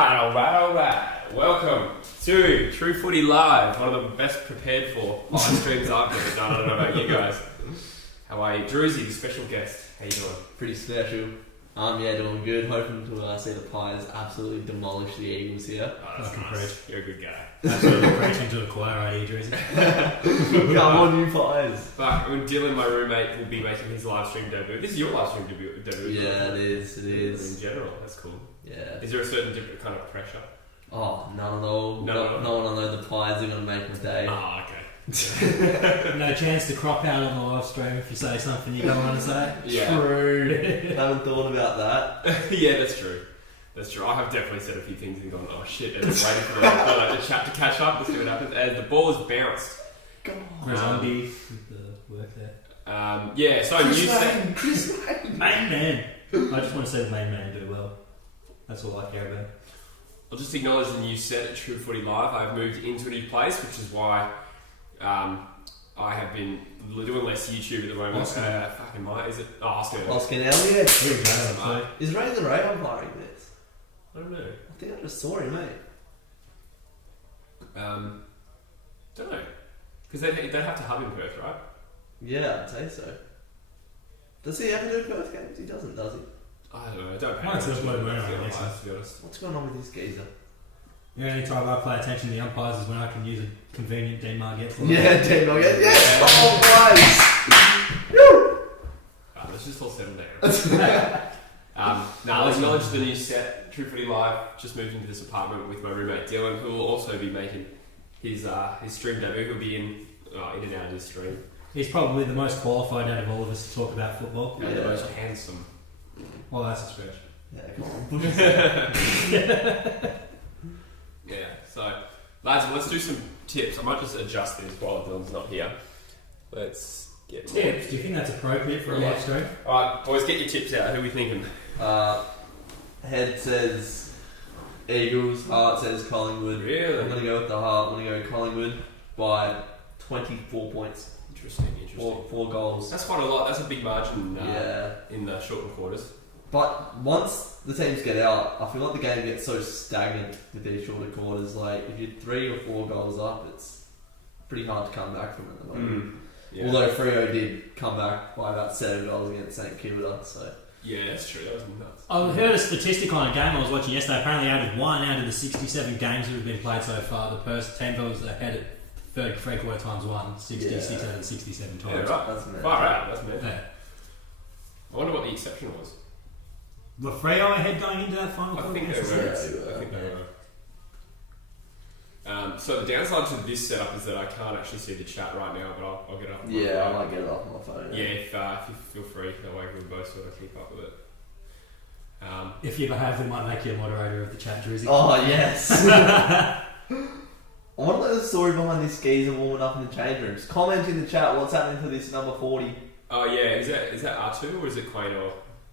Alright. Welcome to True Footy Live, one of the best prepared for live streams I've ever done. I don't know about you guys. How are you? Drewzy, the special guest. How you doing? Pretty special. Yeah, doing good. Hoping to see the Pies absolutely demolish the Eagles here. Oh, that's nice. You're a good guy. Absolutely preaching to the choir right here, Drewzy. Come on, you Pies. But Dylan, my roommate, will be making his live stream debut. This is your live stream debut. Yeah, it is. It is. In general, that's cool. Yeah. Is there a certain different kind of pressure? Oh, none at all. No one will know the Pies are going to make my day. Oh, okay. No chance to crop out on the live stream if you say something you don't want to say. Yeah. True. Haven't thought about that. Yeah, that's true. That's true. I have definitely said a few things and gone, oh shit, and just waiting for the chat to catch up to see what happens. And the ball is bounced. Zombie with the work there. Yeah, so Chris Main man. I just want to see the main man do well. That's all I care about. I'll just acknowledge the new set at True Footy Live. I've moved into a new place, which is why I have been doing less YouTube at the moment. Fucking my, is it? Oh, Oscar. Oscar now, yeah. Is Ray the Ray umpiring this? I don't know. I think I just saw him, mate. Don't know. Because they'd have to hub in Perth, right? Yeah, I'd say so. Does he ever do Perth games? He doesn't, does he? I don't know. I don't pay Mine's attention just to blown it, around, to be honest. What's going on with this geezer? The only time I pay attention to the umpires is when I can use a convenient Denmark get for Yeah, Denmark get. Yes! Oh, boys! Let's just all settle down. Let's acknowledge the new set, True Footy Live. Just moved into this apartment with my roommate Dylan, who will also be making his stream debut. He'll be in and out of his stream. He's probably the most qualified out of all of us to talk about football. And the most handsome. Well, that's a stretch. Yeah, come on, push it. Yeah, so lads, let's do some tips. I might just adjust this while Dylan's not here. Let's get Tips? Do you think that's appropriate for a live stream? Alright, boys, get your tips out. Who are we thinking? Head says Eagles, heart says Collingwood. Really? I'm going to go with the heart. I'm going to go Collingwood by 24 points. Interesting. Four goals. That's quite a lot. That's a big margin Yeah. in the shortened quarters. But once the teams get out, I feel like the game gets so stagnant with these shorter quarters. Like, if you're 3 or 4 goals up, it's pretty hard to come back from it at the moment. Yeah. Although Freo did come back by about 7 goals against St Kilda, so... Yeah, that's true. That was nuts. I heard a statistic on a game I was watching yesterday. Apparently, out of the 67 games that have been played so far, the first team was ahead at 33 times won, 66 out of 67 times. Yeah, right. That's mad. Far out. That's mad. Yeah. I wonder what the exception was. Were Freo ahead going into that final? I think they were. So the downside to this setup is that I can't actually see the chat right now, but I'll get up. Yeah, I might get it off my phone. Yeah, if you feel free, that way we both sort of keep up with it. If you behave, we might make you a moderator of the chat, Drewzy. Oh, yes. I want to know the story behind this geezer warming up in the change rooms. Comment in the chat what's happening to this number 40. Oh yeah, is that R2 or is it Quaino?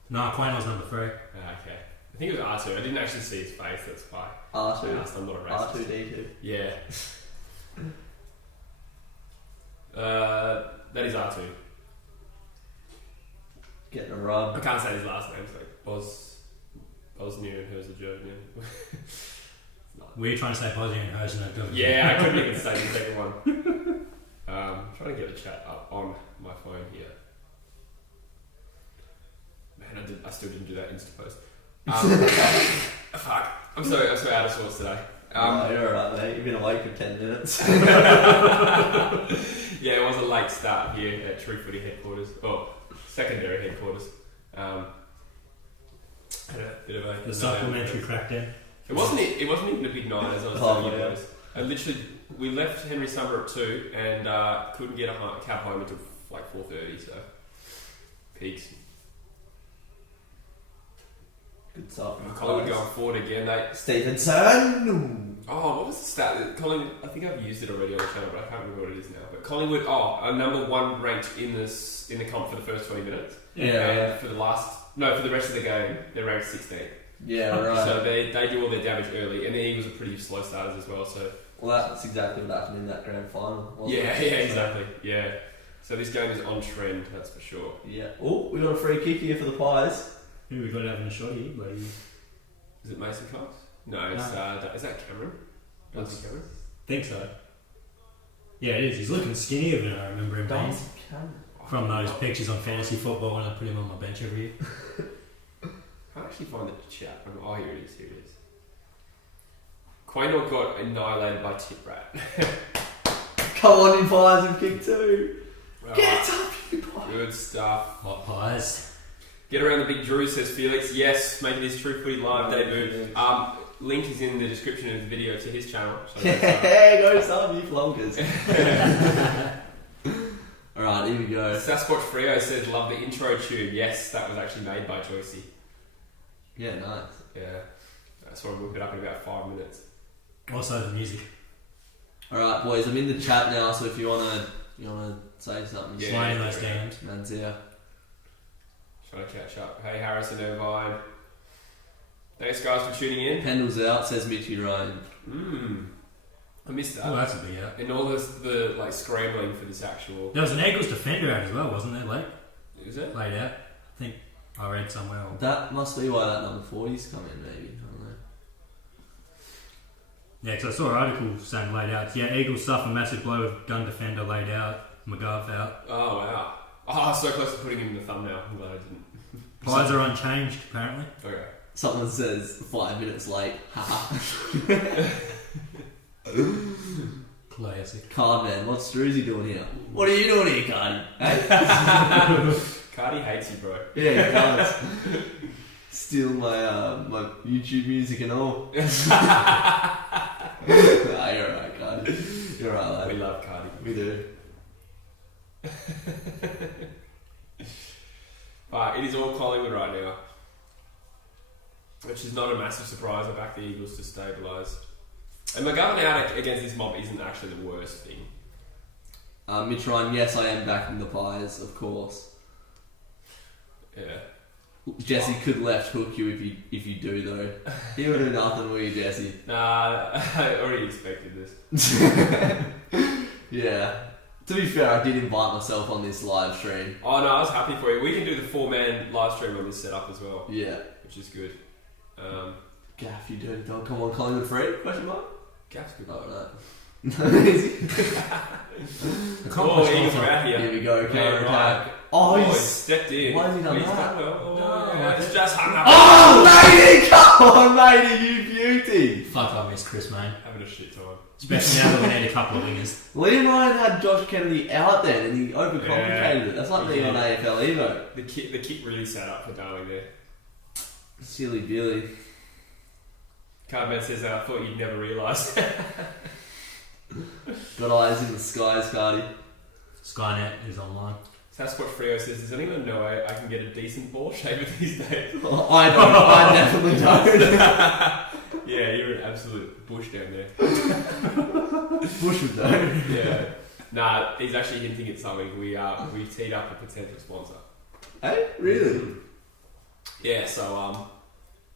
No, Quaino's number 3. Okay. I think it was R2. I didn't actually see his face, that's why. R2. I'm not a racist. R2D2. Yeah. That is R2. Getting a rub. I can't say his last name. It's like Bosnia and Herzegovina. Were you trying to say Bosnia and Herzegovina? Yeah, I couldn't even say the second one. I'm trying to get the chat up on my phone here. Man, I still didn't do that Insta post. Fuck. I'm so out of sorts today. You're alright, mate. You've been awake for 10 minutes. Yeah, it was a late start here at True Footy headquarters. Oh, secondary headquarters. Had a bit of a... The supplementary crackdown. It wasn't even a big night, as I was telling you guys. We left Henry Summer at 2 and couldn't get a cab home until like 4:30, so peaks. Good stuff. Collingwood going forward again. Stevenson! Oh, what was the stat? Collingwood, I think I've used it already on the channel, but I can't remember what it is now. But Collingwood, are number 1 ranked in the comp for the first 20 minutes. Yeah. And for the rest of the game, they're ranked 16th. Yeah, right. So they do all their damage early, and the Eagles are pretty slow starters as well. So that's exactly what happened in that grand final. Yeah, exactly. Yeah. So this game is on trend, that's for sure. Yeah. Oh, we got a free kick here for the Pies. Who we got having a shot here, buddy? Is it Mason Cox? No, it's, is that Cameron? Darcy Cameron? Think so. Yeah, it is. He's looking skinnier than I remember him being. From those pictures on fantasy football when I put him on my bench every year. I can't actually find the chat. Oh, here it is. Quaynor got annihilated by Tip Rat. Come on, you pies, and kick 2. Well, Get up, you pies. good stuff. Hot pies. Get around the big Drew, says Felix. Yes, making his True Footy Live debut. Link is in the description of the video to his channel. So Go some, you flonkers. Alright, here we go. Sasquatch Frio says, love the intro tune. Yes, that was actually made by Joycey. Yeah, nice. Yeah. So I'll look it up in about 5 minutes. Also the music. Alright, boys, I'm in the chat now, so if you wanna say something, Yeah. Sliding those DMs. man's here. Trying to catch up. Hey, Harrison Irvine. Thanks, guys, for tuning in. Pendle's out, says Mitchy Ryan. I missed that. Oh, that's a big out. And all the like scrambling for this actual. There was an Eagles defender out as well, wasn't there? Is it? Laid out. I think I read somewhere. That must be why that number 40's come in, maybe. I don't know. Yeah, because I saw an article saying laid out. Yeah, Eagles suffer massive blow with gun defender laid out. McGuff out. Oh, wow. Oh, so close to putting him in the thumbnail. I'm glad I didn't. Pies are unchanged, apparently. Okay. Someone says 5 minutes late. Haha. Classic. Cardman, what's Drewzy doing here? What are you doing here, Cardi? Hey? Cardi hates you, bro. Yeah, he does. Steal my YouTube music and all. Nah, you're alright, Cardi. You're alright, lad. We love Cardi. We do. But it is all Collingwood right now. Which is not a massive surprise. I back the Eagles to stabilise. And McGovern out against this mob isn't actually the worst thing. Mitch Ryan, yes, I am backing the Pies, of course. Yeah. Jesse could left hook you if you do though. He would do nothing, will you, Jesse? Nah, I already expected this. Yeah. To be fair, I did invite myself on this live stream. Oh no, I was happy for you. We can do the 4-man live stream on this setup as well. Yeah. Which is good. Gaff, you dirty dog. Come on, Collingwood free? Question mark? Gaff's good. Oh, no. Oh, Eagles are out here. Here we go, counter Yeah, attack. right. Oh, He's he's... stepped in. Why has he done He's that? done well. No, It's just hung up. Oh, matey! Come on, matey, you beauty! Fuck, I miss Chris, mate. Having a shit time. Especially now that we need a couple of wingers. Liam Ryan had Josh Kennedy out then and he overcomplicated it. That's like me on AFL Evo. The kick really sat up for Darling there. Silly Billy. Cardman says, I thought you'd never realise. Got eyes in the skies, Cardi. Skynet is online. Sasquatch Frio says, does anyone know I can get a decent ball shaver these days? Oh, I don't. I definitely don't. Yeah, you're an absolute bush down there. Bushwood though. Yeah. Nah, he's actually hinting at something. We teed up a potential sponsor. Hey, really? Yeah, so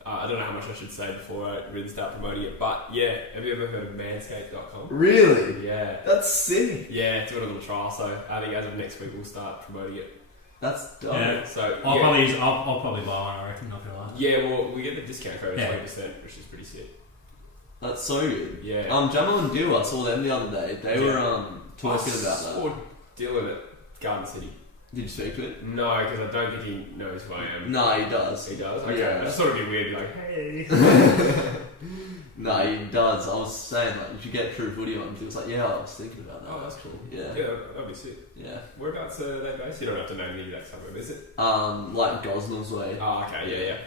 I don't know how much I should say before I really start promoting it, but yeah, have you ever heard of manscaped.com? Really? Yeah. That's sick. Yeah, doing a little trial, so I think as of next week we'll start promoting it. That's dope. Yeah. So I'll yeah. probably buy one, I reckon, not gonna lie. Yeah, well, we get the discount code of Yeah. 20%, which is pretty sick. That's so good. Yeah. Jamal and Dew, I saw them the other day. They were talking about that. Or Dylan at Garden City. Did you speak to it? No, because I don't think he knows who I am. No, he does. He does? Okay. Yeah. I just thought it'd be weird to be like, hey. No, he does. I was saying, like, you should get True Footy on. She was like, yeah, I was thinking about that. Oh, that's cool. Yeah. Yeah, that'd be sick. Yeah. Whereabouts are they based? You don't have to name the exact suburb, is it? Like Gosnell's way. Oh, okay, yeah.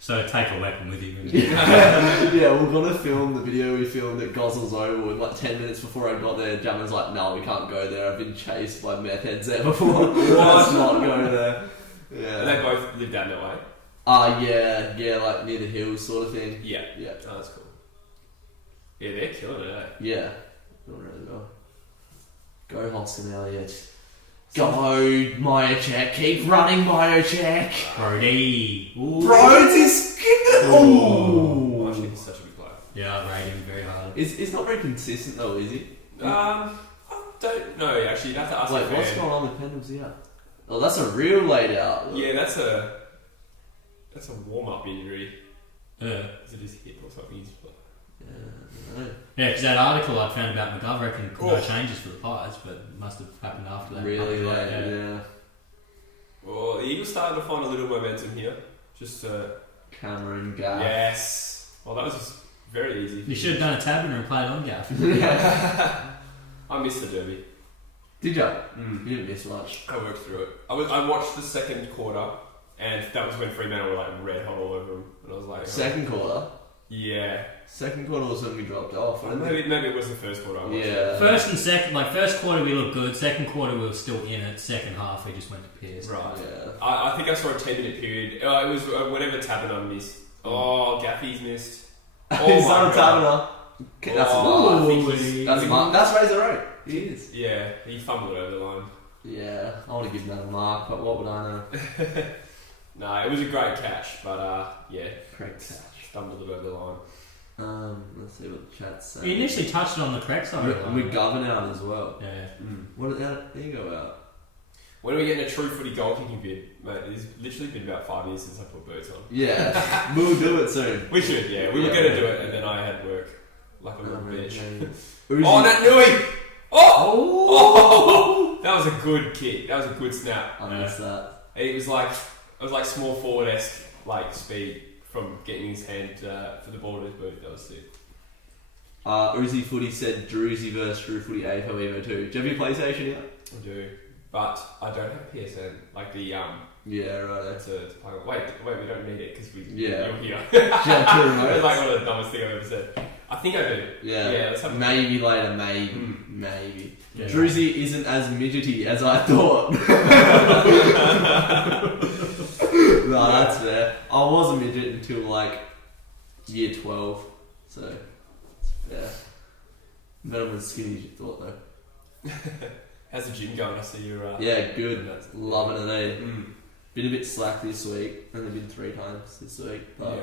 So take a weapon with you. Yeah, we're gonna film the video we filmed at Gosnell's Oval, and like 10 minutes before I got there, Jammer's like, no, we can't go there. I've been chased by meth heads there before. Let's not go there. Yeah. And they both live down that way? Yeah, like near the hills sort of thing. Yeah. Yeah. Oh, that's cool. Yeah, they're killing it, eh? Yeah. Doing really well. Go Holston Elliott. Go Myercheck. Keep running Myercheck. Brody. Ooh. Bro, he's skipping. Oh, Oh. actually, he's such a good player. Yeah, I rate him very hard. He's not very consistent though, is he? I don't know, actually. You'd have to ask Wait, a what's fan. going on with Pendle's here? Oh, that's a real laid out. Yeah, that's a warm-up injury. Yeah. Is it his hip or something? He's Yeah, because that article I found about McGovern reckon no changes for the Pies, but it must have happened after that. Really late, yeah. Well, the Eagles started to find a little momentum here. Just Cameron Gaff. Yes. Well, that was just very easy. You should have done a Taberner and played on Gaff. I missed the derby. Did you? Mm. You didn't miss much. I worked through it. I watched the second quarter, and that was when Fremantle were like red hot all over them, and I was like, Second quarter? Yeah. Second quarter was when we dropped off. Maybe it was the first quarter. I watched. Yeah. First and second, first quarter we looked good. Second quarter we were still in it. Second half we just went to Pierce. Right. Yeah. I think I saw a 10-minute period. It was whatever Taberner missed. Oh, Gaffey's missed. Oh He's my not a God. Taberner. That's a Oh, mark. I think he's- That's a mark. That's Razor Road. He is. Yeah, he fumbled it over the line. Yeah. I want to give him that a mark, but what would I know? No, it was a great catch, but yeah, Correct catch. stumbled it over the line. Let's see what the chat's saying. He initially touched it on the correct side. of the line. McGovern out as well. Yeah. What did that thing go out? When are we getting a true footy goal kicking bid? Mate, it's literally been about 5 years since I put boots on. Yeah. We'll do it soon. We should, yeah. We were going to do it, and then I had work. Like a little bitch. Uzi. Oh, Nat Nui! Oh! Oh! That was a good kick. That was a good snap. I missed that. It was like small forward-esque speed from getting his hand for the ball to his boot. That was sick. Uzi Footy said Drewzy versus Drew Footy AFL Evo 2. Do you have your PlayStation yet? I do. But I don't have PSN. Like the Yeah, right. to play on. Wait, we don't need it because Yeah. you're here. Yeah, true, That's right? like one of the dumbest things I've ever said. I think I do. Yeah. Let's have a Maybe later, maybe. Maybe. Yeah. Drewzy isn't as midgety as I thought. No, that's fair. I was a midget until year 12, so yeah. Better than skinny as you thought though. How's the gym going? I see you're. Yeah, good. Loving it, eh? Mm. Been a bit slack this week. Only been 3 times this week. But Yeah,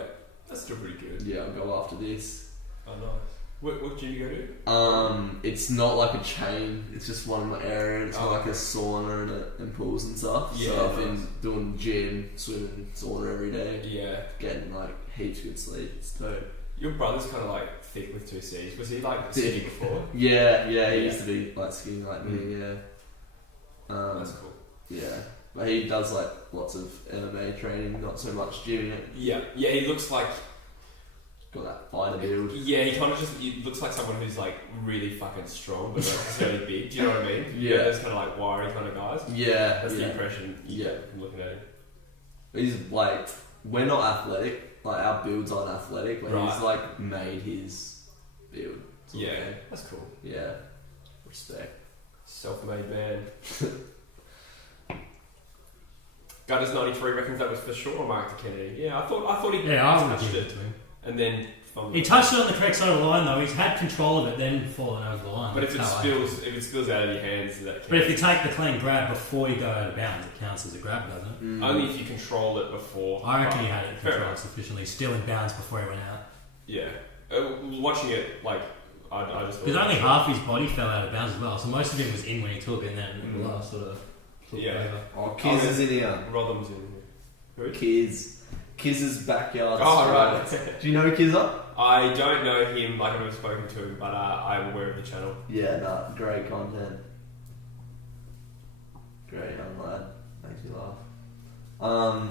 that's still pretty good. yeah, I'll go after this. Oh, nice. What gym you go to? It's not like a chain. It's just one in my area. It's got Oh, like a sauna and pools and stuff. Yeah, so I've nice. been doing gym, swimming, sauna every day. Yeah. Getting heaps good sleep. It's dope. Your brother's kind of thick with 2 C's. Was he skinny before? Yeah, he Yeah. used to be skinny like me. Yeah. That's cool. Yeah, but he does lots of MMA training, not so much gym. Yeah, he looks like. Got that fighter build. Yeah, he looks like someone who's really fucking strong, but not necessarily big. Do you know what I mean? Yeah. Those kind of wiry kind of guys. Yeah, That's yeah. the impression you Yeah. get from looking at him. He's we're not athletic. Our builds aren't athletic, but Right. he's made his build. sort of Yeah, thing. that's cool. Yeah, respect. Self-made man. Gutters 93 reckons that was for sure Mark to Kennedy. Yeah, I thought he Yeah, I would touched give it it to him. and then fumbled He it. touched it on the correct side of the line though. He's had control of it, then fallen over the line. But if That's it how I- spills out of your hands, that counts. But if you take the clean grab before you go out of bounds, it counts as a grab, doesn't it? Only if you control it before. I reckon he had it Fair controlled enough. sufficiently, still in bounds before he went out. Yeah. Watching it, I just thought. Because only half his body fell out of bounds as well, so most of it was in when he took it, and then the last sort of took Yeah. over. Oh, Kiz is in here. Rotham's in here. Who? Kiz's backyard. Oh, right. Do you know Kizza? I don't know him, I've never spoken to him, but I'm aware of the channel. Yeah, no, great content. Great young lad. Makes me laugh.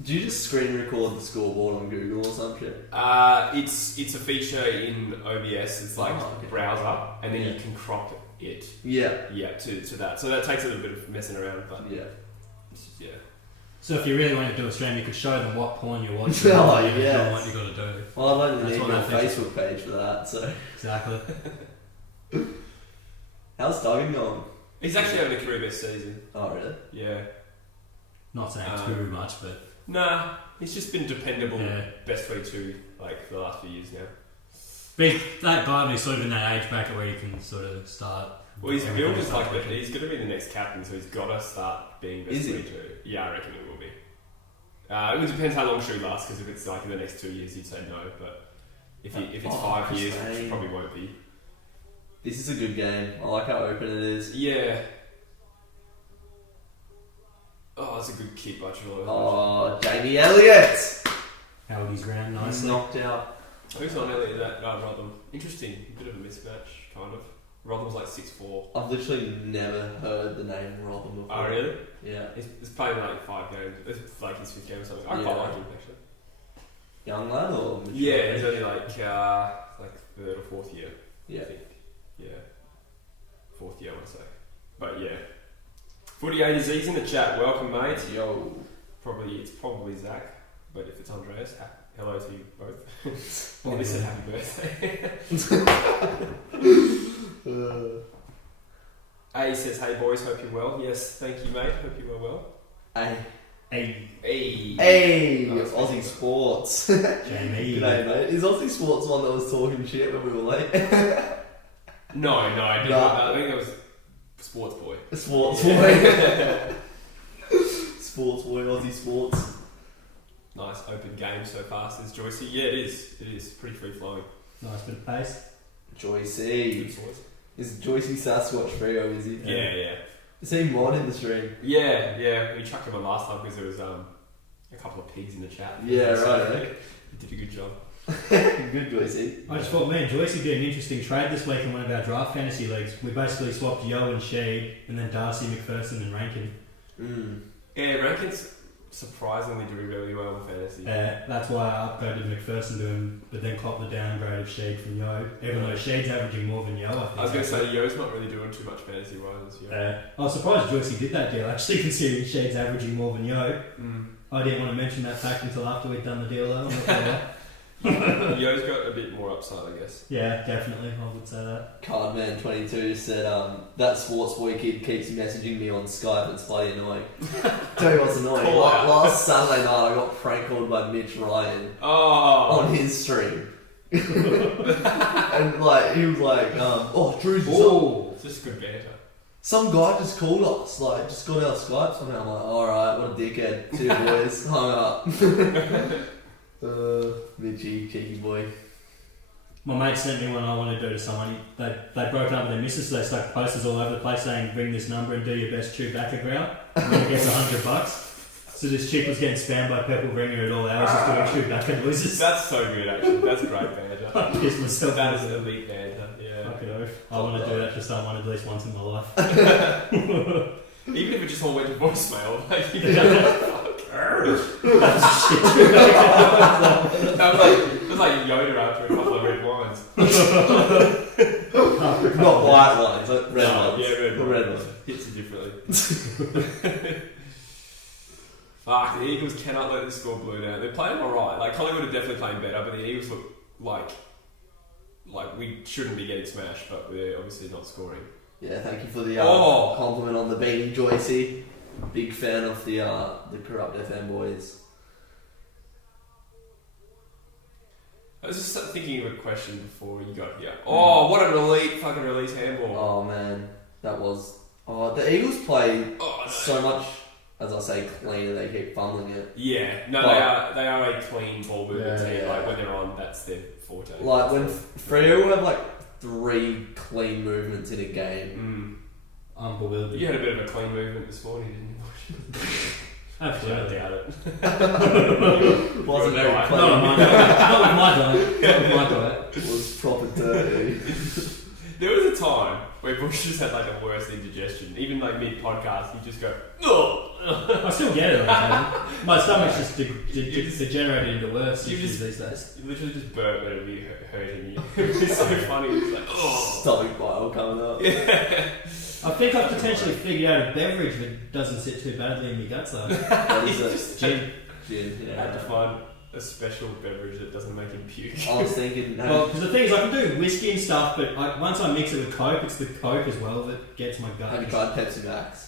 Do you just screen record the scoreboard on Google or some shit? It's a feature in OBS, it's okay. browser, and then Yeah. you can crop it. Yeah. Yeah, to that. So that takes a little bit of messing around, but Yeah. yeah. So if you really wanted to do a stream, you could show them what porn you're watching. Oh, and you yes. know what you got to do. Well, I've only That's need what your I think. Facebook page for that, so. Exactly. How's Duggan going? He's actually having a career best season. Oh, really? Yeah. Not saying Um, too much, but Nah, he's just been dependable Yeah. best 22 for the last few years now. but he's that guy when he's sort of in that age bracket where you can sort of start. Well, his everything build is starts that clicking. he's going to be the next captain, so he's got to start being best Is he? 22. Yeah, I reckon it will be. It depends how long Shu lasts, because if it's in the next 2 years, he'd say no, but if it's 5 years, which Hussein. it probably won't be. This is a good game. I like how open it is. Yeah. Oh, that's a good kick by Trelaw. Oh, Jamie Elliott! Held his ground He's nicely. knocked out. Who's on earlier that Rotherham? Interesting, bit of a mismatch, kind of. Rotherham's like 6'4". I've literally never heard the name Robin before. Oh really? Yeah. He's playing like 5 games. It's like his 5th game or something. I Yeah. quite like him actually. Young lad or mature? Yeah, he's only like 3rd or 4th year. Yeah. I think. Yeah. 4th year, I want to say. But yeah. Footy A to Z's in the chat. Welcome, mate. Yo. It's probably Zach, but if it's Andreas, hello to you both. Well, they said happy birthday. A says, hey boys, hope you're well. Yes, thank you, mate. Hope you are well. Hey, Nice. Aussie Sports. Jamie. G'day, mate. Is Aussie Sports one that was talking shit when we were late? No, I didn't. Nah. I think it was Sports Boy. Sports boy. Sports boy, Aussie Sports. Nice open game so far, says Joycey. Yeah, it is. It is pretty free flowing. Nice bit of pace. Joycey. Good sorts. Is Joycey Sasquatch Frio, is he? Yeah. Is he mod in the stream? Yeah. We chucked him on last time because there was a couple of pigs in the chat. Yeah, So, right. He did a good job. Good Joycey. I just thought, man, Joycey did an interesting trade this week in one of our draft fantasy leagues. We basically swapped Yo and Sheed, and then Darcy, McPherson, and Rankin. Yeah, Rankin's surprisingly doing really well in fantasy. That's why I upgraded McPherson to him, but then copped the downgrade of Sheed from Yo. Even though Sheed's averaging more than Yo, I think. I was going to say, Yo's not really doing too much fantasy-wise this year. I was surprised Joycey did that deal, actually, considering Sheed's averaging more than Yo. Mm. I didn't want to mention that fact until after we'd done the deal, though. I'm not gonna lie. Yo's got a bit more upside, I guess. Yeah, definitely, I would say that. Cardman22 said, that sports boy kid keeps messaging me on Skype. It's bloody annoying. Tell you what's annoying. Call out. Last Saturday night, I got prank called by Mitch Ryan Oh! on his stream. And like he was like, Drewzy, Oh! It's just good banter. some guy just called us, like just got our Skype somehow. I'm like, alright, what a dickhead. Two boys, hung up. Mitchy, cheeky boy. My mate sent me one I want to do to someone. They broke up with their missus, so they stuck posters all over the place saying, ring this number and do your best Chewbacca growl. And then it gets $100. So this chick was getting spammed by Purple Ringer at all hours just doing Chewbacca noises. That's so good, actually. That's great banter. I pissed myself. That is elite banter, yeah. Fucking oath. I want to do that to someone at least once in my life. Even if it just all went to voicemail, like, you That was like Yoda after a couple of red wines. Not white lines, like red No, ones. yeah, red wines. Red ones. Hits it differently. Fuck, the Eagles cannot let the score blow down. They're playing alright. Like, Collingwood are definitely playing better, but the Eagles look like we shouldn't be getting smashed, but we're obviously not scoring. Yeah, thank you for the Oh. compliment on the beanie, Joycey. Big fan of the Corrupt FM boys. I was just thinking of a question before you got here. Oh, what an elite fucking release handball. Oh man, that was. Oh, the Eagles play Oh, no. so much, as I say, cleaner. They keep fumbling it. Yeah, no, But- they are a clean ball movement Yeah, team. yeah. Like when they're on, that's their forte. Like when Freo have like 3 clean movements in a game. Unbelievable. You had a bit of a clean movement this morning, didn't you? I Absolutely. doubt it. Wasn't very Right. clean. Not on my diet. Not with my diet. Not with my diet. It was proper dirty. There was a time where Bush just had like the worst indigestion. Even like mid-podcast, he'd just go, "Ugh." I still get it. My stomach's just degenerated into worse issues these days. You literally just burp and it'd be hurting you. It's so funny. It's like, oh. Stomach bile coming up. Yeah. I think I've potentially figured out a beverage that doesn't sit too badly in my guts though. What is it? Just Gin. Gin. I had to Yeah. find a special beverage that doesn't make him puke. I was thinking. Well, because the thing is, I can do whiskey and stuff, but once I mix it with Coke, it's the Coke as well that gets my gut. Have you tried Pepsi Max?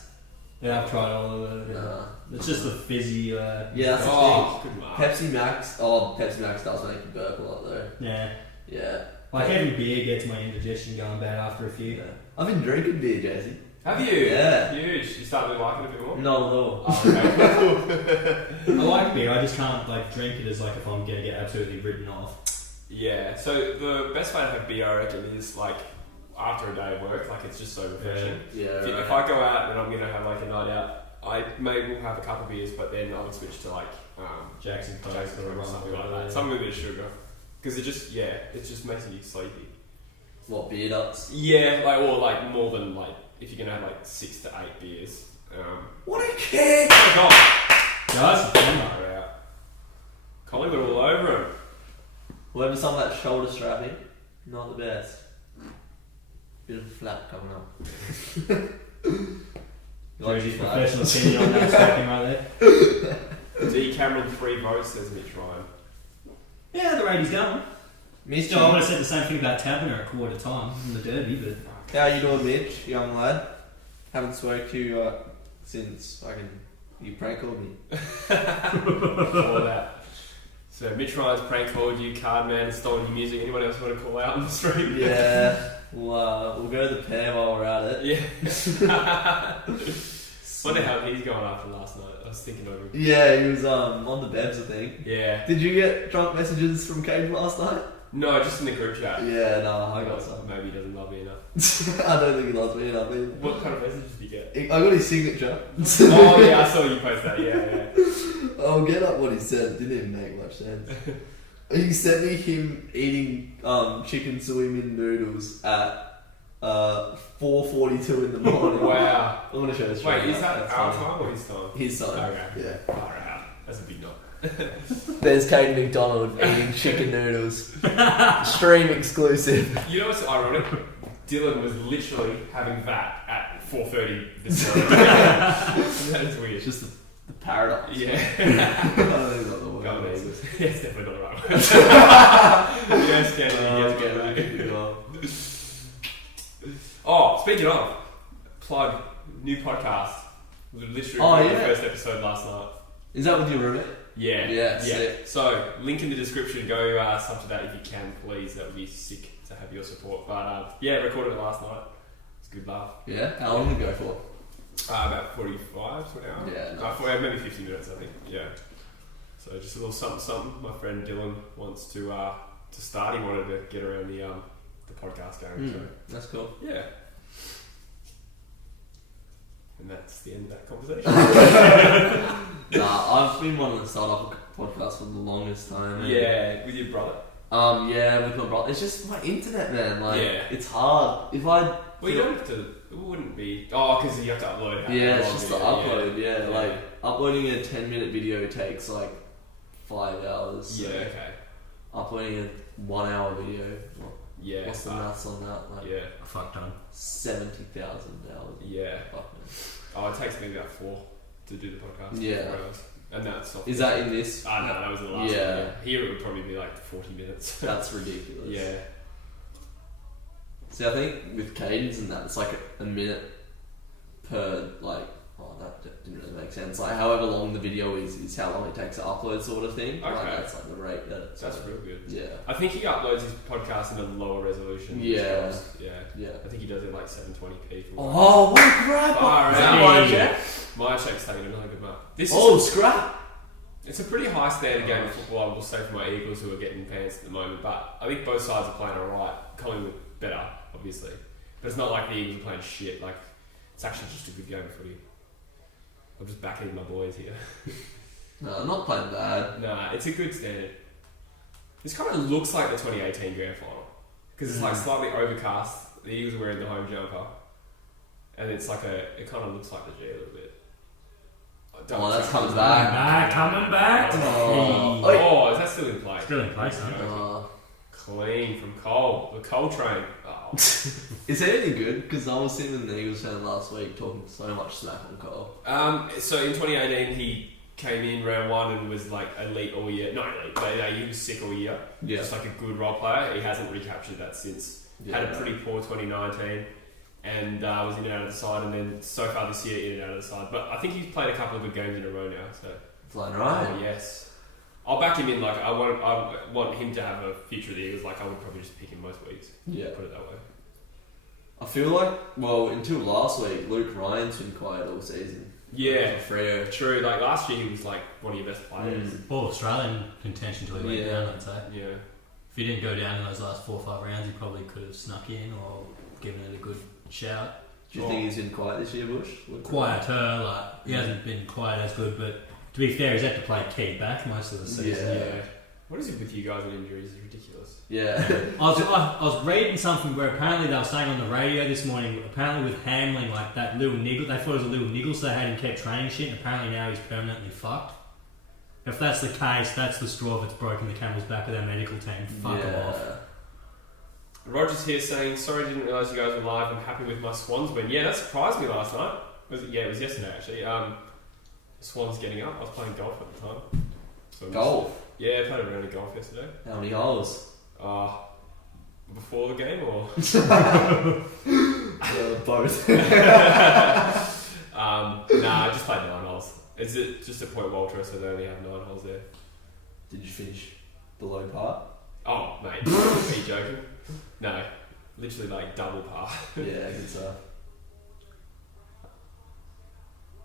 Yeah, I've tried all of it. Nah. It's just the fizzy. Yeah, that's the Oh, good thing. mark. Pepsi Max. Oh, Pepsi Max does make you burp a lot though. Yeah. Yeah. Like having beer gets my indigestion going bad after a few. Yeah. I've been drinking beer, Jesse. Have you? Yeah. Huge. You starting to like it a bit more? Not at all. Oh, okay. I like beer, I just can't like drink it as like if I'm gonna get absolutely written off. Yeah. So the best way to have beer, I reckon, is like after a day of work. Like it's just so refreshing. Yeah. If I go out and I'm gonna have like a night out, I maybe will have a couple of beers, but then I would switch to like Jackson Coke Jackson or Coke or rum something or like whatever. that. Something with a bit of sugar. Because it just makes you sleepy. What, beer nuts? Yeah, or more than if you're gonna have 6 to 8 beers. What a kick! Oh God, Guys, far out. Collingwood all over him. Whoever some of that shoulder strapping, not the best. Bit of a flap coming up. Drewzy's professional opinion on that strapping right there. D. Cameron 3 votes, says Mitch Ryan. Yeah, the rating's going. Mitch, I would have said the same thing about Taverner at quarter time in the derby, but how you doing, Mitch, young lad? Haven't spoke to you since you prank called me. All that. So Mitch Ryan's prank called you, Cardman has stolen your music. Anyone else want to call out on the stream? Yeah, we'll go to the pair while we're at it. Yeah. Wonder how he's going after last night. I was thinking over him. Yeah, he was on the Bevs, I think. Yeah. Did you get drunk messages from Caden last night? No, just in the group chat. Yeah, no, I got some. Maybe he doesn't love me enough. I don't think he loves me enough either. What kind of messages did you get? I got his signature. Oh yeah, I saw you post that. Yeah. I'll get up what he said. It didn't even make much sense. He sent me him eating chicken suimin noodles at 4:42 in the morning. Wow. I'm gonna show this. Wait, is that our time or his time? His time. Okay. Yeah. Far out. That's a big knock. There's Caden McDonald eating chicken noodles. Stream exclusive. You know what's ironic? Dylan was literally having that at 4:30 this morning. That is weird. It's just the paradox. Yeah. I don't think that's the word. Go on, Eagles. Yeah, it's definitely not the right word. Yes, Oh, speaking of, plug new podcast. We literally the first episode last night. Is that with your roommate? Yeah. Yeah, sick. So, link in the description. Go sub to that if you can, please. That would be sick to have your support. But recorded it last night. It's a good laugh. Yeah? How long did it go for? About 45 to an hour. Yeah, nice. Maybe 50 minutes, I think. Yeah. So just a little something. My friend Dylan wants to start. He wanted to get around the podcast going. So that's cool. yeah. And that's the end of that conversation. I've been wanting to start up a podcast for the longest time. Yeah, with your brother. Yeah, with my brother. It's just my internet, man. It's hard. If I you don't have to. It wouldn't be. Oh, because you have to upload. Yeah, it's just the upload. Yeah, uploading a 10-minute video takes 5 hours. So yeah. Okay. uploading a 1 hour video. Yeah. What's the maths on that? a fuck ton. 70,000 hours. Yeah. Fuck, man. Oh, it takes me about 4 to do the podcast. Yeah. 4 hours. And that's Is that in this? No, that was the last Yeah. one. Yeah. Here it would probably be 40 minutes. That's ridiculous. Yeah. See, I think with cadence and that, it's a minute per that didn't really make sense. However long the video is how long it takes to upload, sort of thing. Okay. That's the rate that. That's real good. Yeah. I think he uploads his podcast in a lower resolution. Yeah. Yeah. I think he does it 720p. Oh, what a grab! Far Is out. that my check? My check's taking another good mark. Scrap! It's a pretty high standard game of football, I will say, for my Eagles, who are getting pants at the moment. But I think both sides are playing alright. Collingwood better, obviously. But it's not like the Eagles are playing shit. It's actually just a good game of footy. I'm just backing my boys here. No, I'm not playing bad. Nah, it's a good standard. This kind of looks like the 2018 Grand Final. Because it's slightly overcast. The Eagles are wearing the home jumper. And it's it kind of looks like the G a little bit. That's coming back. Coming back. Oh, is that still in play? Still in place, Clean from Cole. The Cole train. Oh. Is that any good? Because I was sitting with the Eagles fan last week talking so much smack on Cole. So in 2018, he came in round 1 and was elite all year. Not elite, but he was sick all year. Yeah. Just a good role player. He hasn't recaptured that since. Yeah, Had a pretty poor 2019 and was in and out of the side, and then so far this year in and out of the side. But I think he's played a couple of good games in a row now. So flying right. Oh, yes. I'll back him in. I want him to have a future of the Eagles. I would probably just pick him most weeks. Yeah. Put it that way. I feel until last week, Luke Ryan's been quiet all season. Yeah. Freo. True. Last year, he was one of your best players. All Australian contention till he went down, I'd say. Yeah. If he didn't go down in those last 4 or 5 rounds, he probably could have snuck in or given it a good shout. Do you think he's been quiet this year, Bush? Quieter, he hasn't been quite as good, but to be fair, he's had to play key back most of the season. Yeah. What is it with you guys and injuries? It's ridiculous. Yeah. I was reading something where apparently they were saying on the radio this morning, apparently with Hamling, like that little niggle, they thought it was a little niggle, so they had him kept training shit, and apparently now he's permanently fucked. If that's the case, that's the straw that's broken the camel's back with our medical team. Fuck them off. Roger's here saying, sorry, didn't realise you guys were live. I'm happy with my Swans win. Yeah, that surprised me last night. It was yesterday actually. Swans getting up. I was playing golf at the time. So Golf? Yeah, I played a round of golf yesterday. How many holes? Before the game or? Both. Nah, I just played 9 holes. It's just at Point Walter, so they only have 9 holes there. Did you finish below par? Oh, mate, are you joking? No, literally like double par. Yeah, good stuff.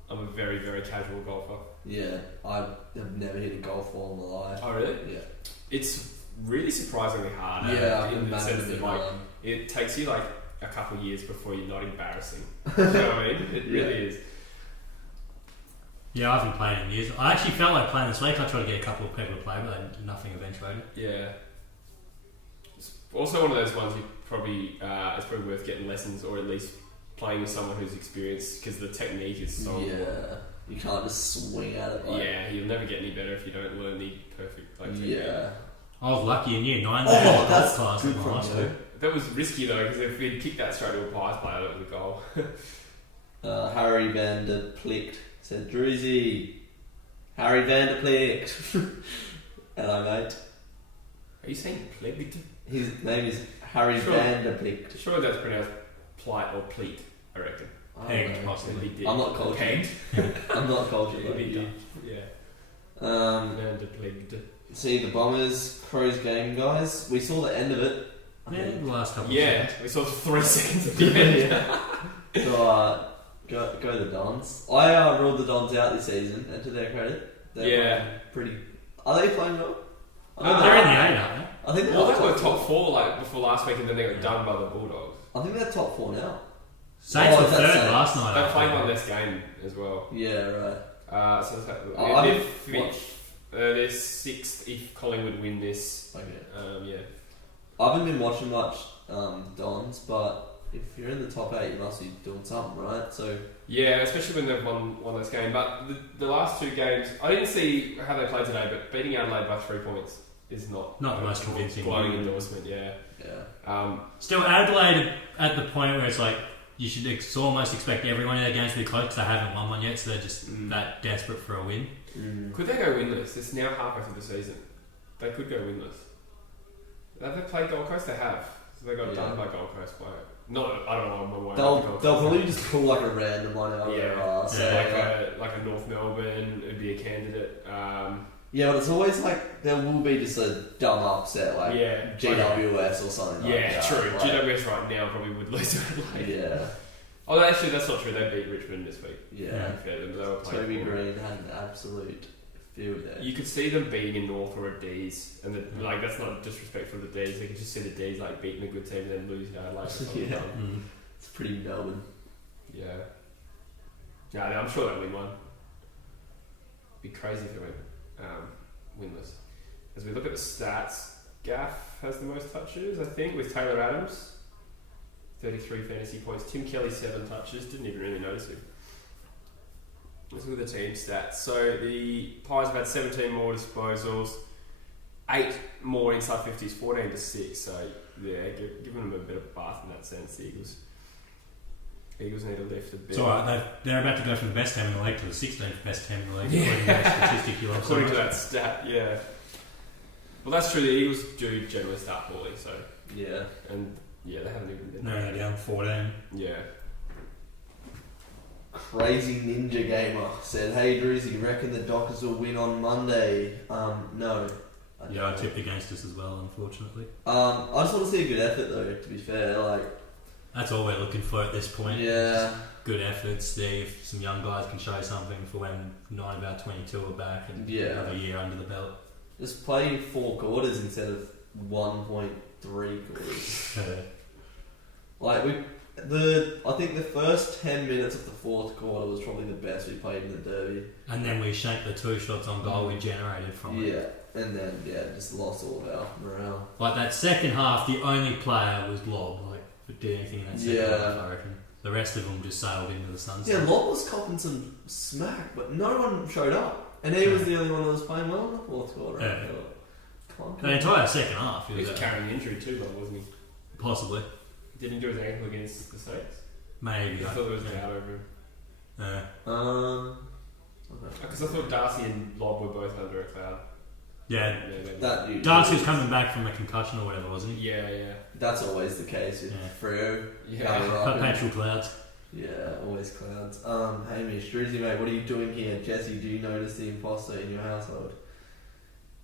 I'm a very, very casual golfer. Yeah, I have never hit a golf ball in my life. Oh, really? Yeah. It's really surprisingly hard. Yeah, in the sense that like it takes you like a couple of years before you're not embarrassing. You know what I mean? It really is. Yeah, I haven't played in years. I actually felt like playing this week. I tried to get a couple of people to play, but nothing eventuated. Yeah. It's also one of those ones you probably it's probably worth getting lessons or at least playing with someone who's experienced because the technique is so you can't just swing at it. Like, yeah, you'll never get any better if you don't learn the perfect technique. Yeah. I was lucky in year 9. That's class good in from high school. you. That was risky though because if we'd kicked that straight to a Pies player, that was a goal. Harry van der Plicht said, Drewzy. Harry van der Plicht. Hello, mate. Are you saying Plicht? His name is Harry van der Plicht. Sure, that's pronounced plight or pleat, I reckon. Pegged, possibly. I'm not cultured. Pegged. I'm not cultured. Yeah. Van der Plicht. See the Bombers Crows game, guys. We saw the end of it. Yeah, the last couple. Yeah, we saw 3 seconds at the end. So go the Dons. I ruled the Dons out this season, and to their credit, they're playing pretty. Are they playing well? They're in the 8, aren't they? I think they were top 4 like before last week, and then they got done by the Bulldogs. I think they're top 4 now. Saints were is that 3rd Saints? last night. They played one less game as well. Yeah, right. So I they're 6th if Collingwood win this. Okay. Yeah. I haven't been watching much Dons, but if you're in the top 8, you must be doing something, right? So yeah, especially when they've won this game. But the last 2 games, I didn't see how they played today, but beating Adelaide by 3 points is not the most convincing. Glowing endorsement, yeah. Still, Adelaide at the point where it's like you should almost expect everyone in their games to be close because they haven't won one yet, so they're just that desperate for a win. Could they go winless? It's now halfway through the season. They could go winless. Have they played Gold Coast? They have. So they got done by Gold Coast. I don't know. They'll probably just pull like a random one out of their ass. Like a North Melbourne would be a candidate. Yeah, but it's always like there will be just a dumb upset, like GWS or something. Yeah, like true. Like, GWS right now probably would lose to Adelaide. Yeah. Oh, actually, that's not true. They beat Richmond this week. Yeah. They were Toby Green had an absolute field there. You could see them beating a North or a D's, and like that's not disrespectful to the D's. They could just see the D's like beating a good team and then losing to Adelaide. It's pretty Melbourne. Yeah. Yeah, I'm sure they'll win one. It'd be crazy if they went winless. As we look at the stats, Gaff has the most touches, I think, with Taylor Adams. 33 fantasy points. Tim Kelly 7 touches. Didn't even really notice him. Let's look at the team stats. So the Pies have had 17 more disposals, 8 more inside 50s, 14 to 6. So yeah, giving them a bit of a bath in that sense. The Eagles need to lift a bit. It's alright, they're about to go from the best team in the league to the 16th best team in the league, according to that statistic you love so according much. to that stat, yeah. Well, that's true. The Eagles do generally start poorly, so yeah, and yeah, they haven't even been. No, they're down 14. Yeah. Crazy Ninja Gamer said, "Hey Drewzy, you reckon the Dockers will win on Monday?" No. I tipped against us as well, unfortunately. I just want to see a good effort, though. To be fair, like that's all we're looking for at this point. Yeah. Just good efforts. See if some young guys can show something for when 9 about 22 are back and another year under the belt. Just play 4 quarters instead of 1.3 quarters. Like I think the first 10 minutes of the 4th quarter was probably the best we played in the derby. And then we shanked the 2 shots on goal we generated from it. Yeah. And then, just lost all of our morale. Like that second half, the only player was Lob. Like, did anything in that second half, I reckon. The rest of them just sailed into the sunset. Yeah, Lob was copping some smack, but no one showed up. And he was the only one that was playing well in the fourth quarter. Yeah. Come on, The entire second half. He was carrying injury too, though, wasn't he? Possibly. Didn't do his ankle against the States. Maybe. I thought it was out over him. Because I thought Darcy and Lob were both under a cloud. Yeah. That Darcy was coming back from a concussion or whatever, wasn't he? Yeah. That's always the case with Freo. Perpetual clouds. Yeah, always clouds. Hamish, Drewzy, mate, what are you doing here? Jesse, do you notice the imposter in your household?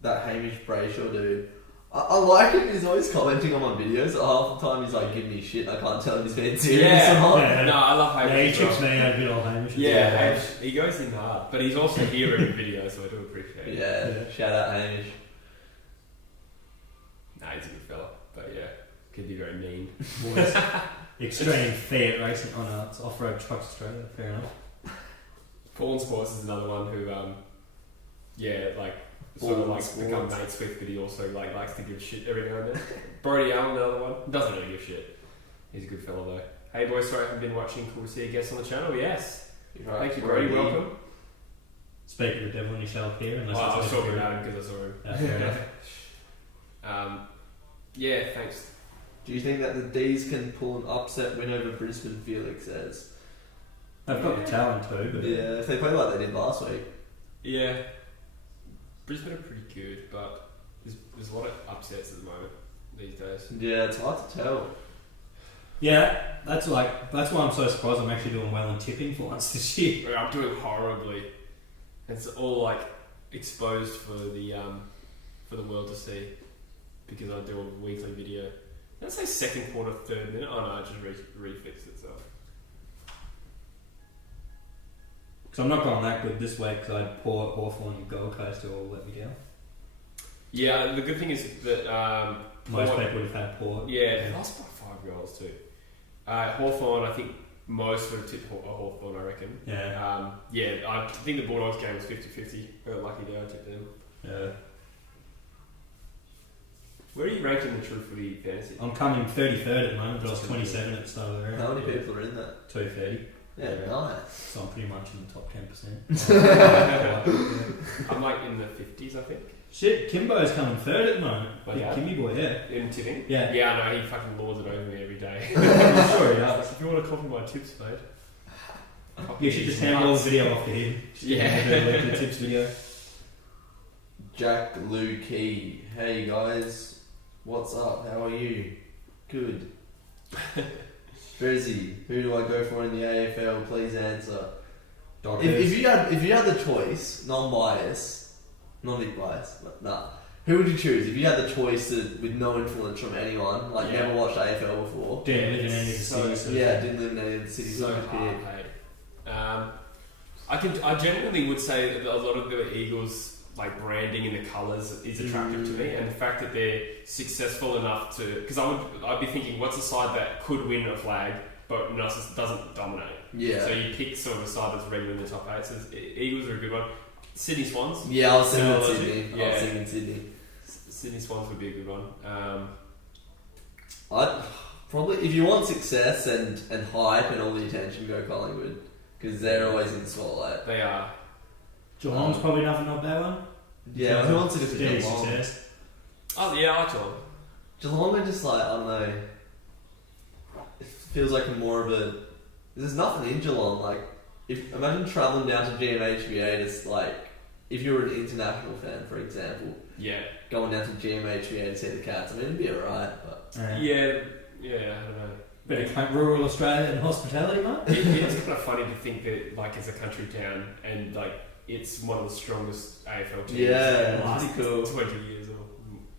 That Hamish Brayshaw dude. I like him, he's always commenting on my videos. Half the time he's like giving me shit, I can't tell if he's being serious or not. Yeah. No, I love Hamish. Yeah, he chips me out a bit old Hamish. Hamish, he goes in hard. But he's also here every video, so I do appreciate it. Yeah, shout out Hamish. Nah, he's a good fella. But yeah, could be very mean. Boys. Extreme Fiat racing on off-road trucks Australia, fair enough. Paul Sports is another one who, become mates with, but he also likes to give shit every now and then. Brody Allen, another one, doesn't really give shit. He's a good fellow though. Hey boys, sorry I haven't been watching. Cool to see a guest on the channel. Yes, thank you, Brody. Welcome. Speak of the devil when you shall appear. I was talking about him because I saw him. Fair enough. Thanks. Do you think that the D's can pull an upset win over Brisbane, Felix says? They've got the talent too, but... Yeah, if they play like they did last week. Yeah. Brisbane are pretty good, but there's a lot of upsets at the moment these days. Yeah, it's hard to tell. Yeah, that's why I'm so surprised I'm actually doing well in tipping for once this year. I'm doing horribly. It's all exposed for the world to see because I do a weekly video. Let's say second quarter, third minute. Oh no, it just refixed itself. Because I'm not going that good this week because I had Port, Hawthorn and Gold Coast who all let me down. Yeah, the good thing is that most people would have had Port. Yeah, they lost by 5 goals too. Hawthorn, I think most would have tipped Hawthorn, I reckon. Yeah. I think the Bulldogs game was 50-50. We got lucky there, I tipped them. Yeah. Where are you ranked in the True Footy fantasy? I'm coming 33rd at the moment, but I was 27 at the start of the round. How many people are in that? 230. Yeah, nice. So I'm pretty much in the top 10%. I'm in the 50s, I think. Shit, Kimbo's coming 3rd at the moment. But Big Kimmy boy, yeah. In tipping? Yeah. Yeah, I know, he fucking lords it over me every day. I'm sure he does. If you want to copy my tips, mate. You should just hand all the video off to him. Yeah. The tips video. Jack Lou Key. Hey guys, what's up? How are you? Good. Drewzy, who do I go for in the AFL? Please answer. If you had the choice, non-bias, but nah. Who would you choose if you had the choice with no influence from anyone, never watched AFL before? Didn't live in any of the cities. Didn't live in any of the cities. So hard paid. I genuinely would say that a lot of the Eagles branding in the colours is attractive to me, and the fact that they're successful enough to, because I'd be thinking, what's a side that could win a flag but doesn't dominate? Yeah. So you pick sort of a side that's regular in the top 8. So Eagles are a good one. Sydney Swans. Yeah, I was thinking Sydney. Sydney Swans would be a good one. I'd probably, if you want success and hype and all the attention, go Collingwood, because they're always in the spotlight. They are. Geelong's probably another not bad one. Yeah, who wants to do Steady Geelong? success. Oh yeah, I like Geelong. Geelong are just I don't know. It feels like more of a. There's nothing in Geelong. Imagine travelling down to GMHBA to if you were an international fan, for example. Yeah. Going down to GMHBA to see the Cats. I mean, it'd be alright, but. Yeah, I don't know. Bit of rural Australia and hospitality, mate. It's kind of funny to think that it's a country town and it's one of the strongest AFL teams in the last cool. 20 years or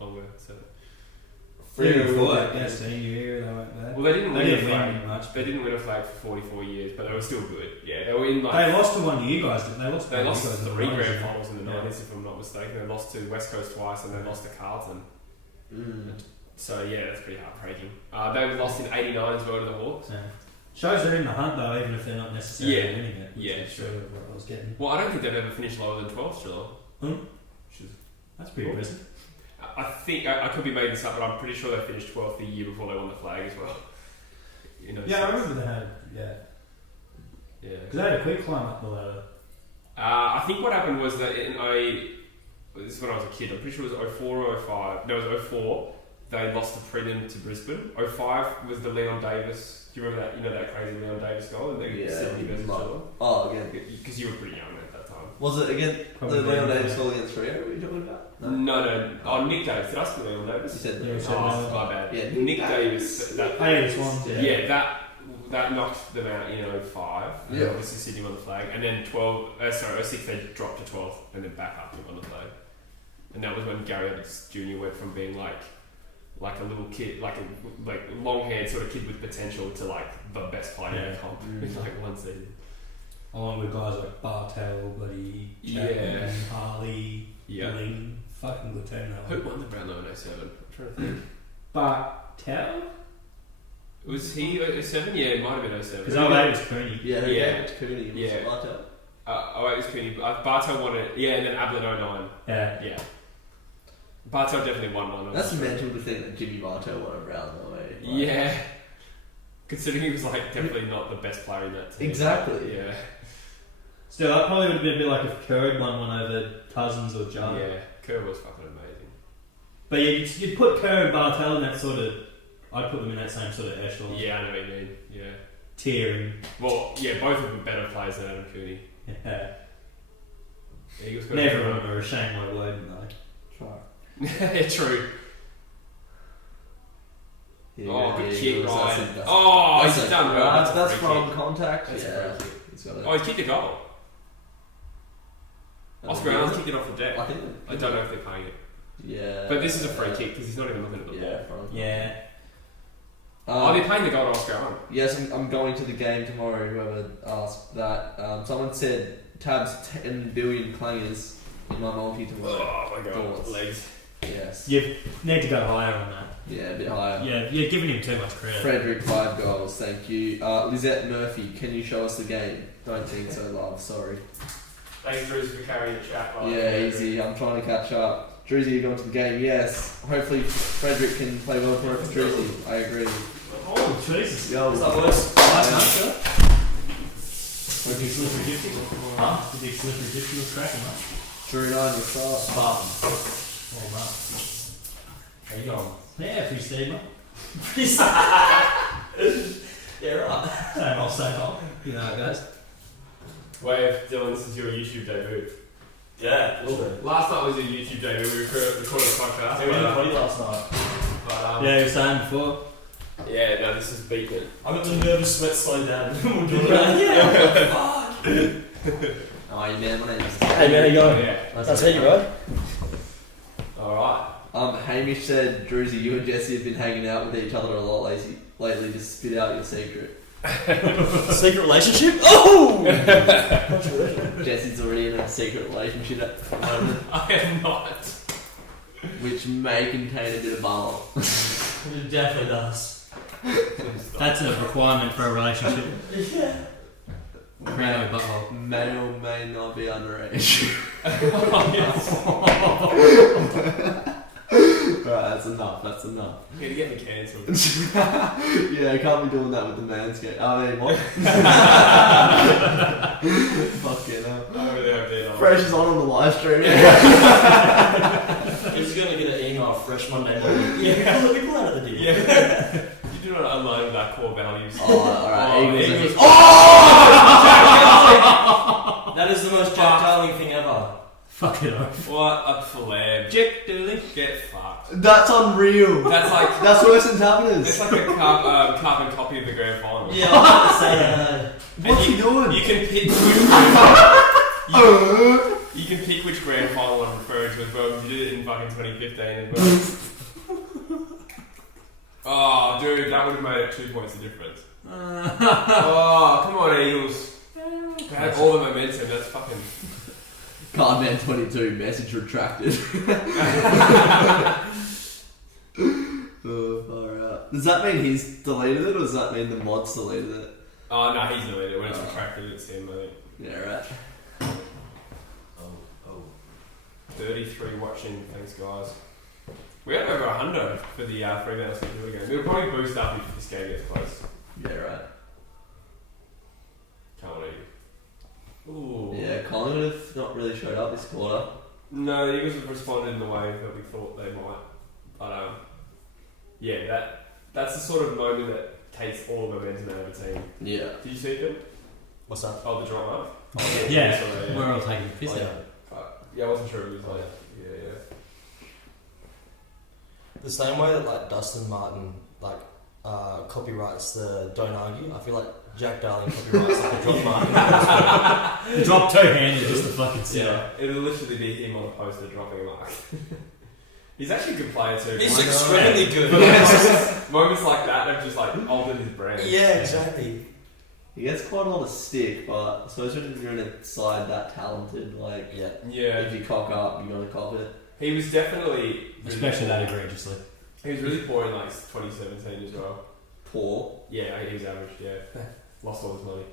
longer. So. Senior era, they weren't bad. Well, they didn't win a flag much. They didn't win a flag for 44 years, but they were still good. Yeah, they were in They lost to one of you guys, didn't they? They lost 3 grand finals in the 90s, if I'm not mistaken. They lost to West Coast twice and they lost to Carlton. So yeah, that's pretty heartbreaking. They lost in '89 as well to the Hawks. Yeah. Shows they're in the hunt though, even if they're not necessarily winning it. Yeah, sure. What I was getting. Well, I don't think they've ever finished lower than 12th, Geelong. Which That's pretty impressive. I think I could be making this up, but I'm pretty sure they finished 12th the year before they won the flag as well. You know, Yeah, I remember they had. Yeah. Because they had a quick climb up the ladder. I think what happened was that this is when I was a kid. I'm pretty sure it was 04 or 05. No, it was 04. They lost the prelim to Brisbane. 05 was the Leon Davis. Do you remember that? You know that crazy Leon Davis goal? And they Sydney versus Geelong. Oh, again. Because you were pretty young at that time. Was it again Probably the Leon yeah. Davis goal against Rio? Were you talking about? No. Oh, Nick Davis. Did I say Leon Davis? You said Yeah, Oh, my bad. Yeah, Nick Davis. This one. Yeah, that knocked them out in 05. Yeah. Obviously Sydney won the flag. And then 06 they dropped to 12th and then back up and won the flag. And that was when Gary Evans Jr. went from being like a little kid, like long-haired sort of kid with potential to like the best player in the comp in like one season. Along with guys like Bartel, bloody Chapman, Harley, Ling. Fucking good team that Who one. won the Brownlow in 07? I'm trying to think. Bartel? Was he 07? Yeah, it might have been 07. Because 08 was Cooney. Yeah, they gave it to Cooney. Yeah. It was Bartel. 08 was Cooney. Bartel won it. Yeah, and then Ablett 09. Yeah. Bartel definitely won one. That's mental to think that Jimmy Bartel won a Brownlow. Yeah. Considering he was like definitely not the best player in that team. Exactly. Yeah. Still, that probably would have been a bit like if Kerr had won one over Cousins or John. Yeah, Kerr was fucking amazing. But yeah, you'd put Kerr and Bartel in that sort of... I'd put them in that same sort of echelon. Yeah, I know what you mean. Yeah. Tiering. Well, yeah, both of them better players than Adam Cooney. Yeah. Eagles got Never remember a Shane Lloyd Woden though. Yeah, true. Yeah, Good yeah, kick, that's Ryan. it, that's He's done well. That's a free from kick. contact. That's a Yeah. free kick. He's got it. Oh, he kicked a goal. Oscar Allen's kicked it off the deck. I think. I don't know if they're paying it. Yeah. But this is a free kick because he's not even looking at the ball. Yeah. From Yeah. Oh, they're paying the goal to Oscar Allen. Yes, I'm going to the game tomorrow. Whoever asked that, someone said Tabs 10 billion clangers in my multi tomorrow. Oh my god, Thoughts? legs. Yes. You need to go higher on that. Yeah, a bit higher. Yeah, you're giving him too much credit. Frederick 5 goals, thank you. Lizette Murphy, can you show us the game? Don't think so, love. Sorry. Thanks, Drewzy, for carrying the chat. Yeah, easy. I'm trying to catch up. Drewzy, you going to the game? Yes. Hopefully, Frederick can play well for Drewzy. I agree. Oh, Jesus. Yo, Is that worse? Last night, sir? Did you slippery gifting? Huh? Did you slippery gifting was cracking, mate? Drew 9, what's up? Spartan. Well done. How you going? Yeah, pretty steady, mate. Pretty steady. Yeah, right. Same old, same old. You know how it goes. Wave, Dylan, this is your YouTube debut. Yeah, will do. Last night was your YouTube debut. We recorded a podcast. We went to Footy last night. Yeah, you were saying before. Yeah, no, this is beaten. I got the nervous sweat slow down. We'll do it. Yeah. Oh, you man, my name's... Hey man, how you going? Yeah. That's how you right? Alright. Hamish said, Drewzy, you and Jesse have been hanging out with each other a lot lately. Just spit out your secret. Secret relationship? Oh! Jesse's already in a secret relationship at the moment, I am not. which may contain a bit of balm. It definitely does. That's a requirement for a relationship. Yeah. Cream or butthole. May or may not be underage. Right, that's enough. You're gonna get me cancelled. Yeah, I can't be doing that with the manscape. I mean, what? Fucking hell. I really hope they're not. Fresh is on the live stream. He's gonna get an email fresh Monday morning. Yeah, we pull out of the deal. Yeah. You do not unload our core values. Oh, alright. Eagles. That is the most Jack Darling thing ever. Fuck it off. What a flab. Jack Dooley, get fucked. That's unreal. That's like That's worse than Taverners. it's like a carbon copy of the grand final. Yeah, I was about to say that. What's he doing? You can pick you can pick which grand final I'm referring to as well. 'Cause you did it in fucking 2015 as well. Oh, dude, that would have made it 2 points of difference. Oh, come on, Eagles. They had all the momentum. That's fucking. Cardman 22 message retracted. Oh, far out. Does that mean he's deleted it, or does that mean the mods deleted it? Oh no, he's deleted it. When it's retracted, it's him. I think. Yeah, right. Oh. 33 watching. Thanks, guys. We had over 100 for the Fremantle St Kilda game. We'll probably boost up if this game gets close. Yeah, right. Can't wait. Ooh. Yeah, Collingwood have not really showed up this quarter. No, the Eagles have responded in the way that we thought they might. But yeah, that's the sort of moment that takes all the momentum out of a team. Yeah. Did you see them? What's that? Oh, the drop mark? Oh, Yeah, Sorry, we're all taking the piss Oh, out. Yeah, I wasn't sure it was like. Yeah. Yeah. The same way that like Dustin Martin copyrights the Don't Argue, I feel like Jack Darling copyrights like the Drop Martin. The drop two-handed just the fucking sit. Yeah, it'll literally be him on a poster dropping a mark. He's actually a good player too. He's Like, extremely good. moments like that have just like altered his brand. Yeah, exactly. He gets quite a lot of stick, but I suppose when you're in a side that talented, like, Yeah. Yeah. if you cock up, you're gonna cop it. He was definitely Especially that egregiously. He was really poor in like 2017 as well. Poor. Yeah, he was average. Yeah, lost all his money.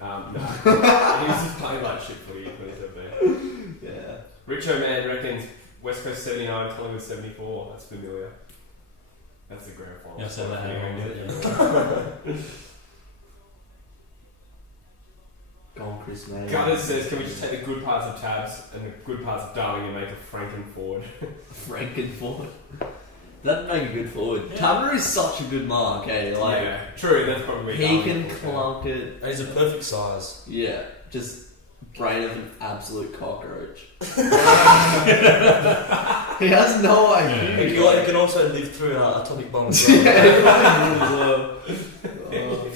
No, he was just playing like shit footy in 2017. Yeah. Richo Man reckons West Coast 79, Collingwood 74. That's familiar. That's the grand final. Yeah, so that Yeah. Go on, Chris, mate. Gunners says, can we just take the good parts of Tabs and the good parts of Darling and make a Franken forward? Franken forward. That'd make a good forward. Yeah. Tabner is such a good mark, eh? Like, yeah, true. That's probably he Darling can forward, clunk it. And he's a perfect size. Yeah, just brain of an absolute cockroach. He has no IQ. He can also live through atomic bomb as well.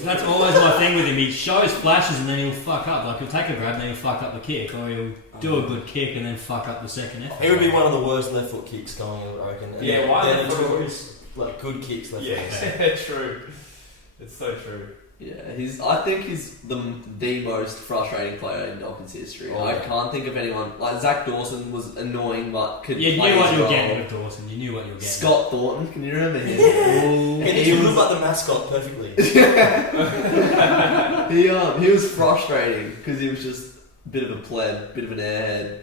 That's always my thing with him. He shows flashes and then he'll fuck up. Like he'll take a grab and then he'll fuck up the kick, or he'll do a good kick and then fuck up the second effort. He would be one of the worst left foot kicks going, I reckon. And Yeah, why they're left foot? notorious, like good kicks left foot. Yeah, true. It's so true. Yeah, I think he's the most frustrating player in Dockers history. Oh, I yeah. can't think of anyone like Zach Dawson was annoying, but could You play knew what as you were well. getting with Dawson. You knew what you were getting. Scott Thornton, can you remember him? Ooh, And he looked like the mascot perfectly. he was frustrating because he was just a bit of a pleb, bit of an airhead.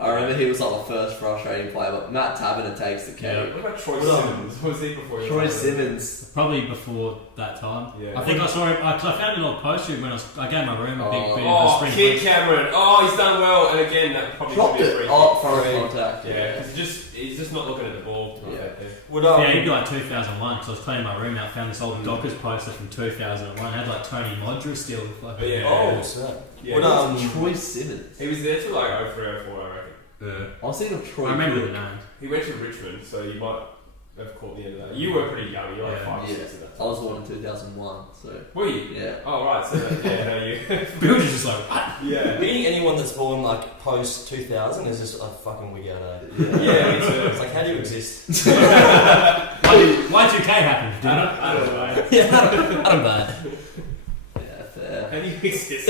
I remember he was like the first frustrating player, but Matt Taberner takes the cake. What about Troy Well, Simmons? What was he before? He Troy was Simmons. Probably before that time. Yeah. I think I saw him because I found an old poster when I gave my room a big bit of a Oh, spring Kid flick. Cameron. Oh, he's done well. And again, that probably Dropped could be a it. free Oh, kick. foreign contact. Yeah, because he's just not looking at the ball. Yeah. Right there. Would Yeah, he'd be like 2001 because I was cleaning my room out, found this old Dockers poster from 2001. It had like Tony Modra still. Like, But yeah. Oh, what's that? Yeah, Would, Troy Simmons. he was there till like 03, 04, I reckon. I was thinking of Troy. I remember Cook. the name. He went to Richmond, so you might have caught the end of that. You were pretty young. You were like Yeah. 5 or Yeah, 6 at that I time. was born in 2001, so Were you? yeah. Oh, right. So, yeah, no, you. Bill was just like, what? Yeah. meeting anyone that's born like post 2000 is just a fucking wig out of Yeah, me too. It's like, how do you exist? Y2K happened, didn't it? I don't know. Yeah, I don't bad. Yeah, fair. How do you exist?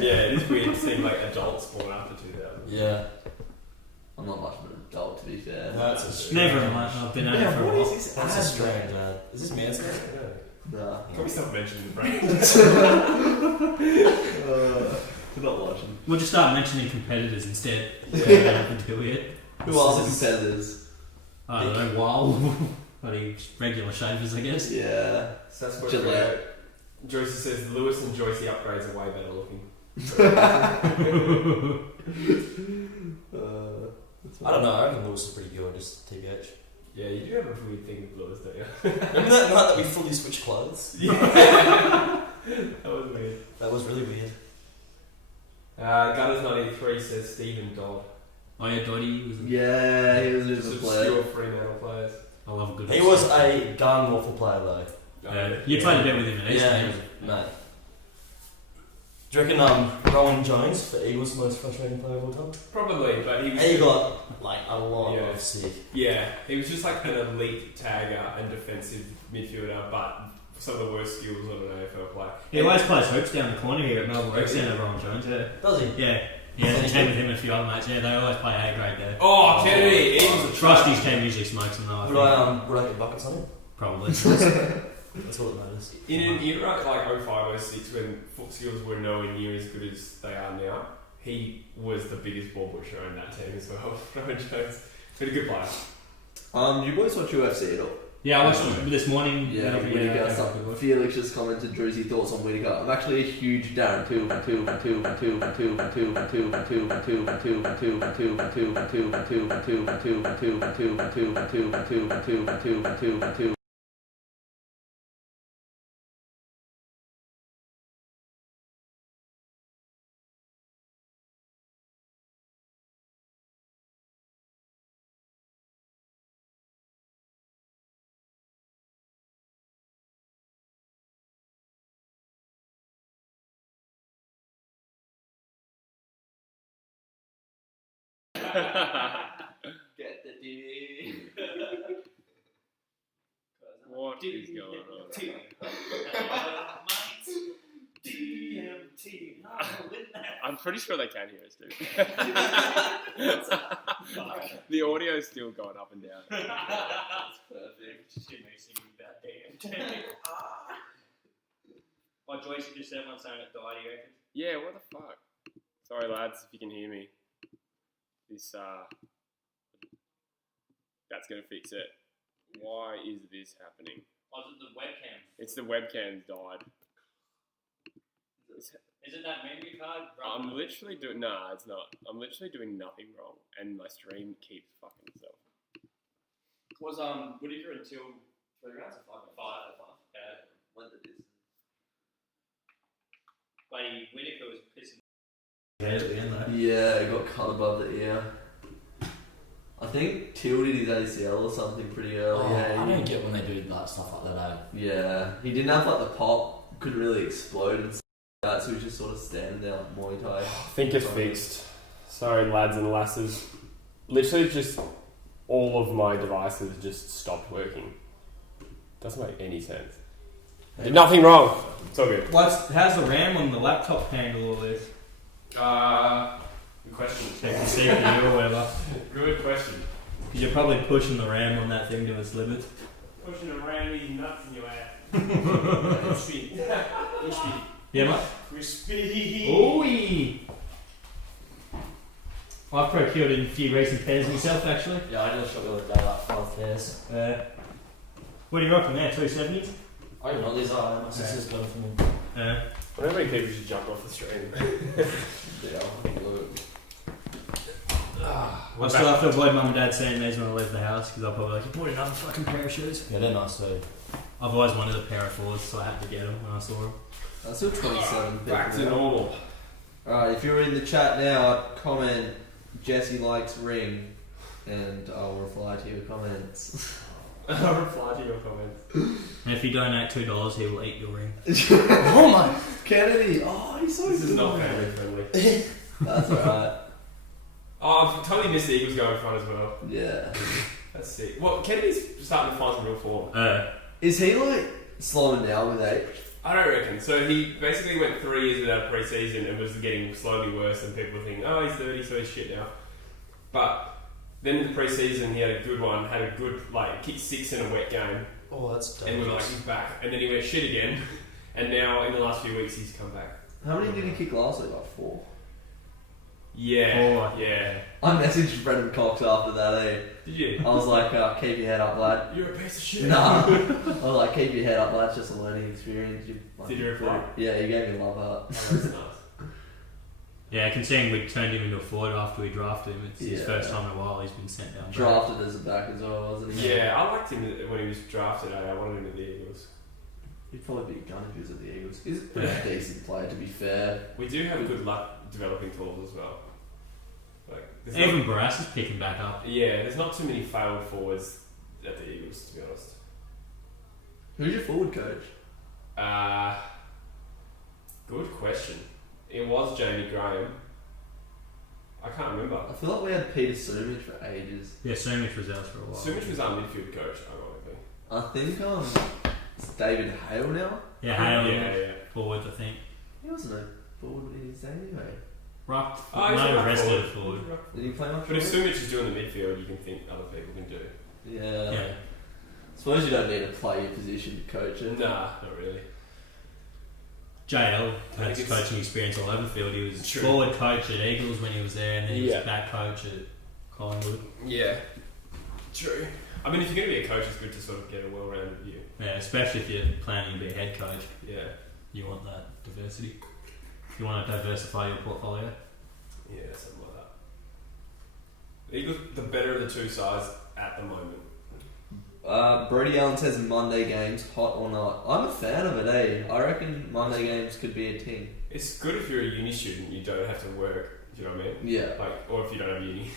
Yeah, it is weird to see like adults born after 2000. Yeah. I'm not much of an adult, to be fair. That's a Never in life. I've been at it for a while. this That's a strange, Is this Manscaped? Nah. Can we stop mentioning the brand? We're not watching. We'll just start mentioning competitors instead. Yeah. Until it. Who else is competitors? I don't know, Wild. Bloody regular shavers, I guess. Yeah. Sasquatch. Gillette. Joyce says Lewis and Joycey upgrades are way better looking. I don't know, I reckon Lewis is pretty good, just TBH. Yeah, you do have a weird thing with Lewis, don't you? Remember that night that we fully switched clothes? Yeah. That was weird. That was really weird. Gunners93 says Stephen Dodd. Oh yeah, Dottie was. Yeah, he was a bit Just of a player. obscure Fremantle players. I love a good. He was a gun awful player though. You played a bit with him at Eastern. Yeah, mate. Do you reckon Rowan Jones for Eagles the most frustrating player of all time? Probably, but he was. He got like a lot Yeah. of sick. Yeah, he was just like an elite tagger and defensive midfielder, but some of the worst skills of an AFL player. He always plays hoops down the corner here at Melbourne Rec Centre, Ron Jones. Yeah. Does he? Yeah. Yeah, the team with him and a few other mates. Yeah, they always play A grade there. Oh, Kennedy! He was a Trusty's team usually smokes them though. I think. Would I get buckets on him? Probably. That's all that matters. In an era like 05, 06, when foot skills were nowhere near as good as they are now, he was the biggest ball butcher in that team as well. Rowan Jones, been a good player. Do you boys watch UFC at all? Yeah, I watched it this morning. Yeah, Whittaker. Felix just commented Drewzy thoughts on Whittaker. I'm actually a huge Darren Get the TV. What is going on? I'm pretty sure they can hear us, dude. The audio is still going up and down. That's perfect. Just hear me singing that damn. My Joyce just said one saying it died, you reckon? Yeah, what the fuck? Sorry, lads, if you can hear me. This, that's gonna fix it. Why is this happening? Oh, is it the webcam? It's the webcam's died. Is it that memory card? I'm literally doing. Nah, it's not. I'm literally doing nothing wrong, and my stream keeps fucking itself. Was Whittaker until 3 rounds or 5 rounds? 5. Yeah. When did this? But Whittaker was pissing. Yeah, at the end though. Yeah, it got cut above the ear. I think tilted his ACL or something pretty early. Yeah, I don't get when they do that stuff like that. Yeah, he didn't have like the pop, couldn't really explode and stuff like that, so he was just sort of standing there like Muay Thai. I think it's fixed. Sorry, lads and lasses. Literally, just all of my devices just stopped working. Doesn't make any sense. Did nothing wrong. It's all good. How's the RAM on the laptop handle all this? Good question. Check the CPU or whatever. Good question. Because you're probably pushing the RAM on that thing to its limits. Pushing around these nuts in your ass. Crispy. Crispy. Yeah, mate? Crispy. Ooh! I've procured a few recent pairs myself, actually. Yeah, I did a shop the other day, like 5 pairs. What are you rocking there? 270s? I don't know, these are my sister's got them for me. I don't know how many people should jump off the stream. Yeah, I still have to avoid mum and dad seeing these when I leave the house because I'll probably like, you bought another fucking pair of shoes. Yeah, they're nice too. I've always wanted a pair of fours, so I had to get them when I saw them. That's still 27 people. Back to normal. Alright, if you're in the chat now, comment Jesse likes ring and I'll reply to your comments. I'll reply to your comments. And if you donate $2, he will eat your ring. Oh my Kennedy! Oh, he's so This good. is not family friendly. That's alright. Oh, I've totally missed the Eagles going front as well. Yeah. That's sick. Well, Kennedy's starting to find some real form. Is he like slowing down with age? I don't reckon. So he basically went 3 years without a pre-season and was getting slowly worse, and people think, oh, he's 30, so he's shit now. But then in the pre-season, he had a good one, had a good, like, kicked 6 in a wet game. Oh, that's And we're like, he's back. And then he went shit again. And now, in the last few weeks, he's come back. How many did he kick last week? Like 4? Yeah. 4. Yeah. I messaged Brendan Cox after that, eh? Did you? I was like, keep your head up, lad. You're a piece of shit. Nah. I was like, keep your head up, lad. It's just a learning experience. Did you reply? Yeah, he gave me a love heart. Oh, that's nice. Yeah, considering we turned him into a forward after we drafted him, it's his Yeah. first time in a while he's been sent down. Drafted as a back as well, wasn't he? Yeah, I liked him when he was drafted. I wanted him at the Eagles. He'd probably be a gun if he was at the Eagles. He's a pretty Yeah. decent player, to be fair. We do have good luck developing tools as well. Like, there's Even not, Barras is picking back up. yeah, there's not too many failed forwards at the Eagles, to be honest. Who's your forward coach? Good question. It was Jamie Graham. I can't remember. I feel like we had Peter Sumich for ages. Yeah, Sumich was ours for a while. Sumich was our midfield coach, ironically. I think it's David Hale now. Yeah, Hale Yeah. forwards, I think. He wasn't a forward in his day anyway. Ruck, Oh, no, he's a the ruck rest forward. of the forward. Did he play much? But if forward? Sumich is doing the midfield, you can think other people can do. Yeah. Yeah. Suppose you don't need to play your position to coach it. Nah, not really. JL had his coaching experience all over the field. He was forward coach at Eagles when he was there, and then he was back coach at Collingwood. Yeah, true. I mean, if you're going to be a coach, it's good to sort of get a well-rounded view. Yeah, especially if you're planning to be a head coach. Yeah. You want that diversity. You want to diversify your portfolio. Yeah, something like that. Eagles, the better of the two sides at the moment. Brody Allen says Monday games, hot or not. I'm a fan of it, eh? I reckon Monday games could be a thing. It's good if you're a uni student, you don't have to work, do you know what I mean? Yeah. Like, or if you don't have uni.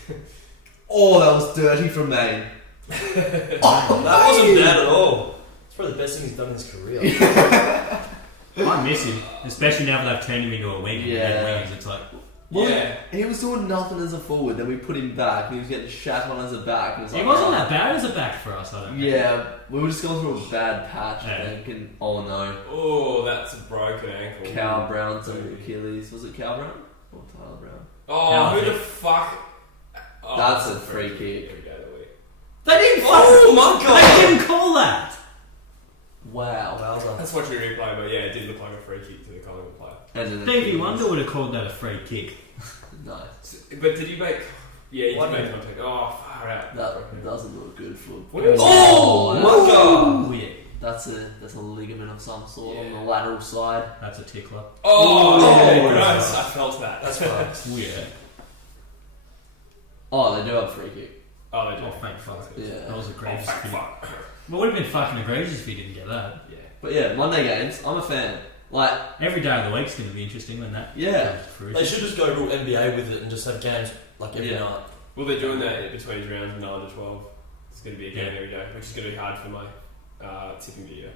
Oh, that was dirty from Maine. That wasn't bad at all. It's probably the best thing he's done in his career. I miss him, especially now that I've turned him into a winger. Yeah. Wings, it's like, Yeah. He was doing nothing as a forward, then we put him back, and he was getting shat on as a back. And it was he like, wasn't that bad as a back for us, I don't think. Yeah, we were just going through a bad patch, Yeah. I think, and oh no. Oh, that's a broken ankle. Cal Brown's an Achilles. Was it Cal Brown? Or Tyler Brown? Oh, Cal, who yeah. the fuck? Oh, That's a free kick. Every day of the week. They didn't Oh my god! They didn't call that! Wow. Wowza. That's watching a replay, but yeah, it did look like a free kick to the Collingwood player. And then Stevie Wonder would have called that a free kick. Nice. But did he make... Yeah, he What did make did- contact. Oh, far out. That doesn't look good for. What is- Oh my god! Oh, yeah. That's a ligament of some sort on Yeah. the lateral side. That's a tickler. Oh, yeah, Oh, gross. I felt that. That's fucked. Yeah. Oh, they do have a free kick. Oh, they do. Oh, thank fuck. Yeah. That was a Oh, great fuck, fuck. Well, it would have been fucking egregious if he didn't get that. Yeah. But yeah, Monday games, I'm a fan. Like, Every day of the week's going to be interesting when that yeah. comes to fruition. They should just go real NBA with it and just have games like every Yeah. night. Well, they're doing that in between rounds 9 to 12. It's going to be a game Yeah. every day, which is going to be hard for my tipping video.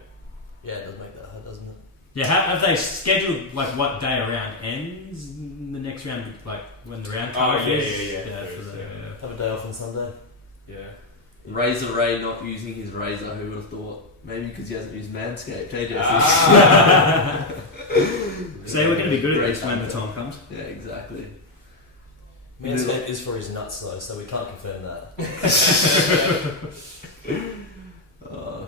Yeah, it does make that hard, doesn't it? Yeah, have they scheduled like what day a round ends? The next round, like when the round comes yeah, is? yeah. For There is, the, yeah. Have a day off on Sunday. Yeah. Razor Ray not using his razor, who would have thought? Maybe because he hasn't used Manscaped. Hey, Jesse. Ah. So we're going to be good at Great this when the time. time comes. Yeah, exactly. Manscaped is for his nuts though, so we can't confirm that.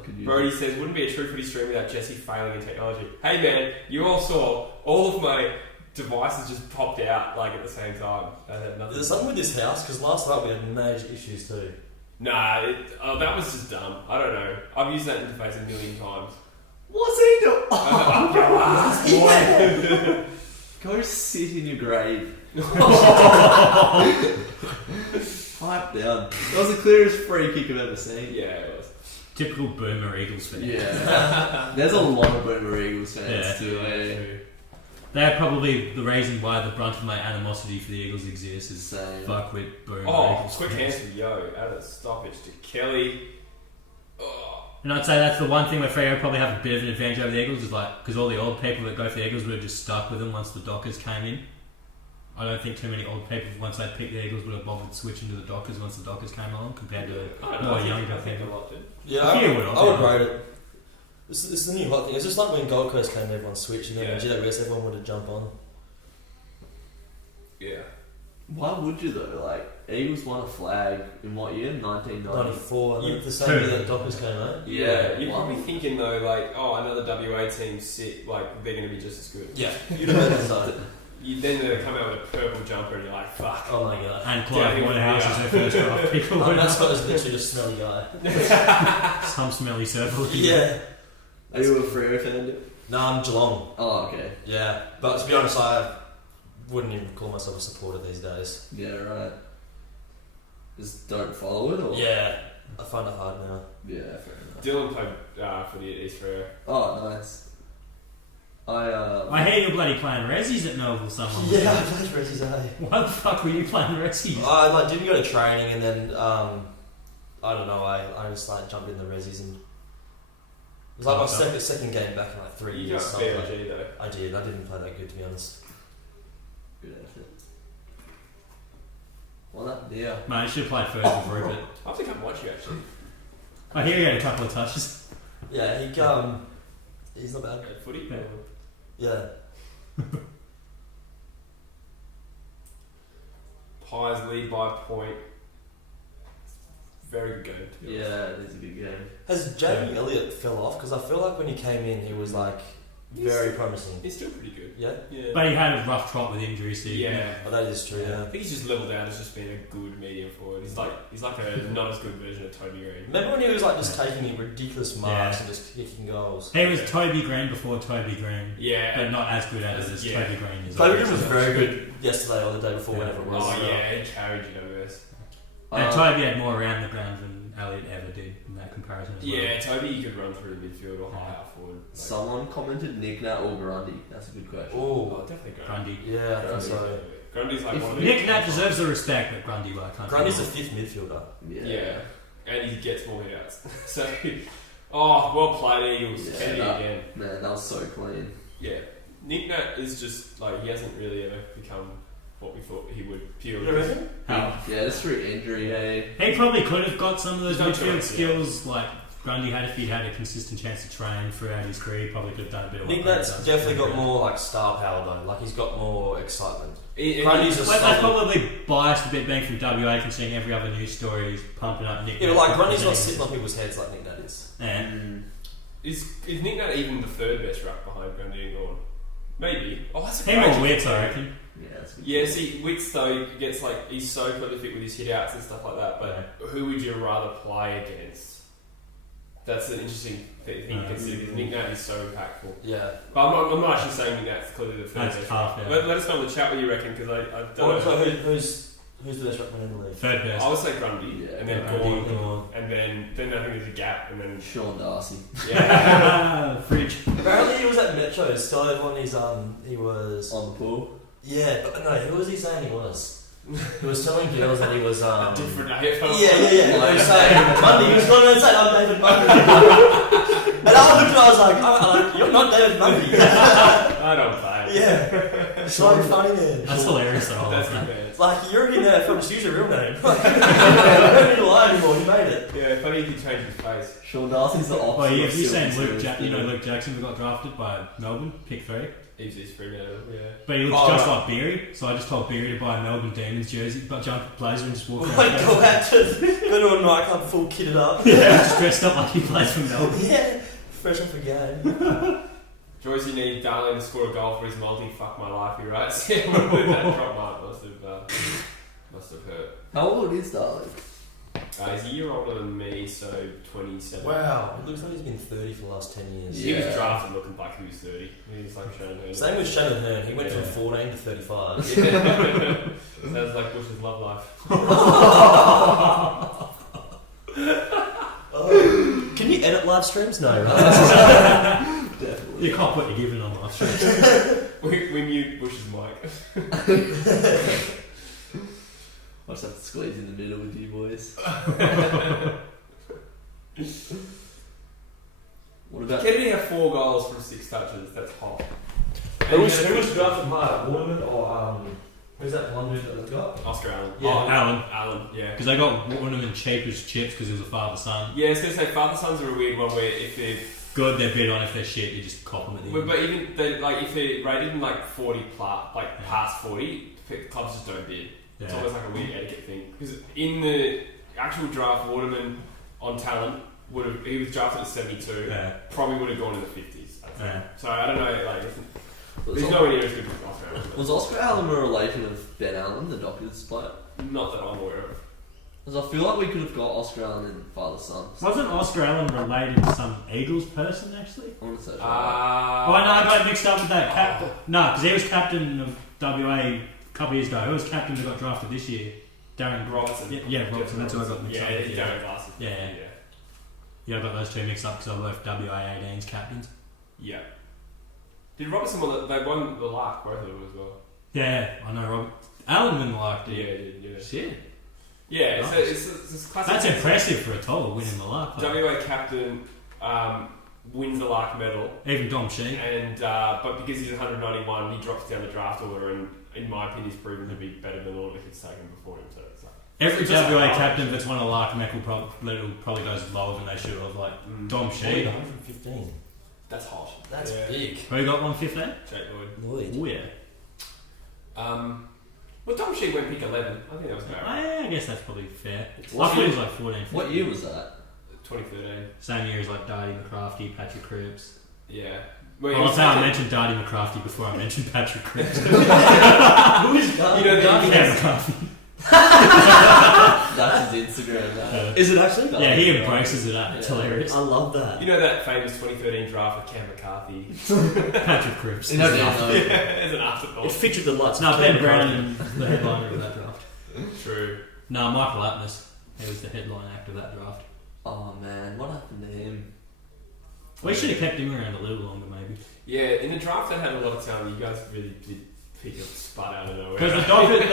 Could you? Brody says, wouldn't be a true footy stream without Jesse failing in technology. Hey man, you all saw all of my devices just popped out like at the same time. I had nothing. There's something with this house because last night we had major issues too. Nah, that was just dumb. I don't know. I've used that interface a million times. What's he doing? Yeah. Go sit in your grave. Pipe down. That was the clearest free kick I've ever seen. Yeah, it was. Typical boomer Eagles fan. Yeah. There's a lot of Boomer Eagles fans Yeah. too. Eh? True. They're probably the reason why the brunt of my animosity for the Eagles exists is Same. fuck with boomer Oh, Eagles quick fans. hands from Yo. Out of stoppage to Kelly. Oh. And I'd say that's the one thing where Freo probably have a bit of an advantage over the Eagles is like, because all the old people that go for the Eagles would have just stuck with them once the Dockers came in. I don't think too many old people, once they picked the Eagles, would have bothered switching to the Dockers once the Dockers came along compared to I don't know. more I younger think a people. lot, dude. Yeah, Yeah, I well, would rate it. This is the new hot thing. It's just like when Gold Coast came, everyone switched, and then when Yeah. GWS, everyone would have jumped on. Yeah. Why would you though? Like, Eagles won a flag in what year? 1990. 94, and You- the same year that the Dockers came out. Yeah, you're why probably would- thinking though, like, oh, another WA team sit, like, they're going to be just as good. Yeah, you'd have heard so. Then they come out with a purple jumper and you're like, fuck. Oh my god. And Clive Yeah, Waterhouse yeah. is their first draft pick or Oh, whatever. that's was literally just a smelly guy. Some smelly circle. Yeah. Are you a Freo fan? No, I'm Geelong. Oh, okay. Yeah, but to be honest, I wouldn't even call myself a supporter these days. Yeah, right. Just don't follow it, or Yeah, I find it hard now. yeah, fair enough. Dylan played for the East Freo. Oh, nice. I hear you're bloody playing Resies at Melville someone. Yeah, I played Resi's A. Why the fuck were you playing Resies? I didn't go to training, and then I don't know. I just like jumped in the Resies, and it was like my second game back in like 3 You years. got So BLG though. I did. I didn't play that good, to be honest. Good effort. Well, that yeah. Mate, you should have played first with Rupert. I have to come watch you actually. I hear he had a couple of touches. Yeah, he's not bad. At footy? Yeah. Yeah. Pies lead by a point. Very good game. To be honest. Yeah, it is a good game. Has Jamie Elliott fell off? Because I feel like when he came in, he was like very promising. He's still pretty good. Yeah? Yeah. But he had a rough trot with injuries. So Yeah. Oh, that is true, yeah. I think he's just leveled out as just being a good medium forward. He's like a not as good version of Toby Green. Remember when he was like just taking ridiculous marks and just kicking goals? He was Toby Green before Toby Green. Yeah. But not as good as Yeah. Toby Green is. Toby Green was very good yesterday or the day before, whenever it was. Oh yeah, he carried universe. And Toby had more around the ground than Elliot ever did in that comparison as well. Yeah, Toby you could run through midfield or high out forward. Someone commented Nick Nat or Grundy. That's a good question. Oh, Definitely Grundy. yeah, I think so. Grundy's like one of Nick Nat deserves the respect, but Grundy, well, I can't. Grundy's the fifth midfielder. Yeah. And he gets more hit-outs. So, well played, Eagles. Yeah, Kennedy again. Man, that was so clean. Yeah. Nick Nat is just, like, he hasn't really ever become what we thought he would purely. You reckon? How? Yeah, just through injury, hey. He probably could have got some of those He's done midfield choice, skills like Grundy had if he'd had a consistent chance to train throughout his career. He probably could have done a bit of Nick what Nat's Grundy does. definitely got more like star power though. Like he's got more excitement. Grundy's Grundy's a Well, that's solid. probably biased a bit being from WA from seeing every other news story he's pumping up Nick Yeah, Nat. but like Grundy's not sitting on people's heads like Nick Nat is. Yeah. Is Nick Nat even the third best ruck behind Grundy and Gorn? Maybe. Oh, that's a He great more wits, I reckon. Yeah, that's good. Yeah, see, Witts though gets like he's so prolific with his hit outs and stuff like that. But who would you rather play against? That's an interesting thing to consider because Nick Nat is so impactful. Yeah. But I'm not actually saying Nick Nat's clearly the third That's best. tough, ruck. yeah. Let us know in the chat what you reckon because I don't So know. who's the best ruckman in the league? Third best. I would say Grundy Yeah, and then Grundy, Gorn and then I think there's a gap and then Sean Darcy. yeah. Fridge. Apparently he was at Metro. Still had one. He was. On the pool. Yeah, but no. Who was he saying he was? He was telling girls that he was. a different AFL. Yeah. He was saying Mundy. He was going to say I'm David Mundy. And I looked at him, I was like, I'm like, you're not David Mundy. I don't play. Yeah. So funny, man. That's hilarious, though. That's good, man. Like, you're in there, just use your real name. Like, you don't need to lie anymore, you made it. Yeah, funny he could change his face. Sean Darcy's the opposite. Well, yeah, of if you're saying Silver Luke, Smith, you know Luke Jackson, who got drafted by Melbourne, pick 3. He's free now, yeah. But he looks Oh, just right. like Beery, so I just told Beery to buy a Melbourne Demons jersey, but jump a blazer and just walk around. Like, go out to go to a nightclub full kitted up. Yeah, just dressed up like he plays for Melbourne. Yeah, fresh off a game. Joyce, you need Darling to score a goal for his multi. Fuck my life, he writes. Yeah, that drop mark must have hurt. How old is Darling? He's a year older than me, so 27. Wow, it looks like he's been 30 for the last 10 years. He was Yeah. drafted looking like he was 30. He's like Shannon Hearn. Same with Shannon Hearn, he went Yeah. from 14 to 35. Sounds like Bush's love life. Can you edit live streams? No, right? Definitely. You can't put your given on live stream. We mute Bush's mic. I just have to squeeze in the middle with you boys. What about Kennedy had 4 goals from 6 touches. That's hot. Who was drafted higher, Waterman or who's that one dude that they've got? Oscar Allen. Yeah. Oh, Alan. Allen, yeah. Because they got one of them cheap as chips because he was a father-son. Yeah, I was going to say father sons are a weird one where if they're Good, they're bid on. If they're shit, you just cop them at the But, end. but even they, like if they're rated in like 40 plus, like Yeah. past 40, clubs just don't bid. It's Yeah. almost like a weird etiquette thing. Because in the actual draft, Waterman on talent he was drafted at 72. Yeah. Probably would have gone in the 50s. I think. Yeah. So I don't know. Like was, he's nowhere near as good as Oscar Allen. was Oscar Allen a relation of Ben Allen, the Dockers player? Not that I'm aware of. Because I feel like we could have got Oscar Allen and father son. Wasn't Oscar Allen related to some Eagles person, actually? I want to say. Oh, no, I got mixed up with that captain. No, because he was captain of WA a couple of years ago. He was captain who got drafted this year. Darren Robertson. Yeah, Robertson. That's who I got mixed Yeah, up with. he's Darren Glasses. Yeah. Yeah, I got those two mixed up because I both WA18's captains. Yeah. Did Robertson win? They won the Lark, both of them as well. Yeah, I know Robert. Allen won the Lark, Yeah, did yeah. Shit. Yeah, Nice. it's classic. That's impressive for a toller winning the Lark. Though. WA captain wins the Lark medal, Even Dom Sheet. and but because he's 191, he drops down the draft order, and in my opinion, he's proven to be better than all of the kids taken before him. So it's like Every it's just WA like, captain that's won a Lark medal probably goes lower than they should have. Like Dom Sheet. 115. that's hot. That's Yeah. big. Who got 115? Jake Lloyd. Lloyd. Oh, yeah. Well, Dom Sheet went pick 11. I think that was about right. I guess that's probably fair. What I thought he year- was like 14. What year was that? 2013. Same year as like Darty McCrafty, Patrick Cripps. Yeah. I'll say I mentioned Darty McCrafty before I mentioned Patrick Cripps. Who's Cam McCarthy. That's his Instagram now. Is it actually? Yeah, he embraces it. It's hilarious. I love that. You know that famous 2013 draft with Cam McCarthy? Patrick Cripps. No, no. As an afterthought. It featured the lights. No, Ben Brown, the headliner of that draft. True. No, Michael Atmas. He was the headline act of that draft. Oh man, what happened to him? We should have kept him around a little longer, maybe. Yeah, in the draft that had a lot of talent, you guys really did pick a spot out of nowhere. Because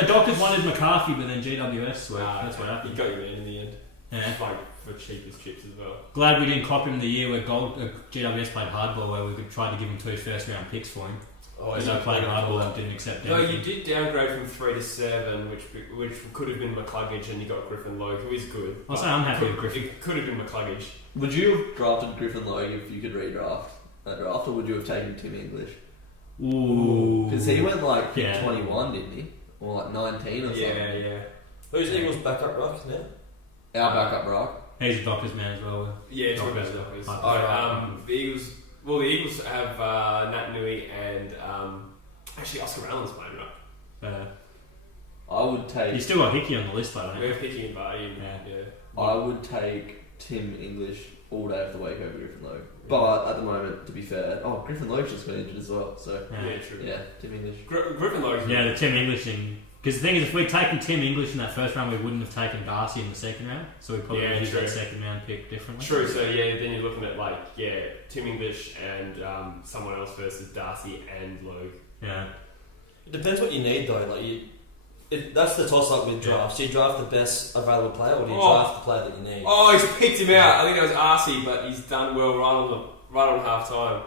the doctors wanted McCarthy, but then GWS, that's what happened. You got your man in the end. Yeah. Like, for cheap as chips as well. Glad we didn't cop him the year where GWS played hardball, where we could try to give him 2 first-round picks for him. Oh, Because they played hardball and didn't accept No, anything. you did downgrade from 3 to 7, which could have been McCluggage, and you got Griffin Logue, who is good. I'll say I'm happy with Griffin. It could have been McCluggage. Would you have drafted Griffin Logue if you could redraft that draft, or would you have taken Tim English? Ooh. Because he went like Yeah. 21, didn't he? Or like 19 or something. Yeah. Who's Eagles backup rock now? Our backup rock. He's a doctor's man as well. Yeah, talk about the Dockers. The Eagles have Nat Nui and actually Oscar Allen's playing right. I would take. You still got Hickey on the list, though, don't We you? have Hickey and Barty. Yeah. I would take Tim English all day of the week over Griffin Logue. But at the moment, to be fair, Griffin Logue's just got injured as well. So Yeah, true. yeah, Tim English. Griffin Logue. Yeah, the Tim English thing. Because the thing is, if we'd taken Tim English in that first round, we wouldn't have taken Darcy in the second round. So we probably would have used true. that second round pick differently. True. So yeah, then you're looking at Tim English and someone else versus Darcy and Logue. Yeah. It depends what you need though. That's the toss up with drafts. Do you draft the best available player, or do you draft the player that you need? Oh, he's picked him out. I think that was Arcee, but he's done well right on half time.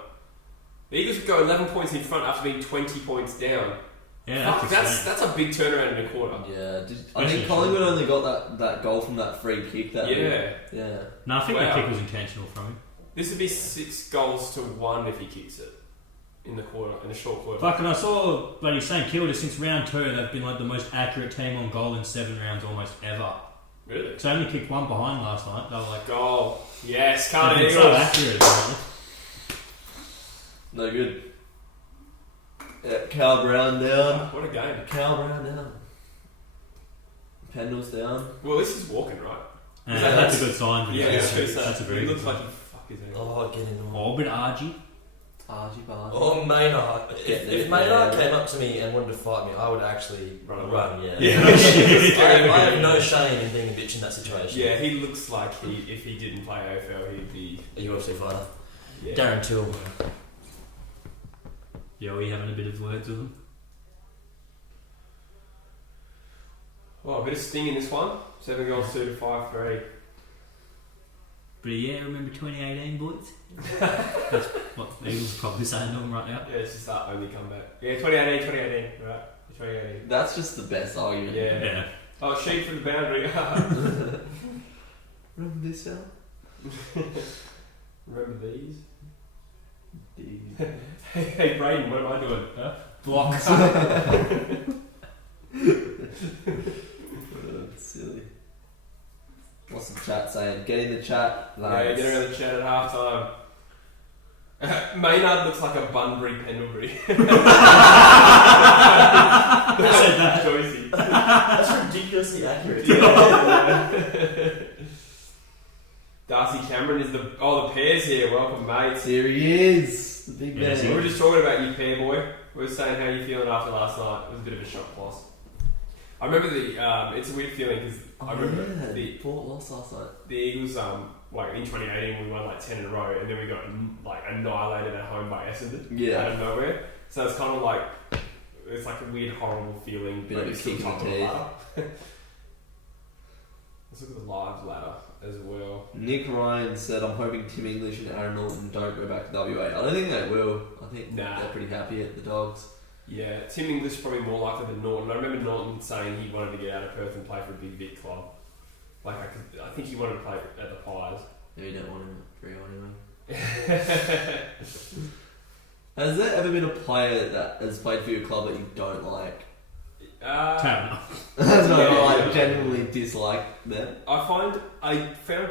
The Eagles could go 11 points in front after being 20 points down. Yeah, Fuck, that's a big turnaround in a quarter. Yeah, I think Collingwood only got that goal from that free kick. That Yeah. Yeah. No, I think Wow. the kick was intentional from him. This would be 6-1 if he kicks it in the short quarter. Fuck, and I saw bloody St Kilda since round 2, they've been like the most accurate team on goal in 7 rounds almost ever. Really? Because they only kicked 1 behind last night. They were like, Goal. Yes, they've can't been so accurate. Apparently. No good. Yeah, Cal Brown down. What a game. Cal Brown down. Pendle's down. Well, this is walking, right? That's a good sign. Yeah, That's a it very good looks sign. like he fuck his head. Oh, getting on. Oh, but Argy. Argy Bargy. Oh, Maynard. Getting If it, Maynard yeah. came up to me and wanted to fight me, I would actually Run run. away. Yeah. Yeah. I have no shame in being a bitch in that situation. Yeah, he looks like if he didn't play AFL, he'd be. A UFC fighter. Yeah. Darren Till. Yeah, we having a bit of words with them. Oh, a bit of sting in this one. 7 goals, 2 to 5 for 8. But yeah, remember 2018, boys? That's what the Eagles are probably saying to them right now. Yeah, it's just that only comeback. Yeah, 2018, right? 2018. That's just the best argument. Yeah. Oh, shoot for the boundary. Remember this cell? Remember these? Dude. Hey, Brayden, what am I doing? Huh? Block. Silly. What's the chat saying? Get in the chat, Yeah, lads. get around the chat at half time. Maynard looks like a Bunbury Pendlebury. I said that. Drewzy. That's ridiculously accurate. Darcy Cameron is the pairs here. Welcome, mates. Here he is, the big Yeah, man. We were just talking about you, pair boy. We were saying how you feeling after last night. It was a bit of a shock loss. I remember it's a weird feeling because I remember the Port lost last night. the Eagles in 2018 we won 10 in a row and then we got annihilated at home by Essendon out of nowhere. So it's kind of it's like a weird horrible feeling. Bit but of a it's still kick in top the of teeth. ladder. Let's look at the live ladder as well. Nick Ryan said, I'm hoping Tim English and Aaron Norton don't go back to WA. I don't think they will. I think Nah. they're pretty happy at the Dogs. Yeah, Tim English is probably more likely than Norton. I remember Norton saying he wanted to get out of Perth and play for a big Vic club. I think he wanted to play at the Pies. Yeah, you don't want him at 3 anyway. Has there ever been a player that has played for your club that you don't like? Taverner. I genuinely dislike them. I found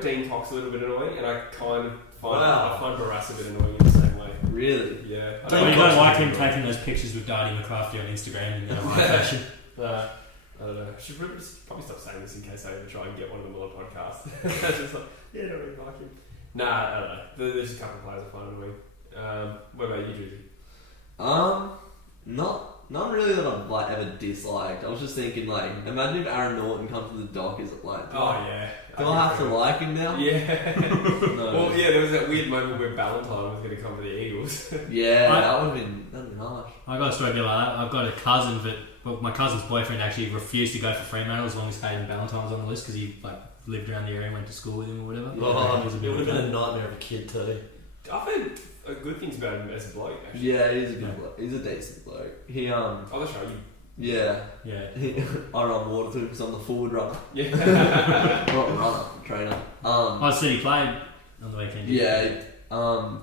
Dean Cox a little bit annoying, and I kind of find Wow. Barras a bit annoying in the same way. Really? Yeah. I Well, you watch don't like him it. taking those pictures with Darty McCrafty on Instagram in my fashion. I don't know. I should probably stop saying this in case I ever try and get one of them on a podcast. It's just like, yeah, I don't really like him. Nah, I don't know. There's just a couple of players I find annoying. What about you, Drewzy? Not really that I've like ever disliked. I was just thinking like, imagine if Aaron Norton comes to the dock. Is it like, do Yeah. I have to like him now? Yeah. No. Well, yeah, there was that weird moment where Ballantyne was going to come to the Eagles. Yeah, I- that would have been harsh. I got a story like that. I've got a cousin that, well, my cousin's boyfriend actually refused to go for Fremantle as long as Hayden Ballantyne was on the list because he like lived around the area and went to school with him or whatever. Oh, He was a it bit would have of a been a nightmare of a kid too. I've heard good things about him as a bloke, actually. Yeah, he's a good bloke. He's a decent bloke. He Oh, that's right. yeah. yeah. I run water to him because I'm the forward runner. Yeah. Not runner, trainer. I said he played on the weekend. Yeah,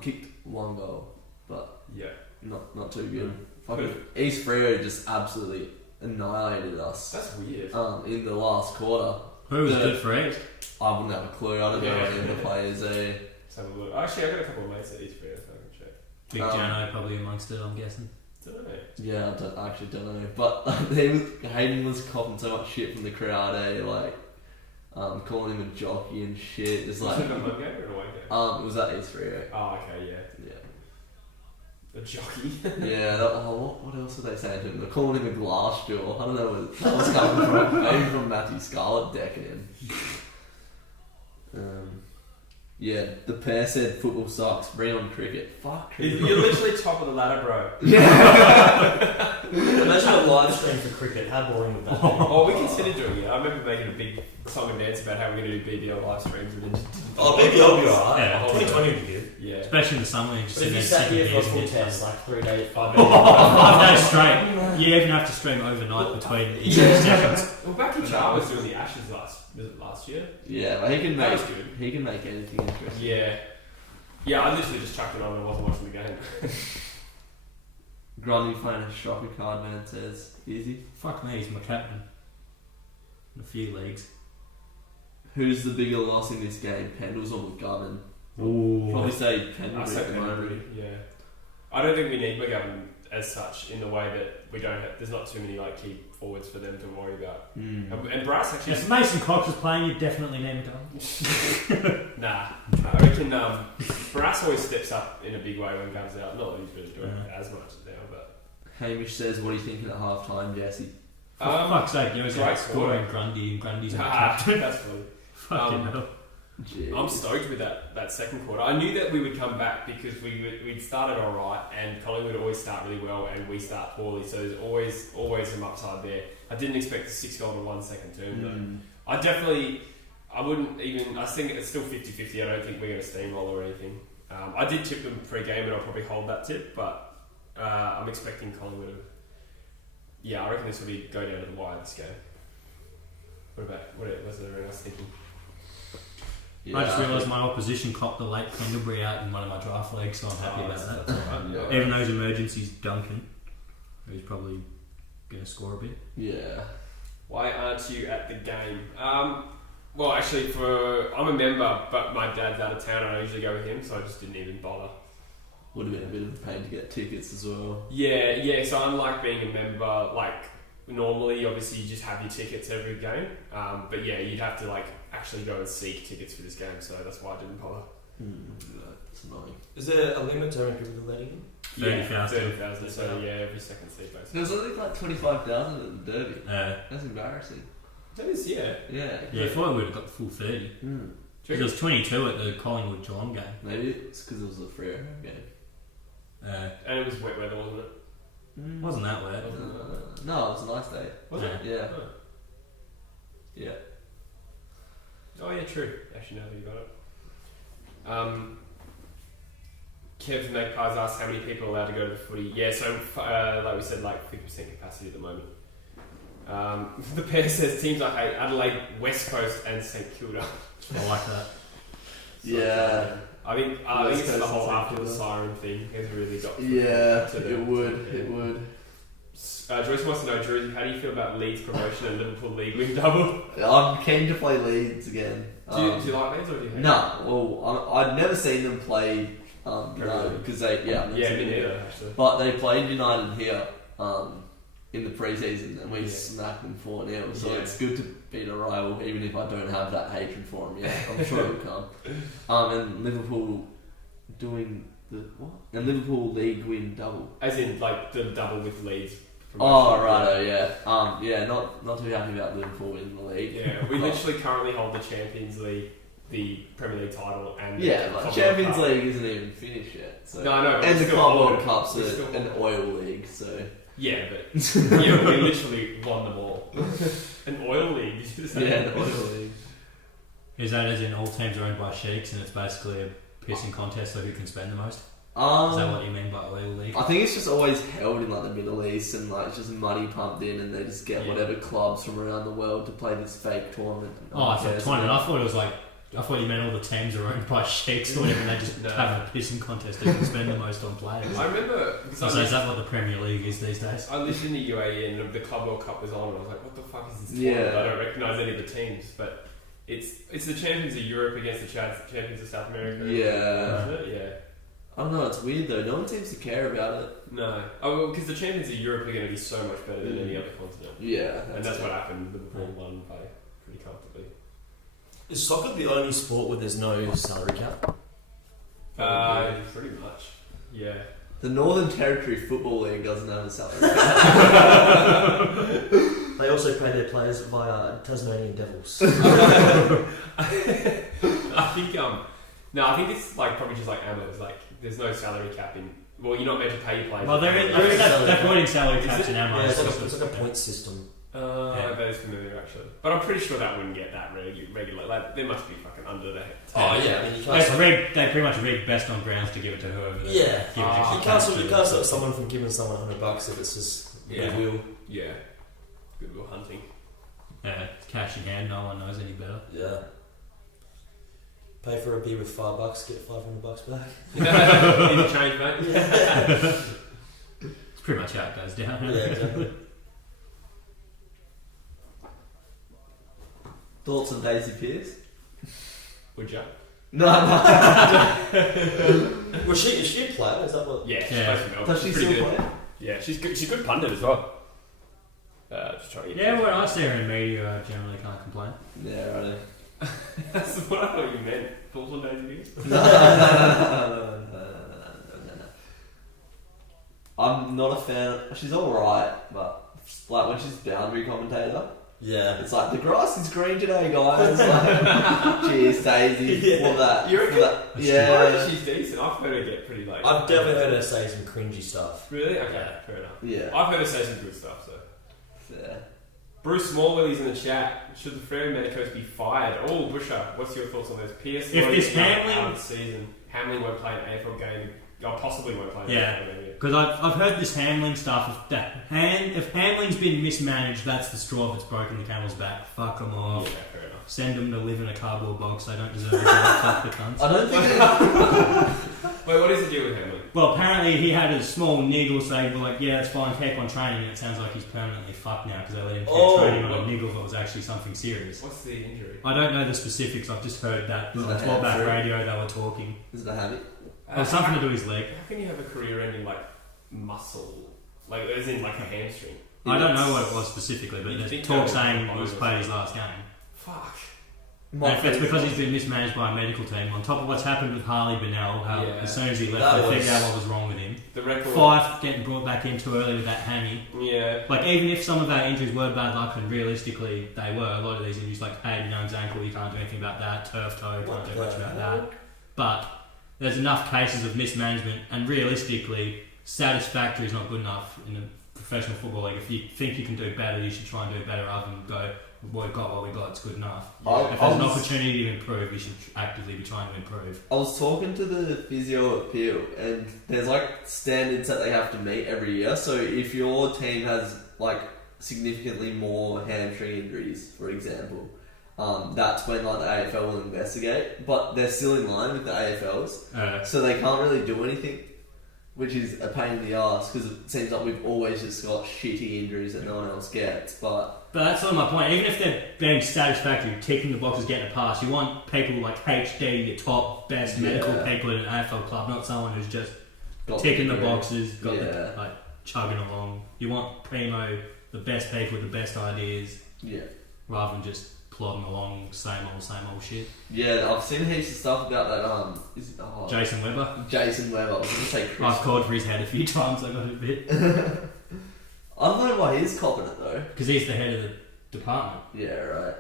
kicked one goal, but Yeah. not too good. Fucking East Freo just absolutely annihilated us. That's weird. In the last quarter. Who was good for it? I wouldn't have a clue. I don't know any of the players there. Let's have a look. Actually, I've got a couple of mates at East Freo, if I can check. Big Jano probably amongst it, I'm guessing. Don't know. Yeah, I actually don't know. But Hayden was copping so much shit from the crowd, like calling him a jockey and shit. Just Was like it a home game or an away game? it was at East Freo. Oh, okay, yeah. A jockey. Yeah. What else were they saying to him? They're calling him a glass jaw. I don't know where that was coming from. Maybe from Matthew Scarlett decking him. Yeah, the pair said football sucks. Bring on cricket. Fuck cricket. You're literally top of the ladder, bro. Imagine a live stream for cricket. How boring would that be? Oh, we considered doing it. I remember making a big song and dance about how we're going to do BBL live streams and then just... Oh, maybe I'll be alright. Yeah. 2020 would be good. Yeah. Especially in the summer, you just But if sit you there sat sipping here for a beers full and get test, done. like 3 days, 5 days. 5 days straight. You even have to stream overnight between each sessions. Well, Becky Char was doing the Ashes last year. Yeah, but he can That make was good. he can make anything interesting. Yeah. Yeah, I literally just chucked it on and wasn't watching the game. Grundy playing a shocker card, man, says easy. Fuck me, he's my captain. In a few leagues. Who's the bigger loss in this game, Pendles or McGovern? Ooh. Probably say I Pendles say at the moment. Pendlebury, yeah. I don't think we need McGovern as such in the way that we don't have, there's not too many like key forwards for them to worry about. And Brass actually... If Mason Cox was playing, you'd definitely need him. Nah. I reckon Brass always steps up in a big way when Gav's out. Not that he's really doing as much now, but... Hamish says, what are you thinking at half time, Jesse? For fuck's sake, you was great scoring Grundy and Grundy's my captain. That's funny. Fucking hell. Jeez. I'm stoked with that second quarter. I knew that we would come back because we'd started alright and Collingwood always start really well and we start poorly, so there's always some upside there. I didn't expect a 6-goal to 1 second term though. I think it's still 50-50. I don't think we're going to steamroll or anything. I did tip them pre-game and I'll probably hold that tip, but I'm expecting Collingwood to... Yeah, I reckon this will go down to the wire this game. What was everyone else thinking? Yeah, I just realised my opposition copped the late Pendlebury out in one of my draft leagues, so I'm happy about that. That's all right. Yeah. Even though his emergency's Duncan, who's probably going to score a bit. Yeah. Why aren't you at the game? Well, actually, I'm a member, but my dad's out of town and I usually go with him, so I just didn't even bother. Would have been a bit of a pain to get tickets as well. Yeah, so unlike being a member, like, normally, obviously, you just have your tickets every game, but yeah, you'd have to, like, actually go and seek tickets for this game, so that's why I didn't bother. That's annoying. Is there a limit to how many people they're letting in? 30,000. So yeah, every second seat, basically. There was only like 25,000 at the Derby. Yeah, That's embarrassing. That is, yeah. Yeah. I thought we would have got the full 30. Because there was 22 at the Collingwood Geelong game. Maybe it's because it was a Freo game. And it was wet weather, wasn't it? Wasn't that wet? No, it was a nice day. Was it? Yeah. Oh. Yeah. Oh yeah, true. Actually, now that you got it. Kev from Magpies asked how many people are allowed to go to the footy. Yeah, so like we said, like 50% capacity at the moment. The pair says teams like Adelaide, West Coast, and St Kilda. I like that. Yeah. I think West it's the Coast whole and St after the Kilda. siren thing has really got. Yeah, to the- it would. yeah. It would. Joyce wants to know, Drewzy, how do you feel about Leeds promotion and Liverpool league win double? I'm keen to play Leeds again. Do you like Leeds or do you hate No, well, I've never seen them play because they Yeah, me neither, actually. But they played United here in the pre-season and we Yeah. smacked them 4-0. So Yeah. it's good to beat a rival, even if I don't have that hatred for them yet. I'm sure it'll come. And Liverpool doing the what? And Liverpool league win double. As in, like, the double with Leeds. Oh right, yeah. Not too happy about Liverpool winning the league. Yeah, we literally currently hold the Champions League, the Premier League title, and Yeah, the but Club Champions World Cup. League isn't even finished yet. So. No, I know. but And we the still Club hold World it. Cup's We still an hold it. oil league, so Yeah, but yeah, we literally won them all. An oil league, did you say? yeah, an oil league. Is that as in all teams are owned by sheiks and it's basically a pissing contest of who can spend the most? Is that what you mean by oil league? I think it's just always held in like the Middle East and like it's just money pumped in and they just get whatever clubs from around the world to play this fake tournament. Oh, I thought tournament. I thought it was like. I thought you meant all the teams are owned by sheiks or whatever and they just No. have a pissing contest who can spend the most on players. I remember because So is that what the Premier League is these days? I lived in the UAE and the Club World Cup was on and I was like, what the fuck is this Yeah. tournament? I don't recognise any of the teams, but it's the champions of Europe against the champions of South America. Yeah. Isn't it? Yeah. I don't know, it's weird though. No one seems to care about it. No. Oh, well, because the champions of Europe are going to be so much better than any other continent. Yeah. And that's what happened. Liverpool won by pretty comfortably. Is soccer the only sport where there's no salary cap? Pretty much. Yeah. The Northern Territory Football League doesn't have a salary. They also pay their players via Tasmanian Devils. I think I think it's like probably just like Ammo. It's like there's no salary cap in. Well, you're not meant to pay your players. Well, they're avoiding salary caps in our Yeah, it's minds. like a point system. I bet it's familiar actually, but I'm pretty sure that wouldn't get that regular. Like there must be fucking under the. Oh yeah, I mean you can't. They pretty much rigged best on grounds to give it to whoever. They Yeah, give it to. you can't stop someone from giving someone $100 if it's just goodwill. Yeah, goodwill hunting. Yeah, cash in hand. No one knows any better. Yeah. Pay for a beer with $5, get $500 back. Need to change, mate. It's pretty much how it goes down. Yeah, exactly. Thoughts on Daisy Pearce? Would you? No. Is she a player? Is that what? Yeah. Yeah. Does she She's pretty still good. play? Yeah, she's good. She's a good pundit as well. Just trying to get. Yeah, when I see her in media, I generally can't complain. Yeah, right. That's what I thought you meant. Thoughts on Daisy Pearce? No. I'm not a fan of... She's alright, but like when she's boundary commentator, Yeah. it's like, the grass is green today, guys. Like, cheers, Daisy, for that. You reckon? Yeah. She's decent. I've heard her get pretty like. I've definitely heard her say some cringy stuff. Really? Okay, Yeah. fair enough. Yeah. I've heard her say some good stuff. So. Yeah. Bruce Smallwilly's in the chat. Should the Freo medicos be fired? Oh, Busher, what's your thoughts on this? PS If this Hamling- out of the season, Hamling won't play an AFL game. Or possibly won't play an Yeah. AFL game. Because I've heard this Hamling stuff. If Hamling's been mismanaged, that's the straw that's broken the camel's back. Fuck them Yeah, off. fair enough. Send them to live in a cardboard box. They don't deserve it. Fuck the cunts. I don't think Wait, what is the deal with Hamling? Well, apparently he had a small niggle, so they were like, yeah, it's fine, keep on training. It sounds like he's permanently fucked now because they let him keep training on a niggle that was actually something serious. What's the injury? I don't know the specifics, I've just heard that Is on it a talkback hamstring? radio they were talking. Is it a habit? It was something to do with his leg. How can you have a career-ending like muscle, like as in like a hamstring? I don't know what it was specifically, but You'd there's think talk that saying would he was be played his last game. Fuck. And if it's because he's been mismanaged by a medical team, on top of what's happened with Harley Bennell, how Yeah. as soon as he left, That they was- figured out what was wrong with him. The record. Fife getting brought back in too early with that hammy. Yeah. Like, even if some of our injuries were bad luck, and realistically they were, a lot of these injuries, like Hayden Young's ankle, you can't do anything about that, turf toe, you can't do much about that. But there's enough cases of mismanagement, and realistically, satisfactory is not good enough in a professional football league. If you think you can do better, you should try and do better rather than go, we've got what we got, it's good enough. If there's an opportunity to improve, you should actively be trying to improve. I was talking to the physio at Peel, and there's like standards that they have to meet every year. So if your team has like significantly more hamstring injuries, for example, that's when like the AFL will investigate. But they're still in line with the AFLs, so they can't really do anything. which is a pain in the ass because it seems like we've always just got shitty injuries that no one else gets. But that's not my point. Even if they're being satisfactory, ticking the boxes, getting a pass, you want people like HD, your top, best medical people in an AFL club, not someone who's just ticking the boxes, got the, like chugging along. You want primo, the best people with the best ideas, rather than just plodding along, same old shit. Yeah, I've seen heaps of stuff about that. Jason Webber. Jason Webber. I was going to say Chris. I've called for his head a few times. I got a bit. I don't know why he's copping it though. Because he's the head of the department. Yeah, right.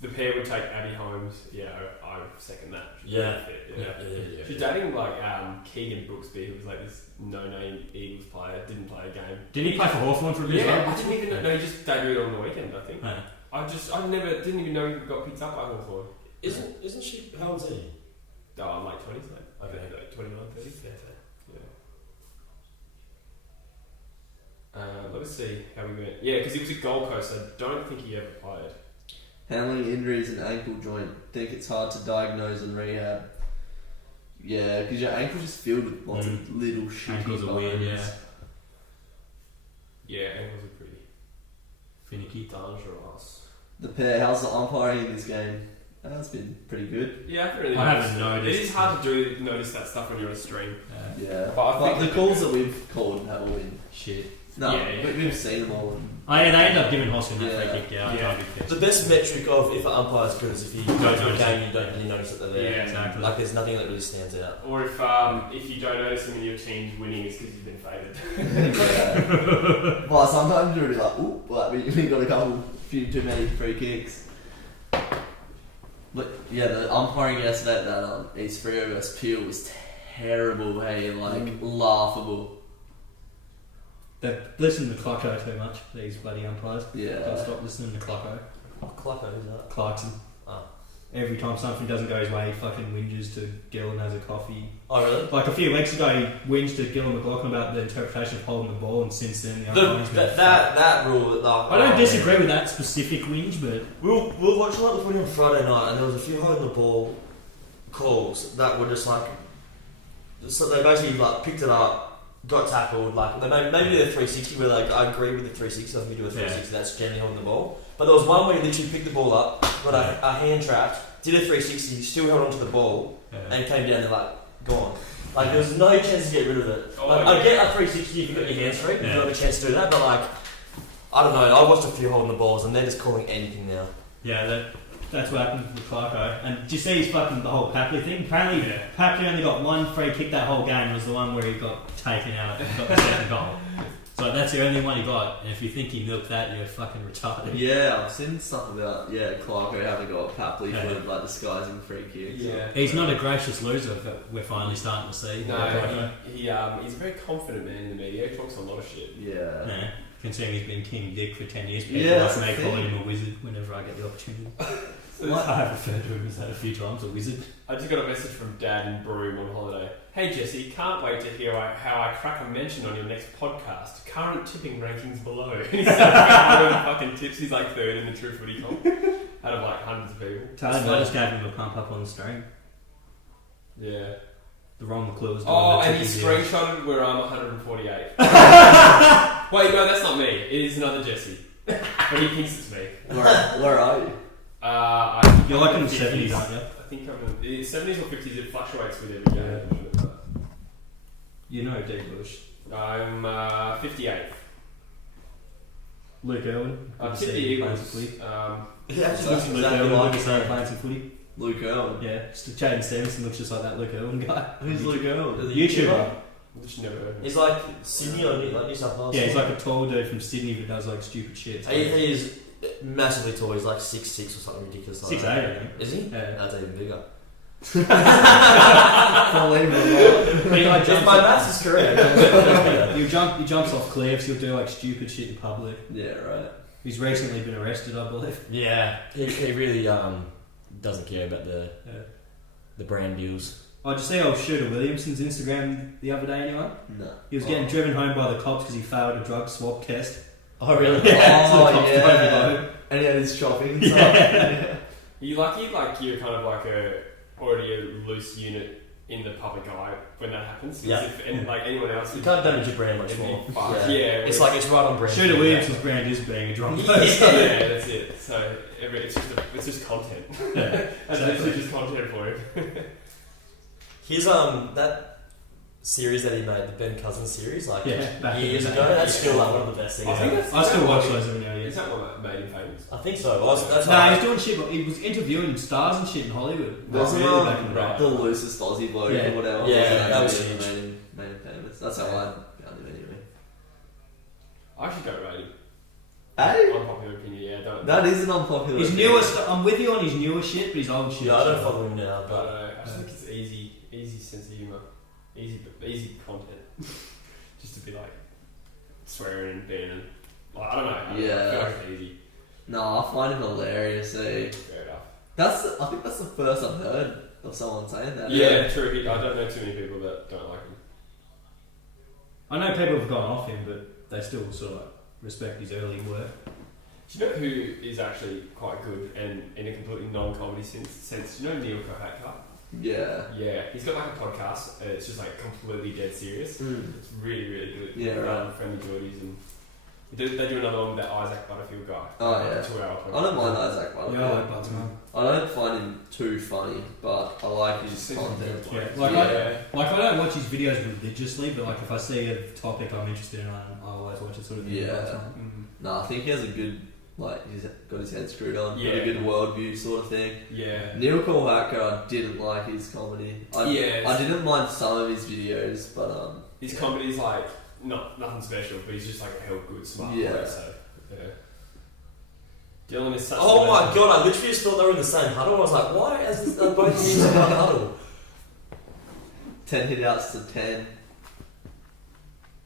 The pair would take Abby Holmes. Yeah, I second that. Yeah. She's dating like Keegan Brooksby, who was like this no-name Eagles player. Didn't play a game. Didn't he play for Hawthorn for a bit? Yeah, I didn't even know. He just debuted on the weekend, I think. Yeah. I didn't even know he got picked up by Hawthorn. Isn't she? How old is he? Oh, late 20s, mate. Okay. Like 29, 30. Let us see how we went. Yeah, because he was at Gold Coast. I don't think he ever played. Handling injuries and ankle joint. Think it's hard to diagnose and rehab. Yeah, because your ankle's just filled with lots of little shitty Ankles are weird, bones. Yeah, ankles are pretty finicky. dangerous. The pair, how's the umpiring in this game? That's been pretty good. Yeah, I haven't really I noticed. haven't noticed. It is hard to notice that stuff when you're on a stream. Yeah, But I think the calls that we've called have all been Shit. no. Yeah. We've seen them all. Oh yeah, they end up giving Hoskin that Yeah. free kick. Yeah, I Yeah. can't be pissed. The best metric of if an umpire's good is if you go to a game, you don't really notice that they're there. Yeah, exactly. Like there's nothing that really stands out. Or if you don't notice them and your team's winning, it's because you've been favoured. Yeah. Well, sometimes you're really like, ooh, like we got few too many free kicks. But yeah, the umpiring yesterday at that East Freo vs Peel was terrible. Hey, like laughable. They listen to Clarko too much. These bloody umpires. Gotta Yeah. stop listening to Clarko. Clucko, who's that? Clarkson. Oh. Every time something doesn't go his way, he fucking whinges to Gill and has a coffee. Oh really? Like a few weeks ago, he whinged to Gill and McLaughlin about the interpretation of holding the ball, and since then, the umpiring's been That rule. Like, I don't disagree with that specific whinge, but We were watching like the footy on Friday night, and there was a few holding the ball calls that were just like. So they basically like picked it up, got tackled. Like maybe did a 360 where like I agree with the 360. So if you do a 360, that's generally holding the ball. But there was one where you literally picked the ball up, got a hand trapped, did a 360, still held onto the ball, and came down and like gone. Like there was no chance to get rid of it. Like, I get a 360 if you got your hands free, you don't have a chance to do that. But like I don't know. I watched a few holding the balls, and they're just calling anything now. yeah, that's what happened with Clarko. And did you see his fucking the whole Papley thing? Apparently, Papley only got one free kick that whole game. Was the one where he got taken out and got the second goal. So that's the only one he got. And if you think he milked that, you're fucking retarded. Yeah, I've seen stuff about Clarko having got Papley for like disguising free kicks. Yeah. He's not a gracious loser that we're finally starting to see. No, he's a very confident man in the media. He talks a lot of shit. Yeah. Yeah. Considering he's been King Dick for 10 years, people Yeah, like that's me the calling thing. him a wizard whenever I get the opportunity. What? I have referred to him as that a few times, a wizard. I just got a message from Dad in Broome on holiday. Hey Jesse, can't wait to hear how I crack a mention on your next podcast. Current tipping rankings below. He's so fucking tips. He's like third in the True Footy comp out of like hundreds of people. Tyler Mills gave him a pump up on the stream. Yeah. The wrong clue was Oh, and he screenshotted where I'm 148. Wait, no, that's not me. It is another Jesse. But he thinks it's me. Where are you? I think You're I'm like in the 50s. 70s, aren't you? I think I'm in 70s or 50s. It fluctuates with every game. You know D. Bush. I'm 58th. Luke Irwin. I Good to tipped the see him playing Eagles. some footy. He actually looks Luke exactly Irwin like looks his like name. playing some footy. Luke Irwin. Yeah, just Jaden Stevenson looks just like that Luke Irwin guy. Who's Luke Irwin? The YouTuber. Which never heard of him. He's like Sydney or like New South Wales. Yeah, he's like a tall dude from Sydney who does like stupid shit. He is massively tall. He's like 6'6" or something ridiculous. Like 6'8", that. I think. Is he? Yeah. That's even bigger. Believe it But he like If jumps my off- maths is correct. he jumps off cliffs. He'll do like stupid shit in public. or not. Yeah, right. He's recently been arrested, I believe. Yeah, he really doesn't care about the brand deals. Oh, did you see old Shooter Williamson's Instagram the other day, anyone? No. He was getting driven home by the cops because he failed a drug swab test. Oh really? Yeah, so the Oh, cops yeah. drove him home. And he had his shopping and stuff. Yeah. You lucky, like you're kind of like already a loose unit in the public eye when that happens. Yeah. And like anyone else, You can't damage your brand much it'd be more. fucked. Yeah. Yeah, It's like it's right on brand. Shooter Williams' brand is being a drunk yeah, person. that's it. So it's just content. Yeah, That's literally just content for him. Here's that series that he made, the Ben Cousins series, like back in years the ago. day. That's still like one of the best things. I think that's- I still watch those every now and Is again. that one that made him famous? I think so. That's No, how he's doing shit. He was interviewing stars and shit in Hollywood. Wasn't Really back in the day. right. the loosest Aussie bloke Yeah. or whatever? Yeah, wasn't that was really huge. made him famous. That's how I found him anyway. I actually don't rate him. Hey, Unpopular opinion, yeah, don't. that is an unpopular. His opinion. newest, I'm with you on his newer shit, but his old shit. Yeah, I don't follow him now, But but I just think it's easy sense of humour, easy content. Just to be like swearing and being, and like, I don't know. I Yeah. feel like it's easy. No, I find him hilarious. Fair enough. I think that's the first I've heard of someone saying that. Yeah, true. I don't know too many people that don't like him. I know people have gone off him, but they still sort of like respect his early work. Do you know who is actually quite good and in a completely non-comedy sense? Do you know Neil Kohaka? Yeah. Yeah, he's got like a podcast. And it's just like completely dead serious. Mm. It's really good. Yeah, right. Friendly Geordies and they do another one with that Isaac Butterfield guy. Oh, Like yeah. a 2 hour podcast. I don't mind Isaac Butterfield. Yeah, I like Bugs, man. I don't find him too funny, but I like his Seems like a content. good bloke. Yeah, like Yeah. I don't watch his videos religiously, but like if I see a topic I'm interested in, I always watch it sort of. Yeah. Mhm. No, I think he has a good, like, he's got his head screwed on. Yeah. A good worldview sort of thing. Yeah. Neil Kohaka, I didn't like his comedy. I didn't mind some of his videos, but His comedy's like nothing special, but he's just like a hell good smart Yeah. bloke, so yeah. Dylan is such oh a my god, I literally just thought they were in the same huddle. I was like, why is they both in one huddle? 10 hit outs to 10.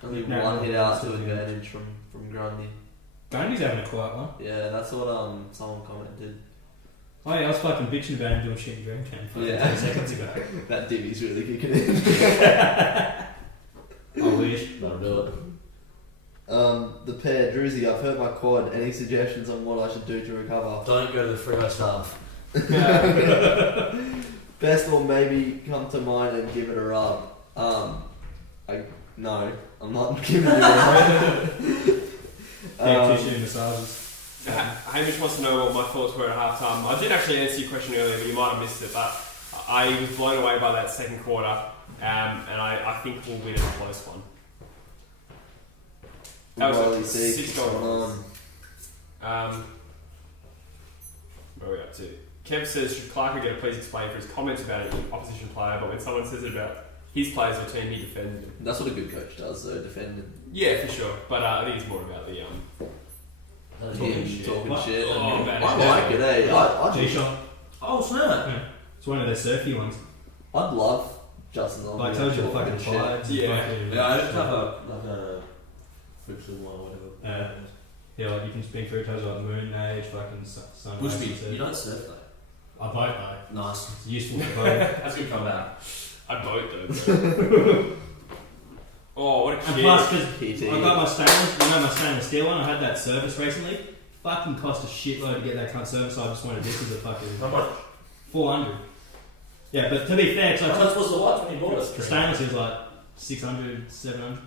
Only No, one no, hit out still to good. advantage from Grundy. Grundy's having a quiet one. Yeah, that's what someone commented. Oh yeah, I was fucking bitching about him doing shit in Dreamcamp fucking Yeah. 10 seconds ago. That divvy's really kicking in. I wish. That'll do it. The pair, Drewzy, I've hurt my quad. Any suggestions on what I should do to recover? Don't go to the Freo staff. Best will maybe come to mind and give it a rub. No, I'm not giving you a rub. Yeah, tissue massages. Hamish wants to know what my thoughts were at half time. I did actually answer your question earlier, but you might have missed it. But I was blown away by that second quarter, and I think we'll win a close one. That was Riley a Seek, 6 what's goal. going on? Where are we up to? Kev says, should Clark get a please explain for his comments about an opposition player, but when someone says it about his players or team, he defends them. That's what a good coach does, though, defending. Yeah, for sure. But I think it's more about the Him shit. talking shit. Oh, man. I like it, eh? G-Shot. Oh snap! Yeah. It's one of their surfy ones. I'd love Justin on. Like, tells you the fucking shit. vibes. Yeah. Yeah, I just have a friction one or whatever. Yeah, like you can speak through, it tells you like moon age, fucking sun. Bushby, you don't surf though. I boat though. Nice. It's useful for boat. That's a good comeback. I boat though. Oh, what a And kid. plus, because PT. I got my stainless steel one. I had that service recently. Fucking cost a shitload to get that cunt service. I just wanted this as a fucking How much? 400. Yeah, but to be fair, because How I much was the watch when you bought the it? stainless is like 600, 700.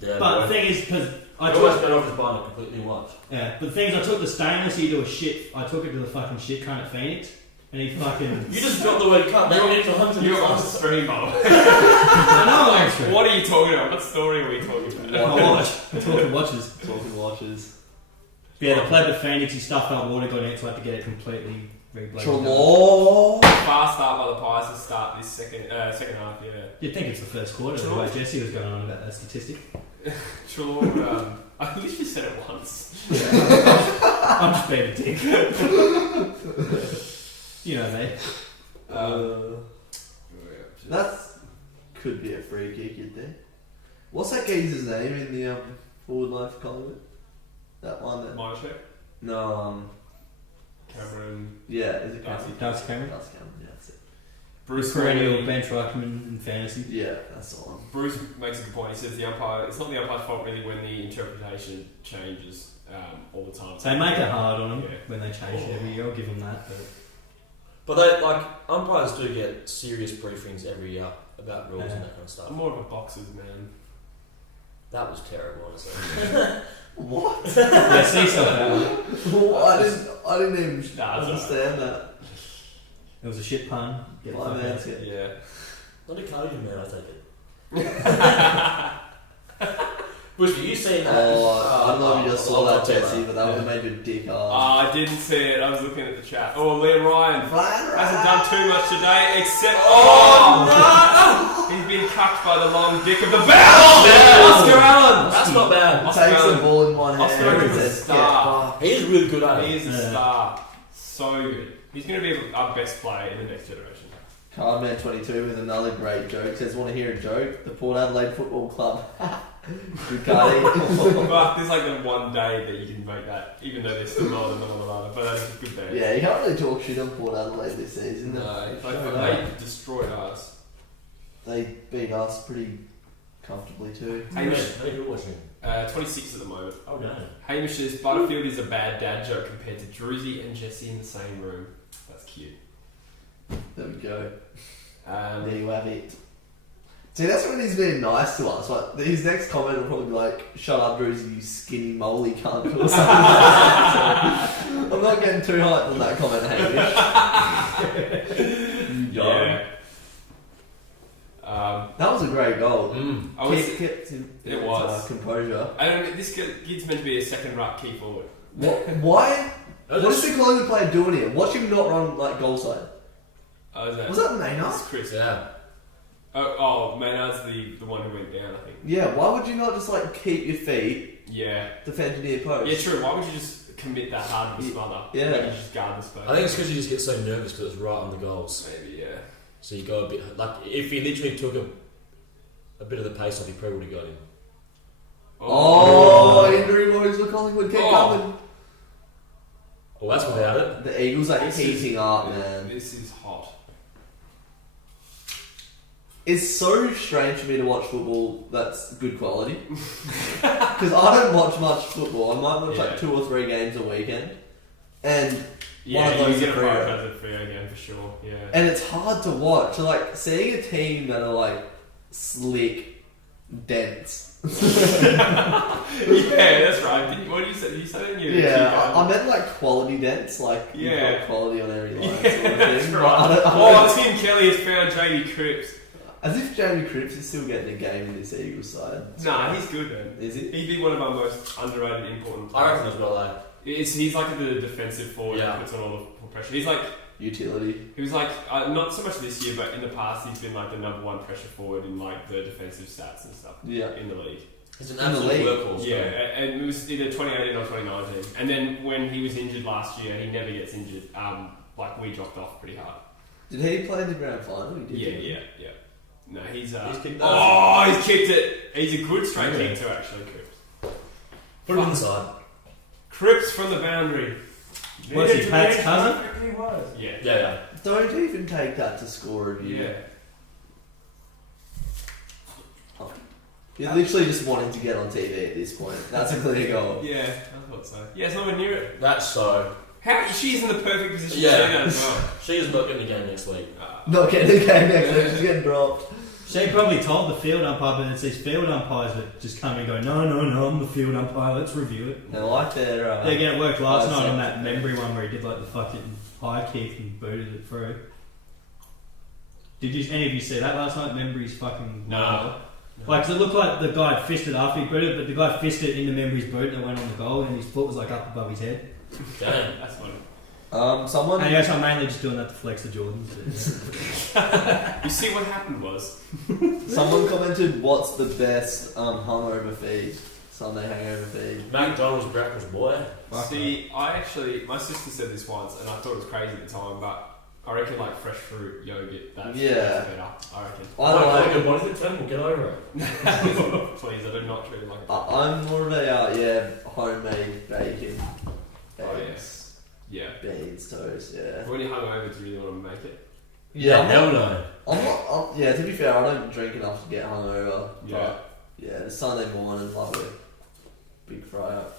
Yeah, But the thing is, because I you're always took, better off just buying a completely new watch. yeah, but the thing is, I took the stainless here to a shit. I took it to the fucking shit cunt at Phoenix, and he fucking. You just dropped the word cut. They went into hundreds You're on of stream, Bob. I know I'm extra. What are you talking about? What story are we talking about? My watch. I'm talking watches. Talking watches. Yeah, the pleb at Phoenix, he stuffed up water, got in, so I had to get it completely rebladed. Trelaw. Fast start by the Pies to start this second half, yeah. You'd think it's the first quarter, the way Jesse was going on about that statistic. Trelaw, I literally said it once. I'm just being a dick. You know me. That's could be a free kick, you'd think. What's that geezer's name in the forward line for Collingwood? That one that. Moshek, No, Cameron, yeah, is it Darcy. Cameron? Darcy Cameron. Darcy Cameron, yeah, that's it. Bruce Perennial Morley. bench ruckman in fantasy. Yeah, that's the one. Bruce makes a good point. He says the umpire, it's not the umpire's fault really when the interpretation changes all the time. They make it hard on them Yeah. when they change it every year. I'll give them that. But But they, like, umpires do get serious briefings every year. about rules and that kind of stuff. I'm more of a boxers man. That was terrible, honestly. What? Yeah, see something. I didn't even Nah, it's understand that. It was a shit pun. Get My fucked man's out. it. Yeah. Not a cardigan man, I take it. Bushby, you seen that? Oh, I don't know if you just saw that, Jesse, but that would Yeah. have made your dick Oh, hard. I didn't see it. I was looking at the chat. Oh, Liam Ryan Flat hasn't done too much today, except he's been cucked by the long dick of the bell. Oscar Allen. That's not bad. Oscar Takes the Allen. ball in one hand. Oscar Allen's a and says, star. He is really good at He it. is a star. So good. He's going to be our best player in the next generation. Cardman22 with another great joke. Says, want to hear a joke? The Port Adelaide Football Club. Good Cardi. But there's like the one day that you can make that, even though they're still not on the ladder. But that's a good day. Yeah, you can't really talk shit on Port Adelaide this season. No, Showed they up. destroyed us. They beat us pretty comfortably too. Hamish, How you watching? 26 at the moment. Oh no. Hamish says Butterfield is a bad dad joke compared to Drewzy and Jesse in the same room. That's cute. There we go. Um, There you have it. See, that's when he's being nice to us. Like, his next comment will probably be like, "Shut up, Drewzy, you skinny moly cunt," or something. I'm not getting too hyped on that comment, Hamish. yeah. That was a great goal. I was, Kept him it was. composure. I don't know, this kid's meant to be a second ruck key forward. Why? What is the Collingwood player doing here? Watch him not run like goal side. Oh, is that? Was that Maynard? That's Chris. Yeah. Oh, Maynard's the one who went down, I think. Yeah, why would you not just like keep your feet, Yeah. defend your near post? Yeah, true. Why would you just commit that hard to the smother? Yeah. Maybe just guard the space. I think it's because you just get so nervous because it's right on the goals. Maybe, yeah. So you go a bit like if he literally took a bit of the pace off, he probably would have got him. Oh, injury woes for Collingwood. Keep coming. Well, that's without it. The Eagles are This is- heating up, man. This is hot. It's so strange for me to watch football that's good quality. Because I don't watch much football. I might watch like 2 or 3 games a weekend. And one Yeah, of those you get a are free. prioritize it free again for sure. Yeah. And it's hard to watch. So like seeing a team that are like slick, dense. Yeah, that's right. What did you say? Did you say that in your Yeah, I meant like quality dense, like you've Yeah. got quality on every line. Yeah, sort of thing. that's But right. I don't- Oh, Tim Kelly has found Jamie Cripps. as if Jamie Cripps is still getting a game in this Eagles side. Nah, he's good, man. Is he? He'd be one of our most underrated, important I players. reckon as well. Like He's like the defensive forward Yeah. that puts on all the pressure. He's like, Utility. he was like, not so much this year, but in the past, he's been like the number 1 pressure forward in like the defensive stats and stuff Yeah. in the league. he's an In the absolute league. workhorse. Yeah, man. and it was either 2018 or 2019. And then when he was injured last year, he never gets injured. Like we dropped off pretty hard. Did he play in the grand final? He did. Yeah. No, he's He's kicked oh, he's kicked it. He's a good straight Yeah. kick too, actually. Cripps. Put him inside. Cripps from the boundary. What's he, Pat's cousin? He was. Yeah. Yeah. Don't even take that to score review. Yeah. You're literally just wanting to get on TV at this point. That's a clear goal. Yeah, I thought so. Yeah, it's nowhere near it. That's so. How she's in the perfect position Yeah. to say that as well. She is not getting the game next week. Not getting the game next week, she's getting dropped. She probably told the field umpire, but it's these field umpires that just come and go, no, I'm the field umpire, let's review it. They like their. Yeah, again, it worked last Nice. night on that Membry one where he did like the fucking high kick and booted it through. Did any of you see that last night? Membry's fucking. No. Like, 'cause it looked like the guy fisted after he booted, but the guy fisted into Membry's boot and it went on the goal, and his foot was like up above his head. Damn. That's funny. Someone. And I guess I'm mainly just doing that to flex the Jordans. You see what happened was Someone commented, "What's the best hungover feed? Sunday hangover feed." McDonald's breakfast, boy. see, my sister said this once, and I thought it was crazy at the time, but I reckon like fresh fruit yogurt. That's Yeah. better. I reckon. I don't like. What is it? Tell him, get over it. Please, I do not treat it like a I'm more of a homemade bacon, Oh, eggs, Yeah. beans, toast. Yeah. When you're hungover, do you really want to make it? Yeah. hell no. I'm not. Yeah. To be fair, I don't drink enough to get hungover. Yeah. But yeah, the Sunday morning, love a big fry up.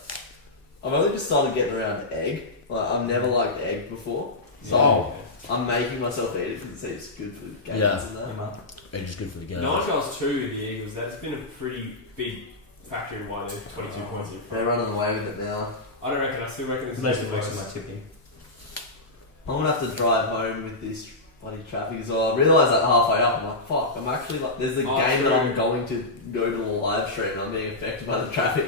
I've only just started getting around egg. Like I've never liked egg before. So I'm making myself eat it because it's good for games Yeah. and that. And just good for the game. 9 goals 2 with the Eagles. That's been a pretty big factor in why they're 22 points in They're front. running away with it now. I don't reckon. I still reckon it's At least it the works worst. on my tipping. I'm gonna have to drive home with this bloody traffic as well. I realised that halfway up, I'm like, fuck, I'm actually like, there's a game that I'm going to go to a live stream and I'm being affected by the traffic.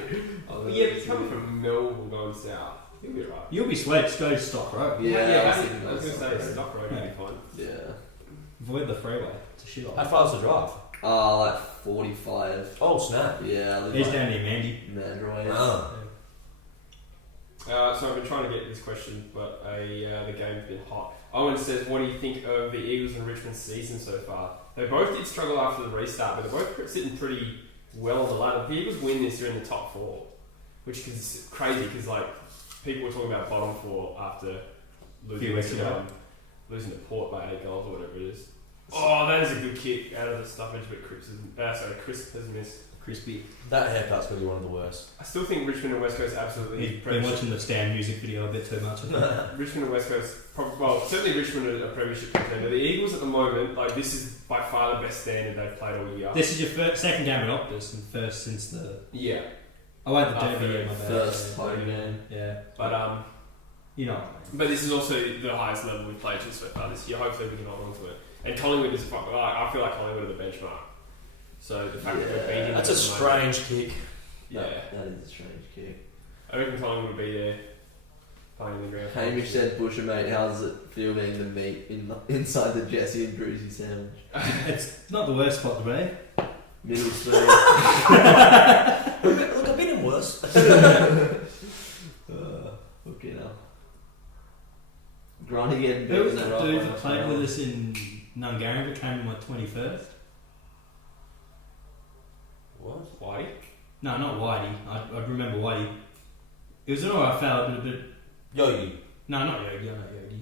Yeah, but coming from Melbourne going south, you'll be right. You'll be sweet. Just go to Stock Road. Yeah, I was going to say Stock Stock Road would be fine. Yeah. Avoid the freeway. It's a shit How off. far is the drive? Like 45. Oh, snap. Yeah, I live He's like down near Mandy. Mandroy. Ah. So I've been trying to get this question, but the game's been hot. Owen says, what do you think of the Eagles and Richmond's season so far? They both did struggle after the restart, but they're both sitting pretty well on the ladder. The Eagles win this, they're in the top 4, which is crazy because like people were talking about bottom 4 after Few weeks ago. losing to Port by 8 goals or whatever it is. Oh, that is a good kick out of the stuffage, but Chris has missed. Crispy. That haircut's going to be one of the worst. I still think Richmond and West Coast absolutely. He's been watching the Stan music video a bit too much. Richmond and West Coast, certainly Richmond are a premiership contender. The Eagles at the moment, like this is by far the best standard they've played all year. This is your second game at Optus and first since the. Yeah, I went the After Derby. the Yeah, my bad. First home game. Yeah, but you know. but this is also the highest level we've played so far this year. Hopefully we can hold on to it. And Collingwood is, I feel like Collingwood are the benchmark. So the fact that we're beating That's a them at the moment- strange kick. Yeah, That is a strange kick. I reckon Collingwood will be there playing in the ground. Hamish said, Busher mate, how does it feel being the meat inside the Jesse and Drewzy sandwich? It's not the worst spot to be. Middle spoon. Look, I've been in worse. Okay now. Granny getting Who was beaten that up dude by that us played now. with us in Nungaranga came in my 21st? What? Whitey? No, not Whitey. I remember Whitey. It was an alright fella, but a bit. Yogi. No, not Yogi. I know Yogi.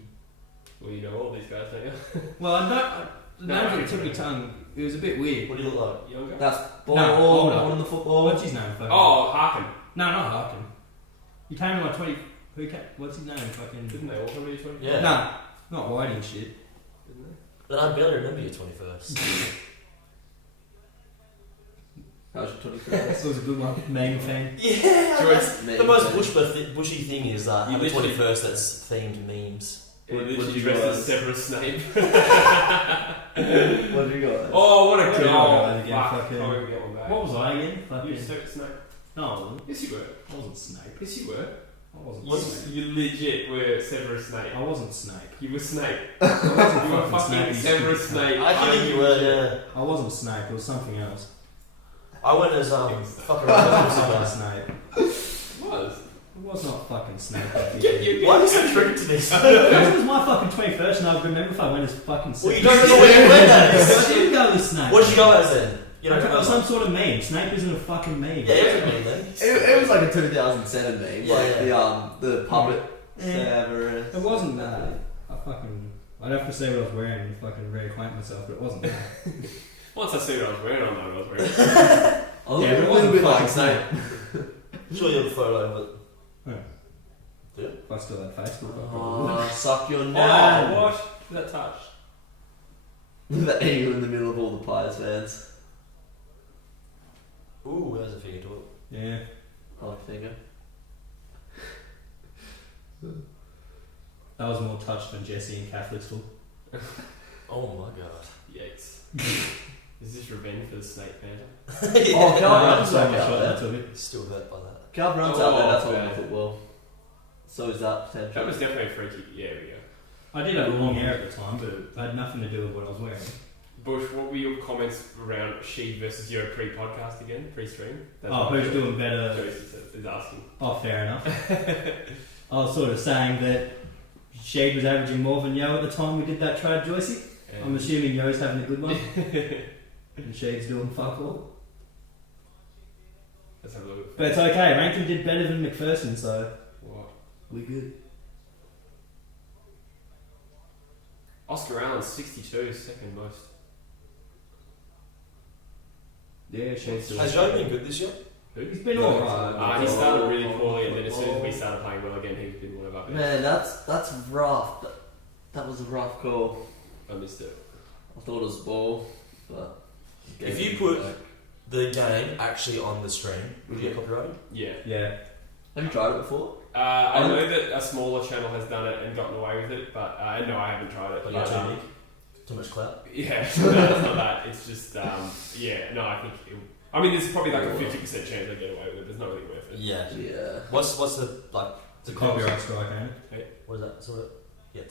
Well, you know all these guys, don't you? Well, I don't. The No, name of the tippy tongue. It was a bit weird. What do you look like? Younger? That's ball, No, older. on the football. What's his name? Fucking? Oh, Harkin. No, not Harkin. He came in my 20. Who came? What's his name? Fucking. Didn't they all come to you 20? Yeah. Nah, not Whitey and shit. Didn't they? But I barely remember your 21st. How's your 21st? That was a good one. Meme fan. Yeah. Joyce, The most bushy thing is You have a literally- 21st that's themed memes. He What literally you dressed got? as Severus Snape. What have you got? Oh, what a What goal! did I go again? Fuck, Fucking- can't even get one back. What was I again? You Fucking. were Severus Snape. No, I wasn't. Yes, you were. I wasn't Snape. Yes, you were. I wasn't Yes, Snape. you legit were Severus Snape. I wasn't Snape. You were Snape. I wasn't You were fucking Snape. Severus Snape. I think you were, yeah. I wasn't Snape. It was something else. I went as fucking It was around. not Snape. Was. It was not fucking Snape. Why are you so triggered to this? It was my fucking 21st, and I remember if I went as fucking Well, Snape. you don't remember when you went as. I didn't go with Snape. What did you go as then? You don't It was remember? some sort of meme. Snape isn't a fucking meme. Yeah, it was a meme then. It was like a 2007 meme, Yeah, like yeah. the puppet. Yeah. Severus. It wasn't that. I'd have to say what I was wearing and fucking reacquaint myself, but it wasn't that. Once I see what I was wearing, I know what I was wearing. I was Yeah, a but it little wasn't bit like fucking Snape. Sure, you have a photo, If I still had Facebook, I probably would. Oh, suck your Oh, nan. what? That touch. The eagle in the middle of all the Pies fans. but ooh, there's a figure to it. Yeah. I like finger. That was more touched than Jesse in Catholic school. Oh my god. Yikes. Is this revenge for the snake banter? Oh, Cal I runs so back much out shot there. that took it. Still hurt by that. Cal runs out there, that's all okay. in football. So is that potential. That was definitely a free kick. Yeah, there we go. I did have long hair at the time, but it had nothing to do with what I was wearing. Bush, what were your comments around Sheed versus Yo pre-podcast again? Pre-stream? That's Oh, what who's doing better? Joyce is asking. Oh, fair enough. I was sort of saying that Shade was averaging more than Yo at the time we did that trade, Joycey. I'm assuming Yo's having a good one. And Shade's doing fuck all. Let's have a look. But it's okay, Rankin did better than McPherson, so What? we're good. Oscar Allen, 62, second most. Yeah, Shade's doing Has Joe been good this year? He's been alright. He started really poorly, and then as soon as we started playing well again, he's been one of our best. Man, that's rough. That was a rough call. I missed it. I thought it was ball, but If you put the game actually on the stream, would you get copyrighted? Yeah. Yeah. have you tried it before? I know that a smaller channel has done it and gotten away with it, but no, I haven't tried it. But you're too big. Too much clout. Yeah, no, it's not that. It's just, yeah, no, I think. There's probably like a 50% chance I get away with it. It's not really worth it. Yeah. Yeah. What's the like? It's a copyright strike, ain't it? What is that? So,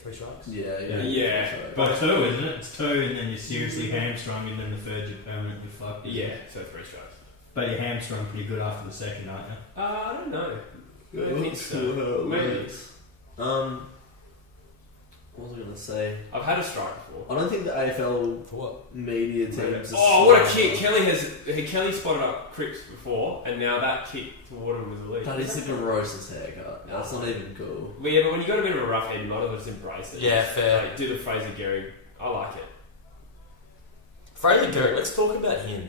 3 strikes. Yeah. But 2, isn't it? It's 2, and then you're seriously hamstrung, and then the third you're permanently fucked. Yeah, so 3 strikes. But you're hamstrung pretty good after the second, aren't you? I don't know. I don't think so. Maybe. What was I gonna say? I've had a strike before. I don't think the AFL For what? media teams. Oh, what a kick! Kelly spotted up Cripps before, and now that kick toward him was illegal. That is the grossest haircut. That's not even cool. Well, yeah, but when you got a bit of a rough head, you might as well just embrace it. Yeah, fair. Like, do the Fraser Gehrig. I like it. Fraser Gehrig, let's talk about him.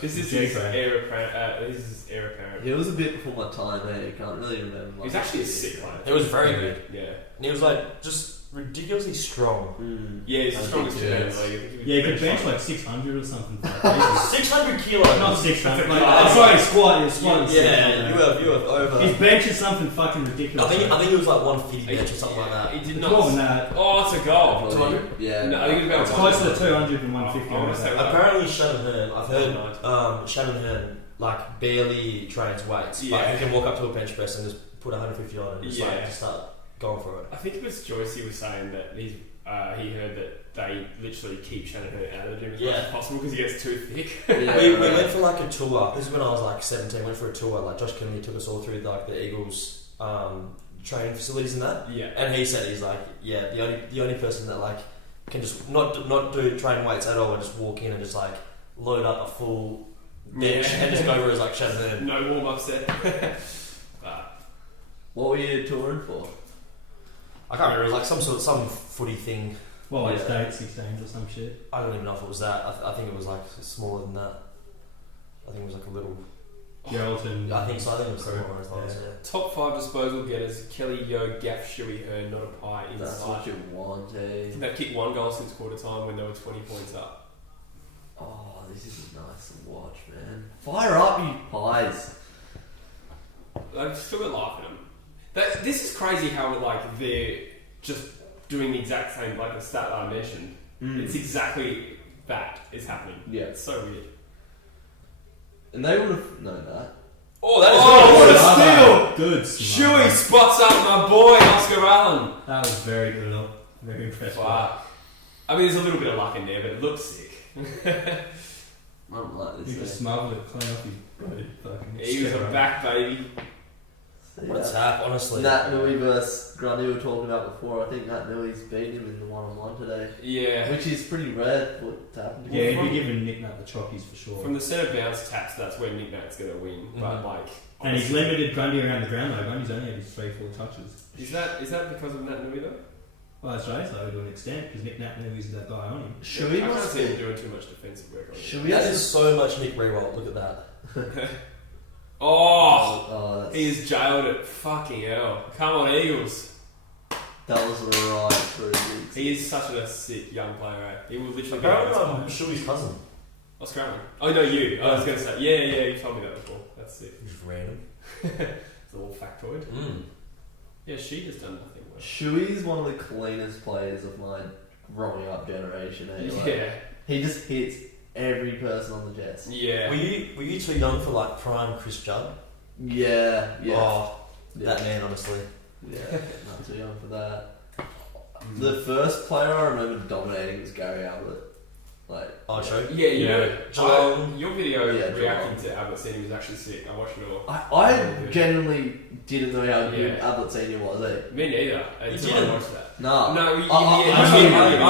This is his heir apparent. He was a bit before my time, I can't really remember. He was actually a sick player. He was very good. Yeah. And he was like just ridiculously strong. Yeah, he's the strongest man in the league. I think he was Yeah, he could pretty bench strong. like 600 or something. Like 600 kilos. not 600. Like, Yeah. sorry, squat. You're squatting. Yeah, you have over. His bench is something fucking ridiculous. I think it was like 150 bench or something like that. He did It's not. more than that. Oh, it's a goal. 200? Yeah. No, I think it's about It's close to 200 and 150. I wanna say Apparently Shannon Hearn, I've heard Shannon Hearn like barely trains weights, but Yeah. he can walk up to a bench press and just put 150 on it and just like Yeah. just start going for it. I think it was Joyce who was saying that he heard that they literally keep Shannon Hearn out of the gym as much Yeah. as possible because he gets too thick. Yeah. We went for like a tour. This is when I was like 17. Went for a tour. Like Josh Kennedy took us all through like the Eagles training facilities and that. Yeah. And he said he's like, yeah, the only person that like can just not do train weights at all and just walk in and just like load up a full bench and just go over as like Shannon Hearn. No warm up set. What were you touring for? I can't remember. It was like some footy thing. Well, like Yeah. state 16s or some shit. I don't even know if it was that. I think it was like smaller than that. I think it was like a little. Geraldton. I think so. I think it was Crew. smaller as well. Yeah. Yeah. Top 5 disposal getters: Kelly, Yo, Gaff, Shuey, Hearn, not a pie That's what inside. you want, eh? They've kicked 1 goal since quarter time when they were 20 points up. Oh, this is nice to watch, man. Fire up, you pies. I've still got laughing at them. This is crazy how like they're just doing the exact same like the stat that I mentioned. It's exactly that is happening. Yeah. It's so weird. And they would have known that. Oh, that is what a steal! Good. Shuey spots up my boy Oscar Allen. That was very good. Very impressive. Wow. I mean, there's a little bit of luck in there, but it looks sick. I don't like He this. just smuggled it clean off his bloody fucking. He was a back baby. What's that? Honestly. Nat Nui versus Grundy we were talking about before. I think Nat Nui's beat him in the one-on-one today. Yeah. Which is pretty rare for it to happen. Yeah, he'd be giving Nick Nat the chockies for sure. From the centre bounce taps, that's where Nick Nat's going to win. But like, And he's limited Grundy around the ground though. Grundy's only had his 3-4 touches. is that because of Nat Nui though? Well, that's right, so to an extent, because Nick Nat Nui's that guy on him. Should we I can't must see him doing too much defensive work on him. Should we That have is so much Nick Rewalt. Look at that. Oh! Oh, that's, He is jailed it. Fucking hell. Come on, Eagles. that was right through. He is such a sick young player, eh? He will literally Apparently, go I'm Shuey's cousin. Oscar Allen. Oh, no, you. I was going to say, yeah, you told me that before. That's sick. Just random. It's a little factoid. Mm. Yeah, she has done nothing well. Shuey's one of the cleanest players of my growing up generation. Eh? Like, Yeah. he just hits every person on the chest. Yeah. Were you too young for like prime Chris Judd? Yeah, yeah. Oh, yeah. that man, honestly. Yeah, not too young for that. The first player I remember dominating was Gary Ablett. Like, Oh, show. Yeah, you know, Geelong. your video Yeah, reacting to Abbott Senior was actually sick. I watched it all. I genuinely didn't know how good Yeah. Ablett Senior was. Eh? Me neither. Until I didn't? watched that. No, No, I I'm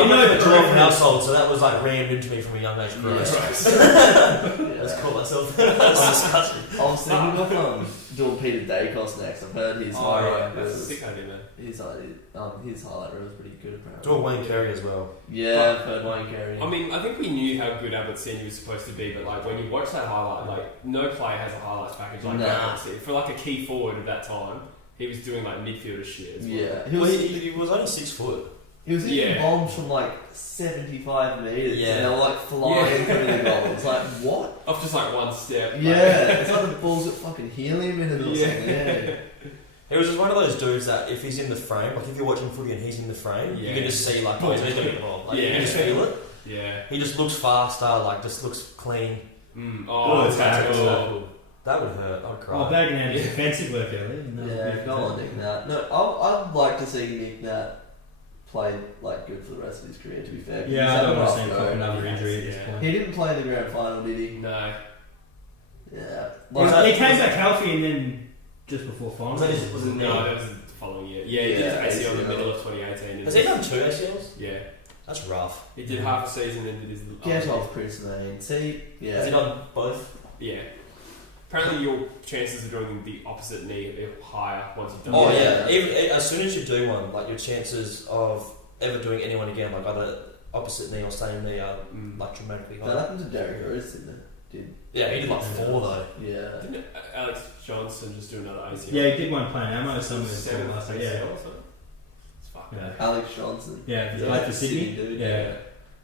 knew. not a Geelong household, so that was like rammed into me from a young age. Yeah. Gross. Yeah. Let's call myself. That's disgusting. I was thinking of doing Peter Dacos next. I've heard his Oh, yeah. highlight That's a reels. sick idea, man. His highlight reel was pretty good apparently. Do a Wayne Carey as well. Yeah, I've heard Wayne Carey. I mean, I think we knew how good Abbott Senior was supposed to be, but like when you watch that highlight, like no player has a highlights package like Nah. Abbott Senior. For like a key forward at that time, he was doing like midfielder shit as well. Yeah, He was only 6 foot. He was hitting Yeah. bombs from like 75 metres. Yeah. And they were like flying through the goal. It's like, what? Off just like one step. like- Yeah. It's like the balls at fucking helium in it or Yeah. something. Yeah. He was just one of those dudes that if he's in the frame, like if you're watching footy and he's in the frame, Yeah. you can just see like, oh, he's going to get the ball. Like, you Yeah. can just feel it. Yeah. He just looks faster, like just looks clean. Oh, Good tackle. That would hurt. I'd cry. Oh, Dagenham's defensive work earlier. and that was Yeah, big go for on, him. Nick Nat. No, I'd like to see Nick Nat play like good for the rest of his career. To be fair, 'cause Yeah, he's I had don't a want rough to see him go. cop another injury at this Yeah. point. He didn't play in the grand final, did he? No. Yeah. He came back healthy and then just before finals. Was it No, that was the following year. Yeah, he Yeah, did his ACL in the ACL. middle of 2018. Has he done 2 ACLs? Yeah. That's rough. He did half a season and did his... Get off Chris Main. See? Yeah. Has he done both? Yeah. Apparently your chances of doing the opposite knee are higher once you've done Oh it. yeah. Even as soon as you do one, like your chances of ever doing anyone again, like either opposite knee or same knee, are like dramatically That higher. happened to Derek Rose, didn't it? Yeah, he did like 4 though. Yeah. Didn't Alex Johnson just do another ACL? Yeah, he did one playing ammo somewhere. Seven last ACL year. or something? It's fucking... Yeah. Alex Johnson. Yeah, he Yeah, played for Sydney Sydney. dude. Yeah.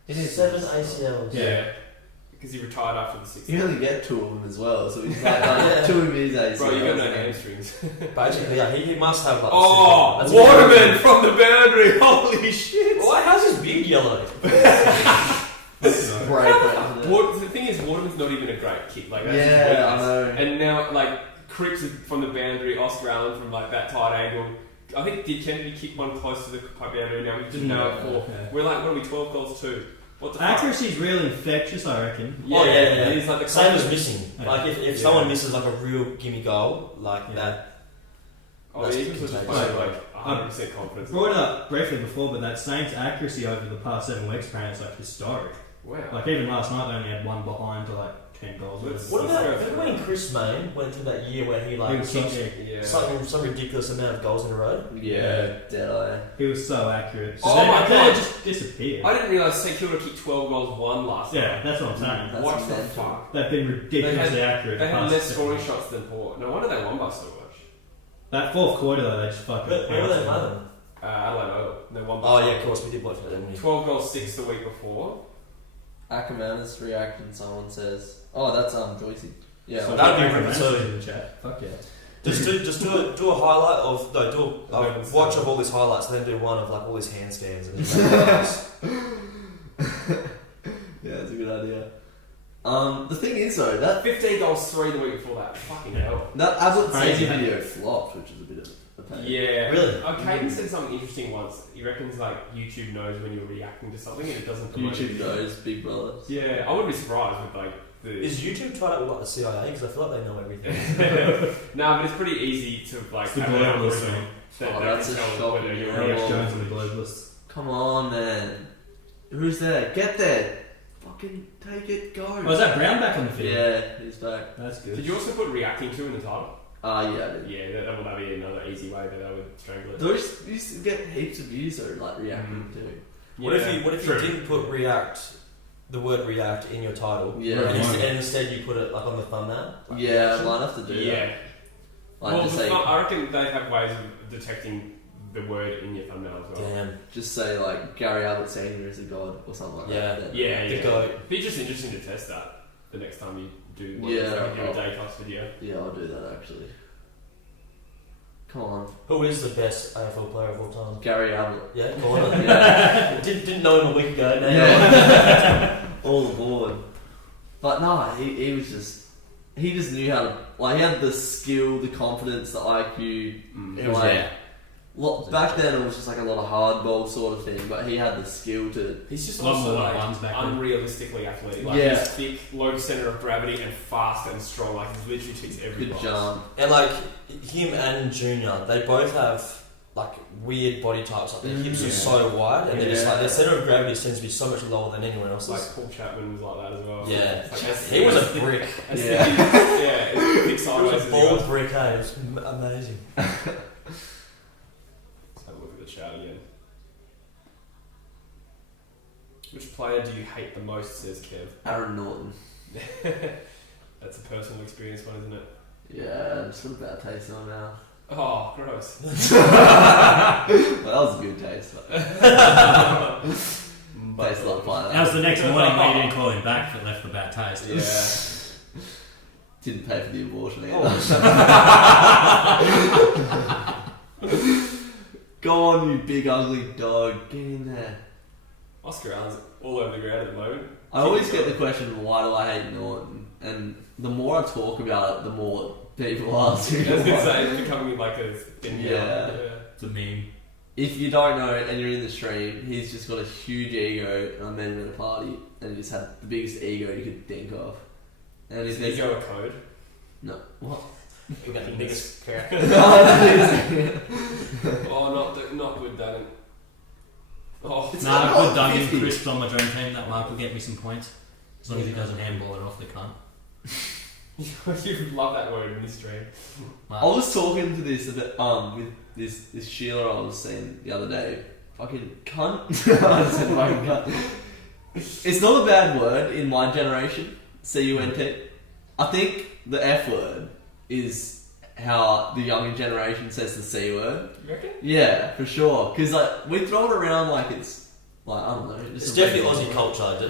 It is 7 ACLs. Yeah. Because he retired after the 6th. You only get 2 of them as well, so he's like, like 2 of his ACLs. Bro, you got no and then- hamstrings. Basically, yeah, he must have like. Oh, That's Waterman from the boundary! Holy shit! Why? How's his beard yellow? Spray paint, isn't it? The thing is, Waterman's not even a great kick. Like that's his Yeah, I weakness. know. And now, like, Cripps from the boundary, Oscar Allen from like that tight angle. I think did Kennedy kick one close to the boundary? Now we didn't know it for. Yeah. We're like, what are we? 12 goals too. What the fuck? Accuracy's real infectious, I reckon. Yeah, Oh, yeah. it is like the Same as confidence. missing. Yeah. Like if Yeah. someone misses like a real gimme goal, like Yeah. that. Oh, That's he was just contagious. playing like 100% confidence. Brought it up briefly before, but that Saints accuracy over the past 7 weeks apparently is like historic. Wow. Like even last night they only had one behind to like 10 goals. Let's- What about Let's go remember when Chris Main went through that year where he He like was kicked Yeah. some ridiculous amount of goals in a row? Yeah, dead He was so accurate. Oh then, my then God. it just disappeared. I didn't realise St Kilda kicked 12 goals, one last Yeah, night. that's what I'm saying. That's What the mental. fuck? They've been ridiculously accurate. They the had past less 7 scoring weeks. shots than Port. No wonder they won by so much. That fourth quarter though, they just fucking. Where were they pounced. playing? Adelaide Oval. They won by Oh yeah, of course we did watch that, didn't we? 12 goals, 6 the week before. Ackerman's reaction, someone says. Oh, that's Drewzy. Yeah. So That'd be Baker really Man's so- in the chat. Fuck yeah. Just do a highlight of do a Eleven watch seven. of all these highlights, and then do one of like all these handstands and Yeah, that's a good idea. The thing is though, that 15 goals, 3 the week before that. Fucking hell. Ablett Crazy, Sega video flopped, which is a bit of a pain. Yeah. Really? Caden said something interesting once. He reckons like YouTube knows when you're reacting to something and it doesn't promote YouTube it. knows, Big Brother. Yeah, I wouldn't be surprised with like the. Is YouTube tied up with like the CIA? Because I feel like they know everything. Nah, but it's pretty easy to like. It's the have an globalists, algorithm man. that Oh, they that's can a tell shocking whether you're area. Alex real. Jones and the globalists. Come on, man. Who's there? Get there. Fucking take it, go. Oh, is that Brown back on the field? Yeah, he's back. That's good. Did you also put reacting to in the title? Yeah, I did. Yeah, that would be another easy way that I would strangle it. Those used to get heaps of views though, like reacting to. What if True. you didn't put the word react in your title? Yeah. And instead you put it like on the thumbnail? Like Yeah, reaction? might have to do that. Yeah. Like Well, just say, I reckon they have ways of detecting the word in your thumbnail as well. Damn. just say like Gary Ablett Senior is a god or something like Yeah. that. Then- Yeah, The yeah. goat. It'd be just interesting to test that the next time you do one Yeah, of your I'll- Daycast video. Yeah, I'll do that actually. Come on, Who is the best AFL player of all time? Gary Ablett. Yeah, go on. Yeah. Didn't know him a week ago. Now you know. Yeah. All aboard. But no, he was just he just knew how to like he had the skill, the confidence, the IQ. Mm. And, like, back then it was just like a lot of hardball sort of thing, but he had the skill to He's just A lot also more like ones back then. unrealistically athletic. Like Yeah. he's thick, low centre of gravity, and fast and strong. Like he literally ticks every good box. jump. And like him and Junior, they both have like weird body types. Like their hips are Yeah. so wide, and they're just like Yeah. their center of gravity seems to be so much lower than anyone It's else's. like Paul Chapman was like that as well. Yeah. It's like, as He was a thick- brick. as thick Yeah. as- yeah, as thick He was sideways a as he bald was. brick. Hey, it was amazing. Let's have a look at the chart again. Which player do you hate the most? Says Kev. Aaron Norton. That's a personal experience one, isn't it? Yeah, just got a bad taste in my mouth. Oh, gross. Well, that was a good taste. Tastes like pineapple. That was the next morning when you didn't call him back if it left a bad taste. Yeah. Didn't pay for the abortion either. Go on, you big ugly dog. Get in there. Oscar Allen's all over the ground at the moment. I always get the question, why do I hate Norton? And the more I talk about it, the more people ask me. I was going to say, it's becoming like a thing. Yeah. It's a meme. If you don't know and you're in the stream, he's just got a huge ego, and I met him at a party, and he just had the biggest ego you could think of. And Is ego a code? No. What? You got the biggest carrot. Oh, not good, Duncan. Oh, Nah, good Duncan crisps on my dream team. That Mark will get me some points. As long as he doesn't handball it off the cunt. You love that word in this stream. I was talking to this about, with this Sheila I was seeing the other day. Fucking cunt. I said fucking cunt. It's not a bad word in my generation. C-U-N-T. I think the F word is how the younger generation says the C word. You reckon? Yeah, for sure. Because like we throw it around like it's like I don't know. It's definitely Aussie culture. It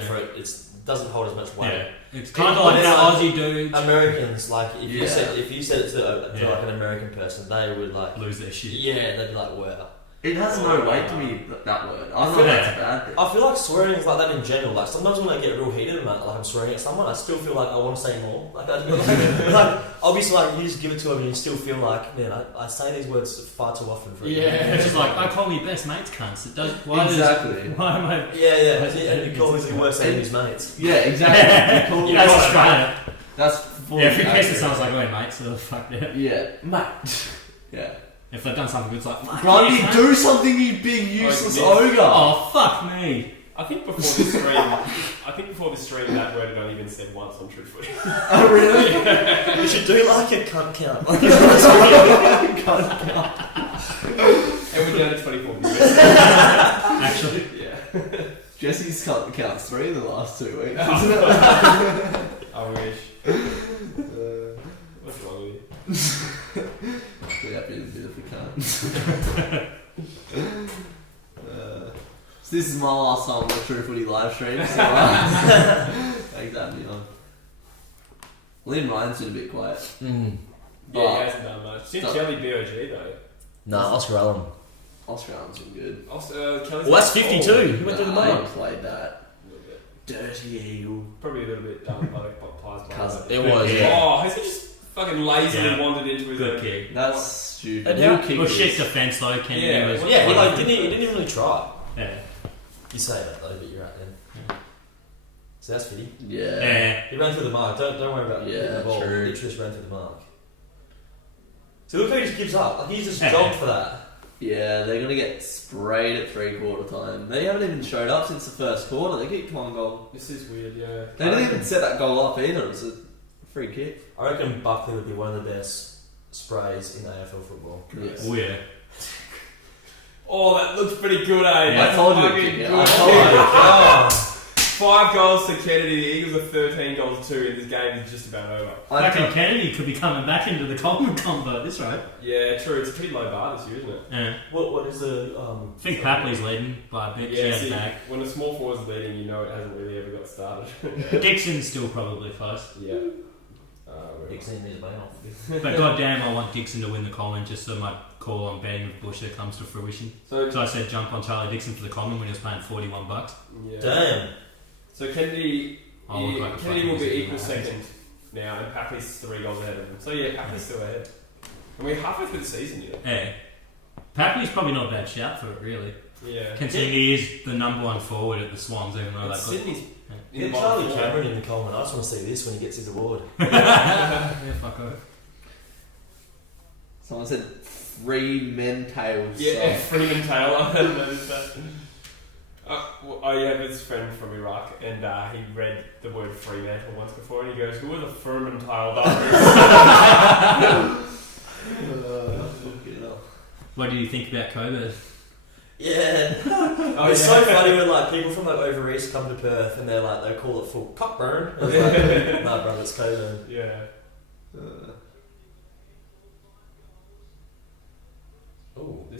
doesn't hold as much weight. Yeah. It's kind of like that Aussie dude. Americans, like if you said it to Yeah. like an American person, they would like Lose their shit. Yeah, they'd be like, wow. It has no weight to me, that word. I don't know feel if that's a bad thing. I feel like swearing is like that in general. Like sometimes when I get real heated and like I'm swearing at someone, I still feel like I want to say more. Like obviously, like you just give it to them and you still feel like, man, I say these words far too often for It's just like I call me best mates cunts. It does. Why Exactly. Why am I? and you call his worst enemies mates. Yeah, exactly. You That's Australia. That's Yeah, if in case it sounds like we're mates, so fuck yeah. Yeah, mate. Yeah. If they've done something good, it's like, fuck Grundy, yeah, do something, you big useless yeah. ogre. Oh, fuck me. I think before this stream, that word had only been said once on True Footy. Oh, really? You should do like a cunt count. And we're down to 24 minutes. Actually. Yeah. Jesse's counts 3 in the last 2 weeks, Oh. isn't it? I wish. What's wrong with you? Yeah, being a bit of a cunt. So this is my last time on the True Footy live stream, so thanks for having me on. Liam Ryan's been a bit quiet. Yeah, he hasn't done much. Since Kelly BOG though. Nah, Oscar Allen. Oscar Allen's been good. Kelly's Well, that's 52. He went through the I mate. played that. A little bit. Dirty Eagle. Probably a little bit done by Pies. Cousin. It was, Yeah. yeah. Oh, has he just fucking lazily Yeah. wandered into his Good own kick. That's stupid. And He'll how- kick Well, this. shit defence though, Kenny Yeah. was. Yeah, he didn't even really try. Yeah. You say that though, but you're right then. So that's Footy. Yeah. Yeah. He ran through the mark. Don't worry about hitting the ball. true. He literally just ran through the mark. So look how he just gives up. Like he's just Yeah. jogged for that. Yeah, they're going to get sprayed at 3/4 time. They haven't even showed up since the first quarter. They keep on goal. This is weird, yeah. They didn't even set that goal up either. It was a free kick. I reckon Buckley would be one of the best sprays in AFL football. Yes. Oh yeah. Oh, that looks pretty good, eh? Yeah. I told you. Fucking Yeah, good. I told you. Oh. 5 goals to Kennedy. The Eagles are 13 goals to 2, and this game is just about over. Fucking Kennedy could be coming back into the Collingwood combo this right. Yeah, true. It's a pretty low bar this year, isn't it? Yeah. What is the I think Papley's leading by a bit. Yeah, Yeah, see, back. when a small forward's leading, you know it hasn't really ever got started. Dixon's still probably close. Yeah. Dixon is my off. But goddamn, I want Dixon to win the Common just so my call on betting with Busher comes to fruition. So I said jump on Charlie Dixon for the Common when he was paying $41. yeah. Damn. So Kennedy, I look like a Kennedy will be fucking equal idiot. second now, and Papley's 3 goals ahead of him. So yeah, Papley's still ahead. And we're halfway through the season, you know. Yeah. Papley's probably not a bad shout for it, really. Yeah. Considering he is the number 1 forward at the Swans, even though And they've got... Sydney's in Get the Charlie bottom Cameron in the Coleman. I just want to see this when he gets his award. Yeah, fuck off. Someone said Freeman tails. Yeah, Freeman Taylor. I didn't notice that. I have his friend from Iraq, and he read the word Fremantle once before, and he goes, "Who are the Fremantle Duckers?" What do you think about COVID? Yeah. Oh, It's yeah. so funny when like people from like over east come to Perth and they're like they call it full cockburn. And it's like, nah, brother, it's COVID. Yeah.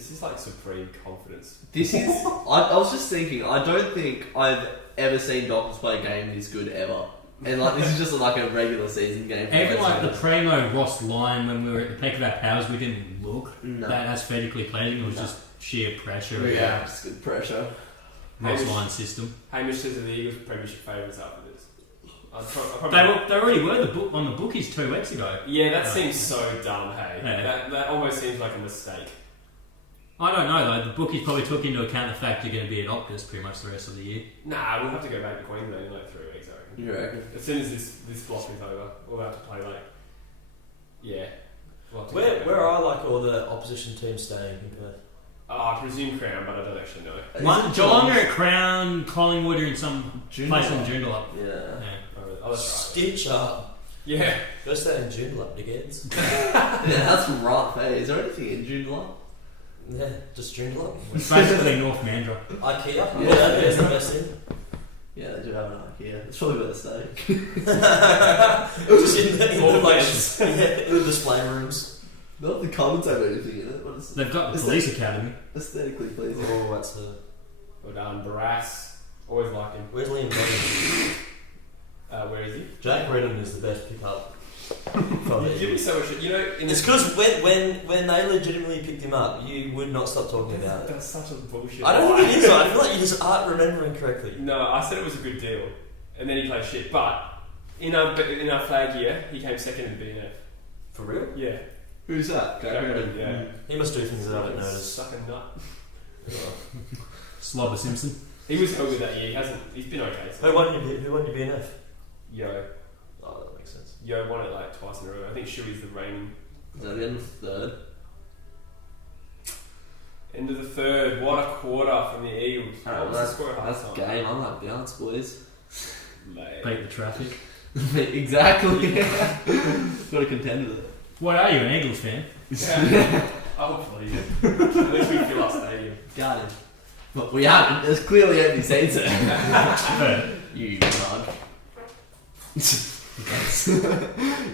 This is like supreme confidence. This is. I was just thinking. I don't think I've ever seen Dockers play a game this good ever. And like this is just like a regular season game. Even like the Primo Ross line when we were at the peak of our powers, we didn't look that aesthetically pleasing. It was just sheer pressure. Yeah, just good pressure. Ross line system. Hamish says the Eagles premiership favourites after this. They already were on the bookies 2 weeks ago. Yeah, that seems so dumb. Hey, Yeah. that almost seems like a mistake. I don't know though. The bookies probably took into account the fact you're going to be at Optus pretty much the rest of the year. Nah, we'll have to go back to Queensland in like 3 weeks, I reckon. You reckon? As soon as this block is over, we'll have to play like. Yeah. We'll have to go Where back. where are like all the opposition teams staying in Perth? I presume Crown, but I don't actually know. Geelong are at Crown, Collingwood are in some place in Joondalup. Yeah. Oh, that's Stitch up. right. Yeah. Go stay in Joondalup, dickheads. Yeah, that's rough. Hey, is there anything in Joondalup? Yeah, just Joondalup. It's basically North Mandurah. IKEA. Yeah. Yeah, there's the best thing. Yeah, they do have an IKEA. It's probably where they stay. Just in the in the display rooms. Not the comments have anything in it. What is They've got the police academy. aesthetically pleasing? Oh, that's the. Well done, Barras. Always liked him. Where's Liam Redden? Where is he? Jack Redden is the best pickup. You give me so much shit. You know, It's because when they legitimately picked him up, you would not stop talking about it. That's such a bullshit. I don't think it is. I feel like you just aren't remembering correctly. No, I said it was a good deal, and then he played shit. But in our flag year, he came second in the BNF. For real? Yeah. Who's that? Jack Redden, yeah. He must do things that I don't notice. Suck a nut. Slobber Simpson. He was held with that year. He's been okay. So. Who won your BNF? Yo. Oh, that makes sense. Yo won it like twice in a row. I think Shuey's the reigning. Is that the end of the third? End of the third. What a quarter from the Eagles. What was the score at That's halftime? game. I'm like bounce, boys. Mate. Beat the traffic. Exactly. Got to contend with it. What are you, an Eagles fan? Yeah. Hopefully. At least we fill our stadium. Got him. But we haven't. There's clearly empty seats there. You mug.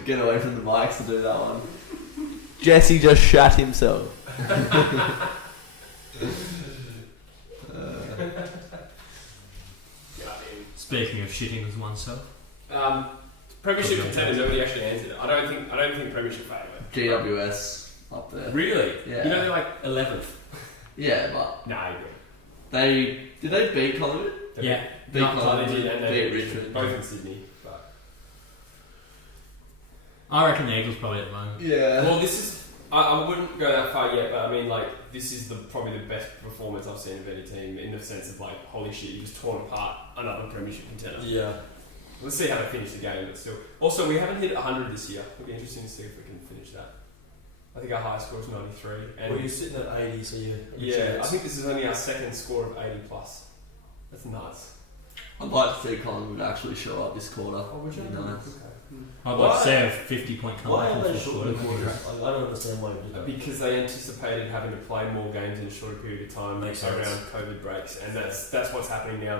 Get away from the mics to do that one. Jesse just shat himself. Speaking of shitting with oneself. Premiership contenders. Nobody actually answered it. I don't think Premiership favourite. GWS up there. Really? Yeah. You know they're like 11th. Yeah, but Nah, did they beat Collingwood? Yeah. Beat Not Collingwood, and beat Richmond. both in Sydney. But. I reckon the Eagles probably at the moment. Yeah. Well, this is. I wouldn't go that far yet, but I mean, like, this is probably the best performance I've seen of any team in the sense of, like, holy shit, you just torn apart another Premiership contender. Yeah. Let's see how they finish the game, but still. Also, we haven't hit 100 this year. It'll be interesting to see if we can finish that. I think our highest score is 93. And Well, you're sitting at 80, so you. yeah, I think this is only our second score of 80 plus. That's nuts. I'd like to see Collingwood actually show up this quarter. Oh, would you? Be nice. Okay. I'd like to see a 50-point Why comeback are in they the short fourth in the quarter. quarters? I don't understand why they do that. Because they anticipated having to play more games in a shorter period of time Makes around sense. COVID breaks, and that's what's happening now.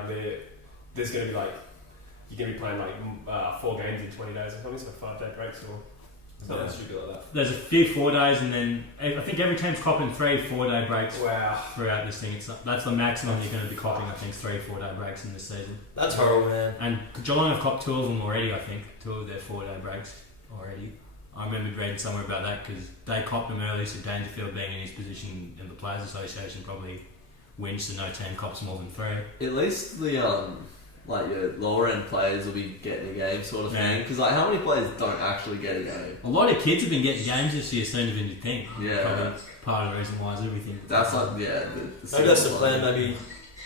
There's going to be like you're going to be playing like 4 games in 20 days or something, so 5-day breaks or something stupid like that. There's a few 4 days, and then I think every team's copping 3 4-day breaks Wow. throughout this thing. That's the maximum you're going to be copping. I think 3 4-day breaks in this season. That's horrible, man. And Geelong have copped 2 of them already. I think 2 of their 4-day breaks already. I remember reading somewhere about that because they copped them early, so Dangerfield being in his position in the Players Association probably wins, so no team cops more than 3. At least the like your lower end players will be getting a game sort of thing. Yeah. Because like how many players don't actually get a game? A lot of kids have been getting games this year sooner than you think. Yeah. Probably part of the reason why is everything. That's like Maybe that's the simple plan. one. Maybe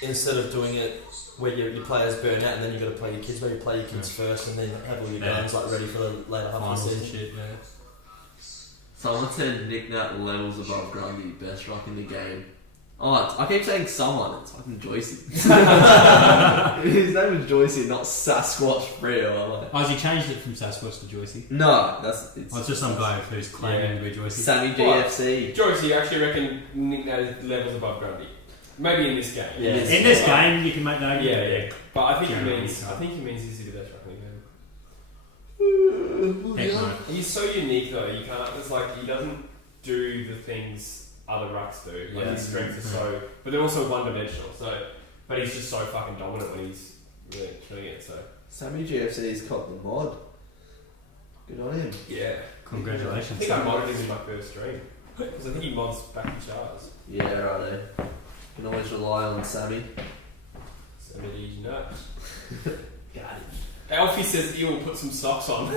instead of doing it where your players burn out and then you've got to play your kids, maybe play your kids first and then have all your Yeah. guns like ready for the later half of finals the and season. shit. Yeah. Someone said Nick Nat levels above Grundy, best rock in the game. Oh, I keep saying someone. It's fucking Joycey. His name is Joycey, not Sasquatch Freo. I'm like, Oh, has he changed it from Sasquatch to Joycey? no, it's Oh, it's just some guy who's claiming to be Joycey. Sammy GFC. George, do you actually reckon Nick Nat is levels above Grundy? Maybe in this game. Yeah. In this game, you can make that Yeah, argument. yeah. But I think Generally, he means so. he's the best rock in the game. Heck no. He's so unique though. You can't. It's like he doesn't do the things other rucks do. Like Yeah. his strengths are so, but they're also one-dimensional. So, but he's just so fucking dominant when he's really killing it. So Sammy GFC's caught the mod. Good on him. yeah, I Congratulations. think I modded him in my first stream because I think he mods back in Charles. Yeah, righto. Can always rely on Sammy. So many you know. Got it. Alfie says he will put some socks on.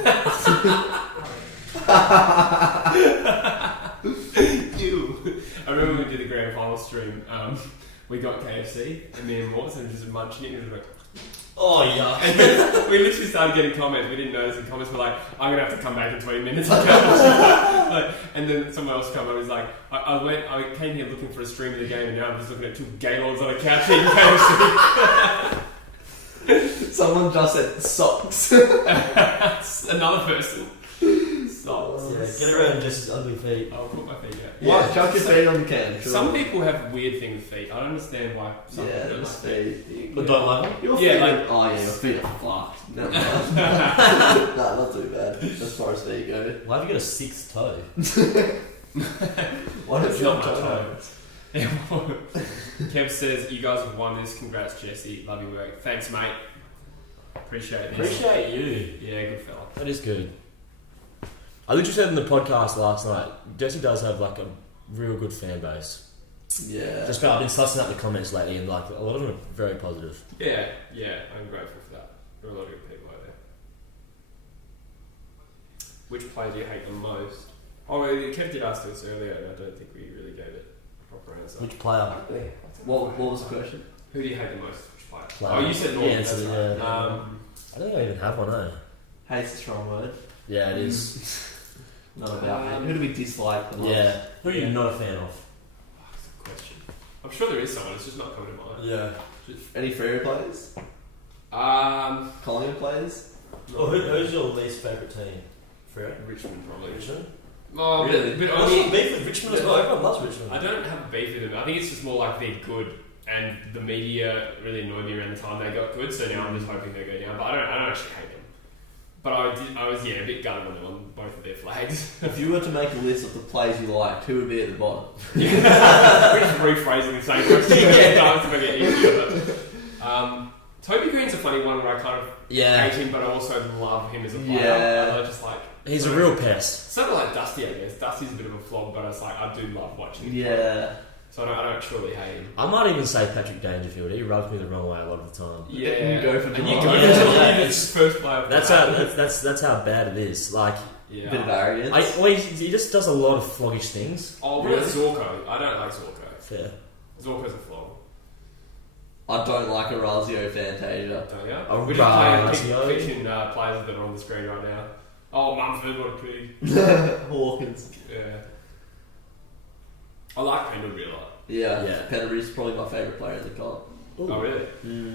Ew. I remember when we did the grand final stream, we got KFC and me and Mortis and just munching it and we were like, Oh yeah. and then we literally started getting comments. We didn't notice the comments were like, I'm gonna have to come back in 20 minutes. Like, and then someone else came up and was like, I came here looking for a stream of the game and now I'm just looking at two gaylords on a couch eating KFC. Someone just said socks. Another person. Socks. Yeah, get around just his ugly feet. I'll put my feet out. Yeah, chuck your feet on the can. Some people have weird thing with feet. I don't understand why some Yeah, people don't like feet. feet. But don't like them? Your Yeah, feet like- are- oh yeah, your feet are fucked. No, no, not too bad. As far as feet go. Why have you got a sixth toe? What It's if not your my toe? Kev says, you guys have won this. Congrats, Jesse. Love your work. Thanks, mate. Appreciate this. Appreciate you. Yeah, good fella. That is good. I literally said in the podcast last night, Jesse does have like a real good fan base. Yeah. Just I've been sussing out the comments lately, and like a lot of them are very positive. Yeah, I'm grateful for that. There are a lot of good people out there. Which player do you hate the most? Oh, Kev did ask this earlier, and I don't think we really gave it a proper answer. Which player? What was the question? Who do you hate the most? Which player? Player. Oh, you said Norman. Yeah, that's so, right. yeah. I don't think I even have one, eh? Hate's a strong word. Yeah, it is. Not about hate. Who do we dislike the most? Yeah. Who are you Yeah. not a fan of? Oh, that's a good question. I'm sure there is someone. It's just not coming to mind. Yeah. Any Freo players? Collingwood players? Well, who's your least favourite team? Freo? Richmond probably. Richmond? Oh, Really? but What's only, your beef with Richmond as well? Everyone loves Richmond. I don't have a beef with them. I think it's just more like they're good, and the media really annoyed me around the time they got good. So now I'm just hoping they go down. But I don't actually hate them. But I was a bit gutted when they won both of their flags. If you were to make a list of the players you liked, who would be at the bottom? We're just rephrasing the same question. Times to make it easier. But, Toby Green's a funny one where I kind of hate him, but I also love him as a player. Yeah. I just like. He's a real pest. Sort of like Dusty, I guess. Dusty's a bit of a flog, but it's like I do love watching him. Yeah. So I don't truly hate him. I might even say Patrick Dangerfield. He rubs me the wrong way a lot of the time. Yeah. You go for and Jamal. you go Yeah, for Jamal. yeah, He's it's- first player. That's how bad it is. Like, Yeah. Bit of arrogance. he just does a lot of floggish things. Oh, what about Zorko? I don't like Zorko. Fair. Zorko's a flog. I don't like Orazio Fantasia. Don't you? Oh, We're just playing Razio. fiction players that are on the screen right now. Oh, Mumford, what a pig. Hawkins. Yeah. I like Pendlebury a lot. Yeah. Yeah. Pendlebury's probably my favourite player in the comp. Oh, really?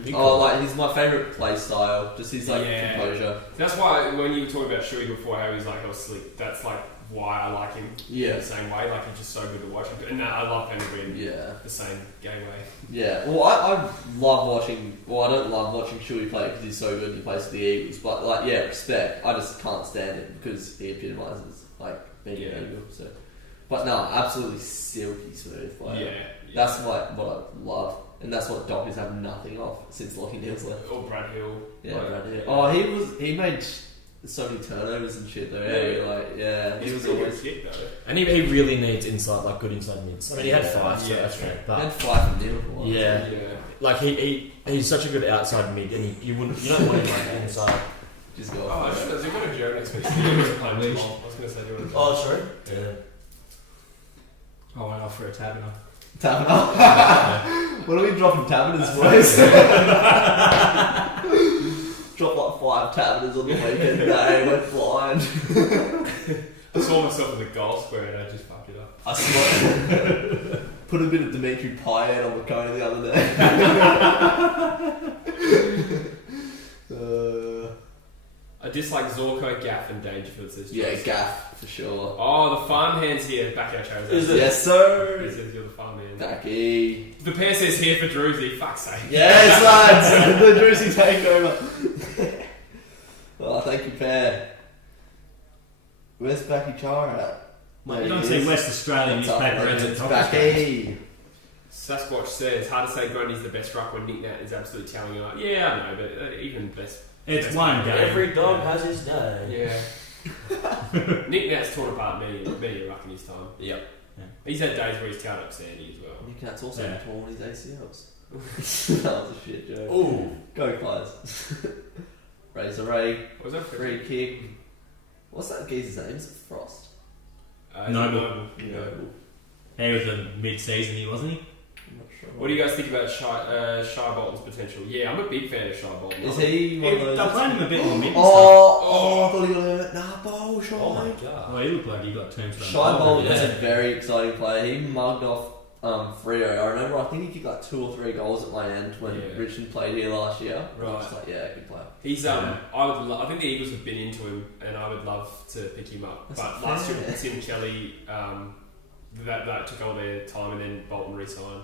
Big Oh, call. like he's my favourite play style. Just his like Yeah. composure. That's why when you were talking about Shuey before, how he's like, oh, sleep. That's like why I like him. Yeah. The same way. Like he's just so good to watch. And I love Pendlebury in Yeah. the same gay way. Yeah. Well, I love watching. Well, I don't love watching Shuey play because he's so good and he plays for the Eagles. But like, yeah, respect. I just can't stand it because he epitomises like being Yeah. an Eagle. So, but no, absolutely silky smooth player. Yeah. That's what I love, and that's what Dockers have nothing of since Lockie Neal's left. Or Brad Hill. Yeah, Like, right here. Oh, he made so many turnovers and shit though. Yeah. Like, yeah, He's he was pretty always. good kick though. And he really needs inside, like good inside mids. I mean, he had Yeah. 5, so Yeah. that's fair. He But had 5 from Liverpool. yeah, Yeah. like he's such a good outside mid, and you don't want him like inside. Just go. Oh, off I should there. have. They've got a joke next week. I was going to say, do you want to Oh, sorry. Yeah. I went off for a tabernacle. Tabernacle. What are we dropping Taberners, boys? Drop like 5 Taberners on the weekend. No, went blind. I saw myself in the goal square and I just fucked it up. I swear. Put a bit of Dimitri Payet on the cone the other day. I dislike Zorko, Gaff, and Dangerfield. Says Yeah, Joyce. gaff for sure. Oh, the farmhand's here. Back our chairs. Is it? Yes, He sir. says you're the farmhand. Becky. The pair says here for Drewzy. Fuck's sake. Yes, lads. The Drewzy takeover. Oh, thank you, Pear. Where's Becky Chara at? You don't see West Australian newspaper ads at top of Backy. Sasquatch says, hard to say Grundy's the best ruck when Nick Nat is absolutely telling you. Yeah, I know, but even best. It's best one game. Every dog has his day. Yeah. Nick Nat's torn apart many a ruck in his time. Yep. Yeah. He's had days where he's towed up Sandy as well. Nick Nat's also Yeah. torn his ACLs. That was a shit joke. Ooh. Go Pies. Razor Ray, What was that for? free kick. What's that geezer's name? Is it Frost? Noble. Noble. He was a mid-season, wasn't he? I'm not sure. What do you guys think about Shy Bolton's potential? Yeah, I'm a big fan of Shy Bolton. Is he one of those? They're playing him a bit more mid. I thought he got hurt. Nah, Bowl, Shy. Oh my god. Oh, he looked like he got terms for Shy Bolton is Yeah. a very exciting player. He mugged off Freo. I remember, I think he kicked like 2 or 3 goals at my end when Yeah. Richmond played here last year. I was Right. just like, yeah, good player. He's Yeah. I think the Eagles have been into him, and I would love to pick him up. That's But not last year, fair. Tim Kelly, that took all their time, and then Bolton re-signed.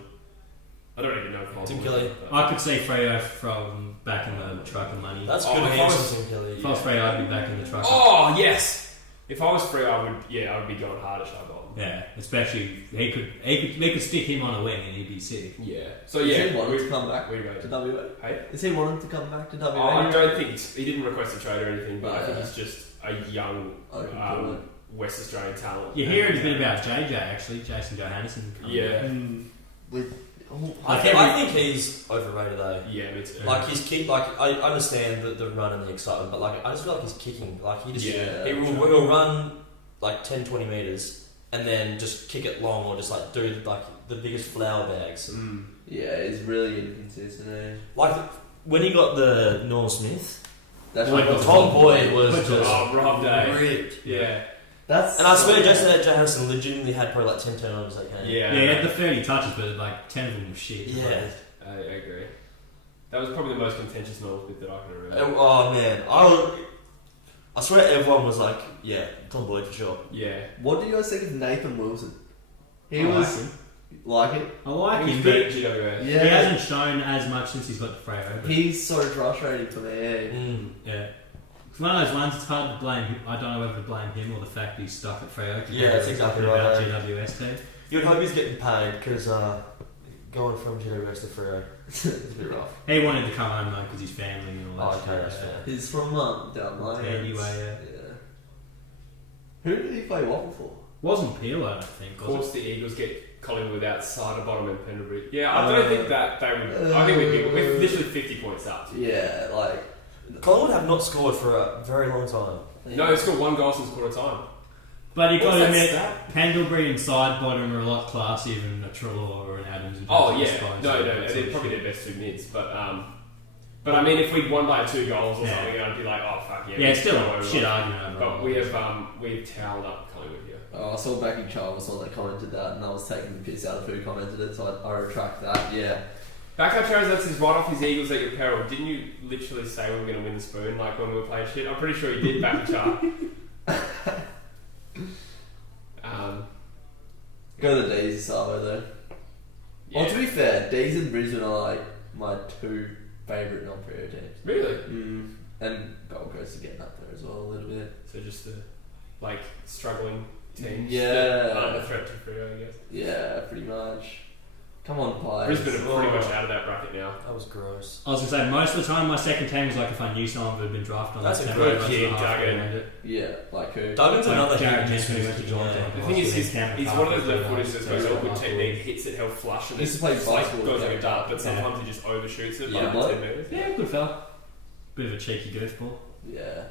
I don't even know if Bolton Tim was, Kelly. but- I could see Freo from back in the truck of money. That's Oh, good if I hands was- from Tim Kelly. If I was Freo, I'd be back in the truck. Oh yes! If I was free, I would be going hard at Shy Bolton. Yeah, especially they could stick him on a wing and he'd be sick. Yeah. So yeah, Is he wanting we- to come back we rate to it. WA? Hey? Is he wanting to come back to WA? Oh, I don't think he didn't request a trade or anything, but I think Yeah. he's just a young Open West Australian talent. You hear a bit about JJ actually, Jason Johannesson. Yeah. I think he's overrated though. Yeah, me too. Like his kick, like I understand the run and the excitement, but like I just feel like he's kicking, like he just Yeah. he'll run like 10-20 meters and then just kick it long or just like do like the biggest flower bags. Mm. Yeah, he's really inconsistent. Eh? Like when he got the Norm Smith, That's Like what Tom Boyd was But just Oh, Rob Day. ripped. Yeah. That's And I swear Jason Johansson legitimately had probably like 10 turnovers that game. Yeah. Yeah, he had the 30 touches, but like 10 of them were shit. Yeah. I agree. That was probably the most contentious Knowles bit that I can remember. Oh man, I swear everyone was like, yeah, Tom Boyd for sure. Yeah. What do you guys think of Nathan Wilson? He I like was him. like it. I like He him, was but good at GWS. Yeah, he hasn't shown as much since he's got to Freo. But he's so frustrating for me. Eh? yeah. It's one of those ones, it's hard to blame him. I don't know whether to blame him or the fact that he's stuck at Freo. Yeah, that's exactly About right. GWS team. You would hope he's getting paid because going from GWS to Freo is a bit rough. He wanted to come home though because his family and all that Oh, okay, that's shit. fair. He's from down Lions. Anyway, Yeah. Who did he play what for? Wasn't Peel, I don't think. Of Was course, the Eagles get Collingwood outside of bottom and Pendlebury. Yeah, I don't think that they would. I think we're literally 50 points up. Yeah, like Collingwood have not scored for a very long time. No, they've scored 1 goal since quarter time. But you got to What's that admit, stat? Pendlebury and side bottom are a lot classier than a Trelaw or an Adams. in Oh terms of yeah, disposal no, and that sort they're of probably shit. their best 2 mids. But I mean, if we'd won by 2 goals or Yeah. something, I'd be like, oh fuck yeah. Yeah, it's still go a over shit it. argument over. But we've towelled up Collingwood here. I saw Becky Charles was one that commented that, and I was taking the piss out of who commented it, so I retract that. Yeah, Backup Charles, that says right off his Eagles at your peril. Didn't you literally say we were going to win the spoon like when we were playing shit? I'm pretty sure you did, Backup Charles. go to D's Savo though. Yeah. Well, to be fair, D's and Brisbane are like my 2 favourite non-Freo teams. Really? And Gold Coast are getting up there as well a little bit. So just the struggling teams. Yeah. That aren't a threat to Freo, I guess. Yeah, pretty much. Come on, Pies. Brisbane are pretty much out of that bracket now. That was gross. I was going to say, most of the time my second team was like if I knew someone who had been drafted on That's that a team, good I was kid, half Duggan. around it. Yeah, like who? Duggan's Like another Jared huge Jensen who went to yeah. Geelong. The thing is, he's one of those left footers that's got So a good he's technique, hits it held flush, and He used it's to play just like basketball goes like a with dart, but Yeah. sometimes he just overshoots it Yeah. by like 10 metres. Yeah, good fella. Bit of a cheeky goofball. Yeah.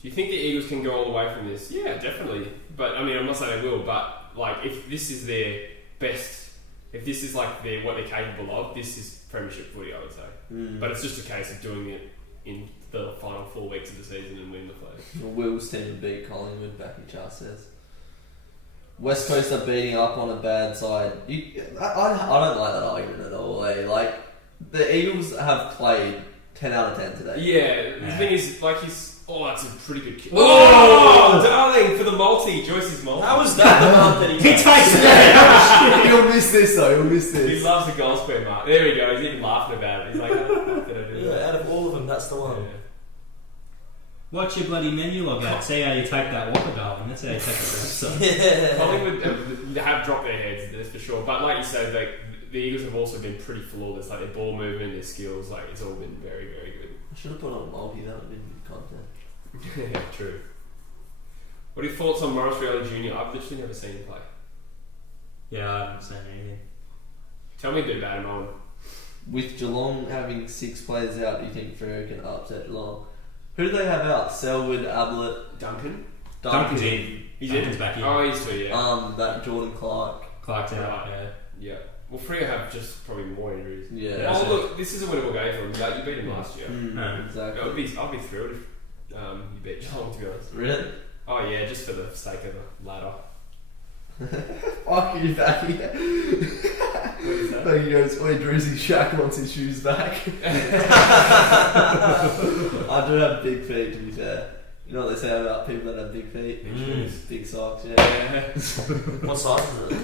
Do you think the Eagles can go all the way from this? Yeah, definitely. But I mean, I'm not saying they will, but like if this is their best, if this is like what they're capable of, this is premiership footy, I would say. But it's just a case of doing it in the final 4 weeks of the season and winning the flag. Will's team beat Collingwood, Becky Charles says. West Coast are beating up on a bad side. I don't like that argument at all. Eh? Like, the Eagles have played 10 out of 10 today. Yeah, the Yeah. thing is, like that's a pretty good kick. Oh, darling, for the multi, Joyce's multi. How was that the month that he He takes it! You'll miss this though, you'll miss He this. loves the goal square mark. There we go. He's even laughing about it. He's like, how the fuck did I do Yeah, that? out of all of them, that's the one. Watch your bloody menu log out. See how you take that Whopper, darling. That's how you take the website. Yeah. Collingwood have dropped their heads, that's for sure. But like you said, like, the Eagles have also been pretty flawless. Like their ball movement, their skills, like it's all been very, very good. I should have put on multi. That would have been good content. Yeah, true. What are your thoughts on Morris Reilly Jr.? I've literally never seen him play. Yeah, I haven't seen anything. Tell me a bit about him, Owen. With Geelong having 6 players out, do you think Freo can upset Geelong? Who do they have out? Selwood, Ablett, Duncan? Duncan's in. Duncan's back in. Oh, he's too, yeah. That Jordan Clark. Clark's out, Right. Yeah. Well, Freo have just probably more injuries. Yeah. Yeah. Oh, look, this is a winnable game for them. Like, you beat them last year. Yeah. Exactly. I'd be thrilled if you beat Geelong, to be honest. Really? Oh, yeah, just for the sake of the ladder. Fuck you, Becky. What is that? Becky goes, oi, Drewzy, Shaq wants his shoes back. I do have big feet, to be fair. You know what they say about people that have big feet? Big shoes. Big socks, yeah. What size is it?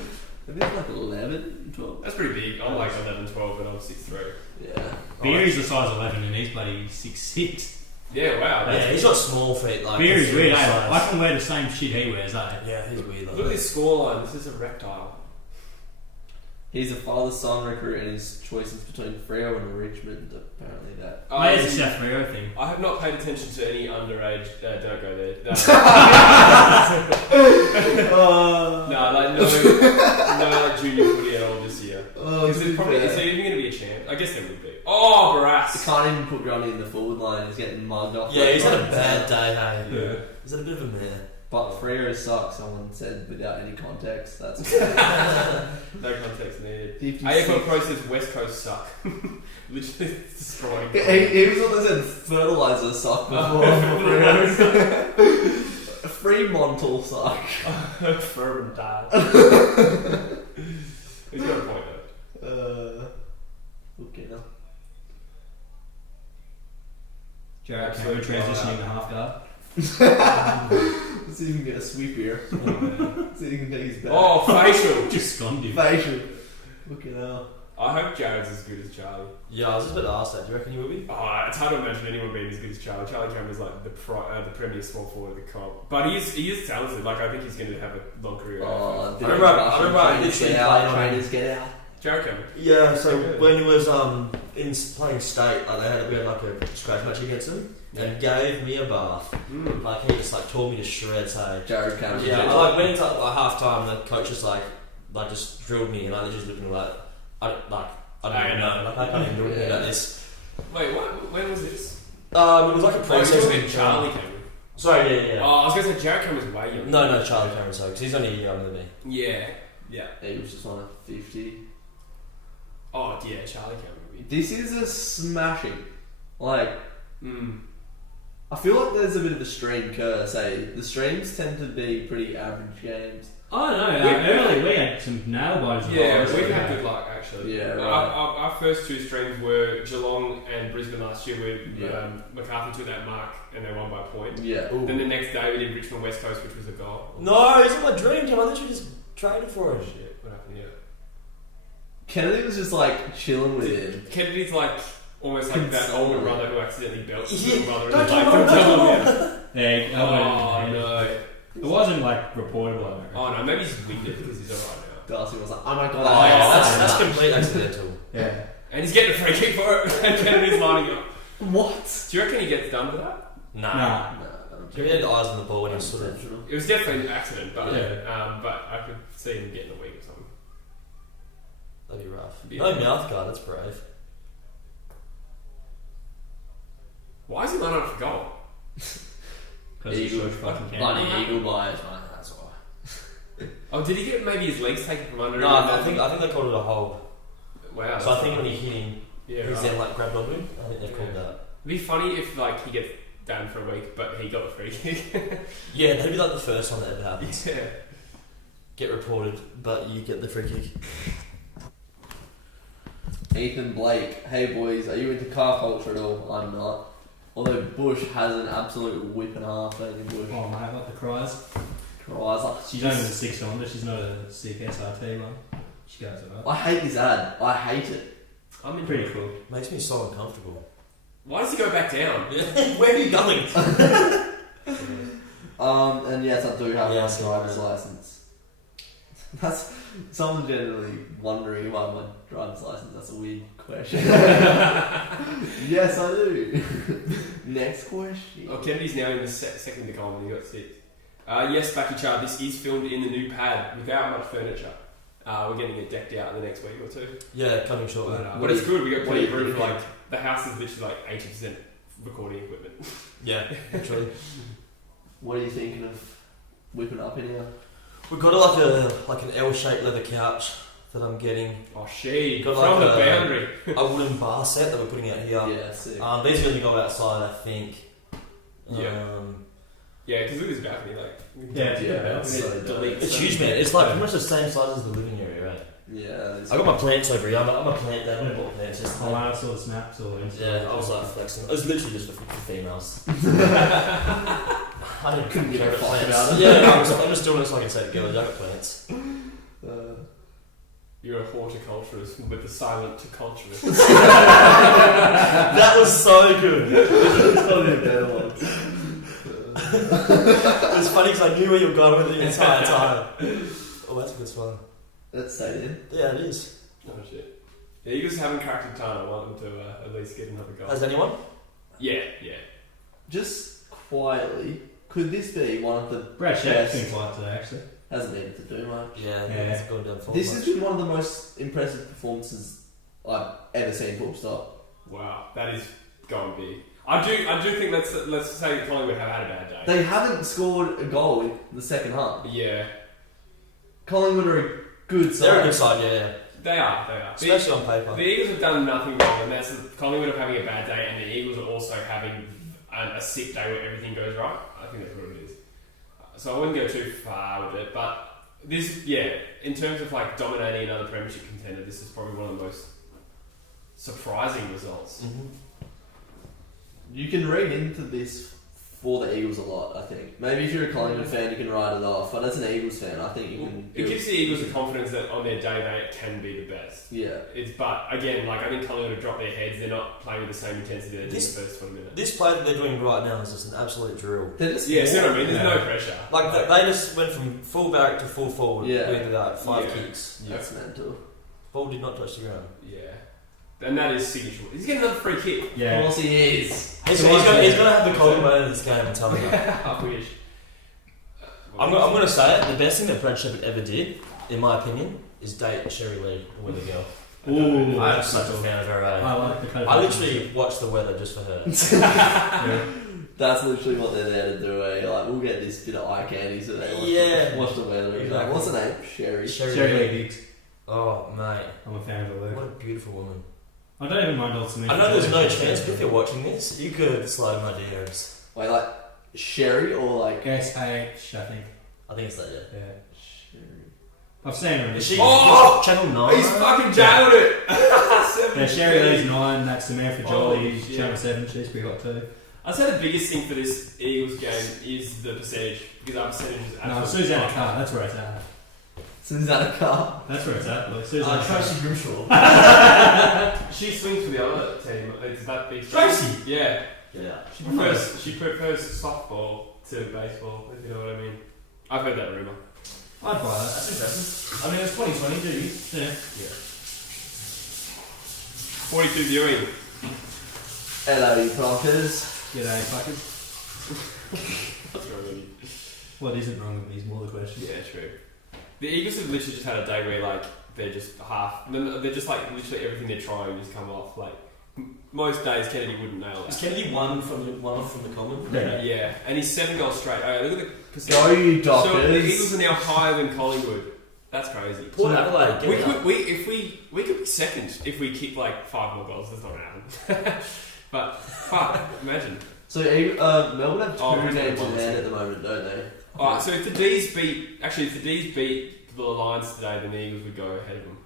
Maybe it's like 11, 12. That's pretty big. I'm like 11, 12, and I'm 6'3". Yeah. Beery's the size 11 and he's bloody 6'6". Yeah, wow. Yeah, he's got small feet. Like Beery's weird, eh? size. I can wear the same shit he wears, eh? Yeah, he's weird. Like Look at this scoreline. This is a reptile. He's a father-son recruit and his choices between Freo and Richmond, apparently that. Maybe it's a South Rio thing. I have not paid attention to any underage. Don't go there. No, like no like junior footy at all this year. Is there even going to be a chance? I guess there would be. Oh, He Barras. can't even put Grundy in the forward line, he's getting mugged off. yeah, he's had a left, bad right, day. Hey, Yeah. he's had a bit of a mare. But Freo sucks, someone said without any context. That's No context needed. 56. AFL Pro says West Coast suck. Literally destroying. He was on the said fertiliser suck before. Fremantle suck. Fervent dad. He's got a point though. Okay, now. Jared Cameron transitioning to half guard. Let's see if he can get a sweep here. See if he can take his back. Oh, facial. Just scummed him. Facial. Look at that. I hope Jared's as good as Charlie. Yeah, I was just about to ask that. Do you reckon he will be? Oh, it's hard to imagine anyone being as good as Charlie. Charlie Cameron's like the premier small forward of the comp. But he is talented. Like, I think he's going to have a long career. Oh, I remember I literally get played out. on Trainers get out. Jared Cameron. Yeah, so Okay. when he was in playing state, like we had like a scratch match against him, and gave me a bath. Like he just like tore me to shreds. Hey. Jared Cameron. Yeah, I like went into like half time, and the coach just like just drilled me, and I was just looking like I don't even know. Like I can't even do anything about this. Wait, what? When was this? It was like a Oh, process you're with talking Charlie Cameron. Sorry, yeah. Oh, I was going to say Jared Cameron's way younger. No, Charlie Cameron, so because he's only a year younger than me. Yeah. He was just on a 50. Oh, yeah, Charlie Cameron. This is a smashing. Like, Mm. I feel like there's a bit of a stream curse, eh? The streams tend to be pretty average games. I don't know. Early we had some nail biters. Yeah, we've had good luck actually. Yeah, right. Our first two streams were Geelong and Brisbane last year, where Yeah. McCarthy took that mark and they won by a point. Yeah. Ooh. Then the next day we did Richmond West Coast, which was a goal. No, he's on my dream team. I literally just traded for him. Shit, what happened here? Kennedy was just like chilling with him. Kennedy's like almost like that Consoling. older brother who accidentally belts his Yeah, little brother. don't and tell like, him, don't don't tell tell him. Yeah, Oh no. it wasn't like reportable. I reckon. Oh no, maybe he's winged it because he's alright now. Darcy was like, oh my god, Oh, that's complete accidental. Yeah. And he's getting a free kick for it, and Kennedy's lining up. What? Do you reckon he gets done for that? Nah. Nah. He had eyes on the ball when he was sort of. It was definitely an accident, but Yeah. but I could see him getting a week or something. That'd be rough. Yeah. No mouth guard, that's brave. Why is he lining up for goal? Because he's Eagle. fucking Bloody camera. eagle bias, man. That's why. Oh, did he get maybe his legs taken from under him? No, I think they called it a hold. Wow. So I think when he hit him, yeah, he's right. then like grabbed onto him. I think they've called Yeah. that. It'd be funny if like he gets down for a week, but he got the free kick. Yeah, that'd be like the first one that ever happens. Yeah. Get reported, but you get the free kick. Ethan Blake, hey boys, are you into car culture at all? I'm not. Although Bush has an absolute whip and a half, don't you, Bush? Oh mate, like the cries. Cries like, She's only a 6-cylinder. She's not a sick SRT one. She goes alright. I hate this ad. I hate it. I'm Pretty cool. Makes me so uncomfortable. Why does he go back down? Where are you going? And yes, I do have Yeah, my so, driver's license. That's someone generally wondering about my driver's license. That's a weird question. Yes, I do. Next question. Oh, Kennedy's now in the second in the column. He got 6. Yes, Backy Char, this is filmed in the new pad without much furniture. We're getting it decked out in the next week or 2. Yeah, coming shortly. But it's good. We got plenty of room. thinking? Like the house is literally like 80% recording equipment. Yeah, literally. What are you thinking of whipping up in here? We've got like an L-shaped leather couch that I'm getting. Oh, she Got from like the boundary. A wooden bar set that we're putting out here. Yeah, sick. These are going to go outside, I think. Yeah. Yeah, because look at this balcony. Like, Yeah, it's Yeah, good it's balcony. so dope. delete. It's huge, man. It's like pretty much the same size as the living area, right? Yeah. I got my plants over here. I'm a plant dad. I'm bought plants Oh, yesterday. I saw the snaps or Instagram. Yeah, I was like flexing. It was literally just for females. I couldn't give a fuck about it. Yeah, I'm just doing this so I can say to girls, I got plants. You're a horticulturist with the silent culturist. That was so good. It's probably a better one. It's funny because I knew where you were going with it the entire time. Oh, that's a good one. Let's say it. Yeah, it is. Oh shit. Yeah, you guys haven't cracked a ton. I want them to at least get another goal. Has anyone? Yeah. Just quietly, could this be one of the Brad Shack's best? been quiet today, actually. Hasn't needed to do much. Yeah, Yeah. it's gone down forward. This has been one of the most impressive performances I've ever seen. Full stop. Wow, that is going big. I do think let's say Collingwood have had a bad day. They haven't scored a goal in the second half. Yeah, Collingwood are a good side. They're a good side, yeah. they are. Especially on paper. The Eagles have done nothing wrong, and that's Collingwood are having a bad day, and the Eagles are also having a sick day where everything goes right. I think that's what it is. So I wouldn't go too far with it, but this, in terms of like dominating another premiership contender, this is probably one of the most surprising results. Mm-hmm. You can read into this for the Eagles a lot, I think. Maybe if you're a Collingwood fan, you can write it off. But as an Eagles fan, I think you can... It gives the Eagles the confidence that on their day they can be the best. Yeah. But again, like I think Collingwood have dropped their heads. They're not playing with the same intensity they did in the first 20 minutes. This play that they're doing right now is just an absolute drill. They're just... Yeah, see what I mean? There's Yeah. no pressure. Like, they just went from full back to full forward Yeah. with that 5 Yeah. kicks. That's mental. Ball did not touch the ground. Yeah. And that is signature. He's getting another free kick. Of Yeah. course he is. He's going to have the Collingwood man in this game, I'm telling you. I wish. I'm going to say it, the best thing that Brad Shepherd ever did, in my opinion, is date Sherry Lee, the weather girl. Ooh, I'm such a fan of her. I like the I literally watched the weather just for her. Yeah. That's literally what they're there to do, eh? Like, we'll get this bit of eye candy so they watch the weather. Exactly. Like, what's her name? Sherry. Sherry Lee Higgs. Oh, mate. I'm a fan of her What work. a beautiful woman. I don't even mind all Smith. I know there's no chance, but if you're watching this, you could slide my DMs. Wait, like, Sherry or like... SH, I think. I think it's that, yeah. Yeah. Sherry. I've seen her in Is this. she Oh! Channel 9? He's fucking jailed it. Yeah, Sherry Lee's 9, that's Samantha Jolie, Oh, shit. Channel 7, she's pretty hot too. I'd say the biggest thing for this Eagles game is the percentage, because our percentage is No, absolutely Susanna Carr, that's where it's at. Susanna Carr. That's where it's at, boy. Susanna Carr. Tracy Grimshaw. She swings for the other team. It's that big. Tracy? Yeah. Yeah. She prefers softball to baseball, if you know what I mean. I've heard that rumour. I'd buy that. That's impressive. I mean, it's 2020, do you? Yeah. 42 viewing. Hello, you Broncos. G'day, fuckers. What's wrong with you? What isn't wrong with me is more the question. Yeah, true. The Eagles have literally just had a day where like they're just they're just like literally everything they're trying just come off. Like most days Kennedy wouldn't nail Is it. Kennedy one from the common? Yeah, and he's 7 goals straight. Okay, look at the percentage. Go, you So the Dockers. Eagles are now higher than Collingwood. That's crazy. Port Adelaide, get We it could up. we could be second if we kick like 5 more goals. That's not gonna happen. But fuck, imagine. So, Melbourne have 2 Brisbane games in won. hand at the moment, don't they? Alright, so if the D's beat the Lions today, then the Eagles would go ahead of them.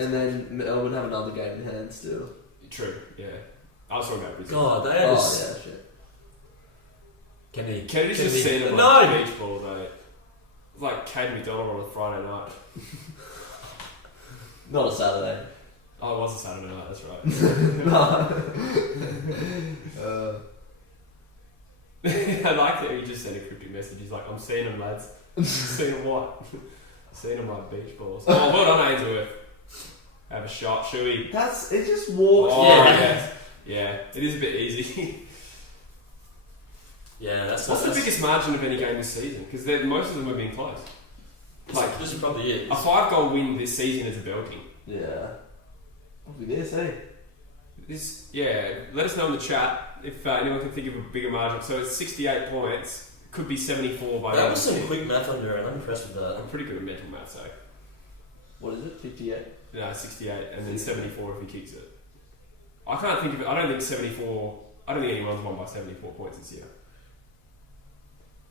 And then Melbourne have another game in hand still. True, yeah. I was talking about Brisbane. God, they Oh, had yeah, shit. Kennedy. Kennedy's just seen it No! like beach ball though. It's like Kate McDonald on a Friday night. Not a Saturday. Oh, it was a Saturday night, that's right. I like that he just sent a cryptic message. He's like, I'm seeing them, lads. Seeing them what? Seeing them like beach balls. Oh, well done, Ainsworth. Have a shot, Shuey. It just walks. Oh, Yeah. yeah. It is a bit easy. Yeah, What's the biggest margin of any game this season? Because most of them have been close. Like, this is probably it. A 5-goal win this season is a belting. Yeah. What we there say? Let us know in the chat if anyone can think of a bigger margin. So it's 68 points. Could be 74 by That was some quick math under it. I'm impressed with that. I'm pretty good at mental math, so. What is it? 58. No, 68, and then 74 if he kicks it. I can't think of it. I don't think 74. I don't think anyone's won by 74 points this year.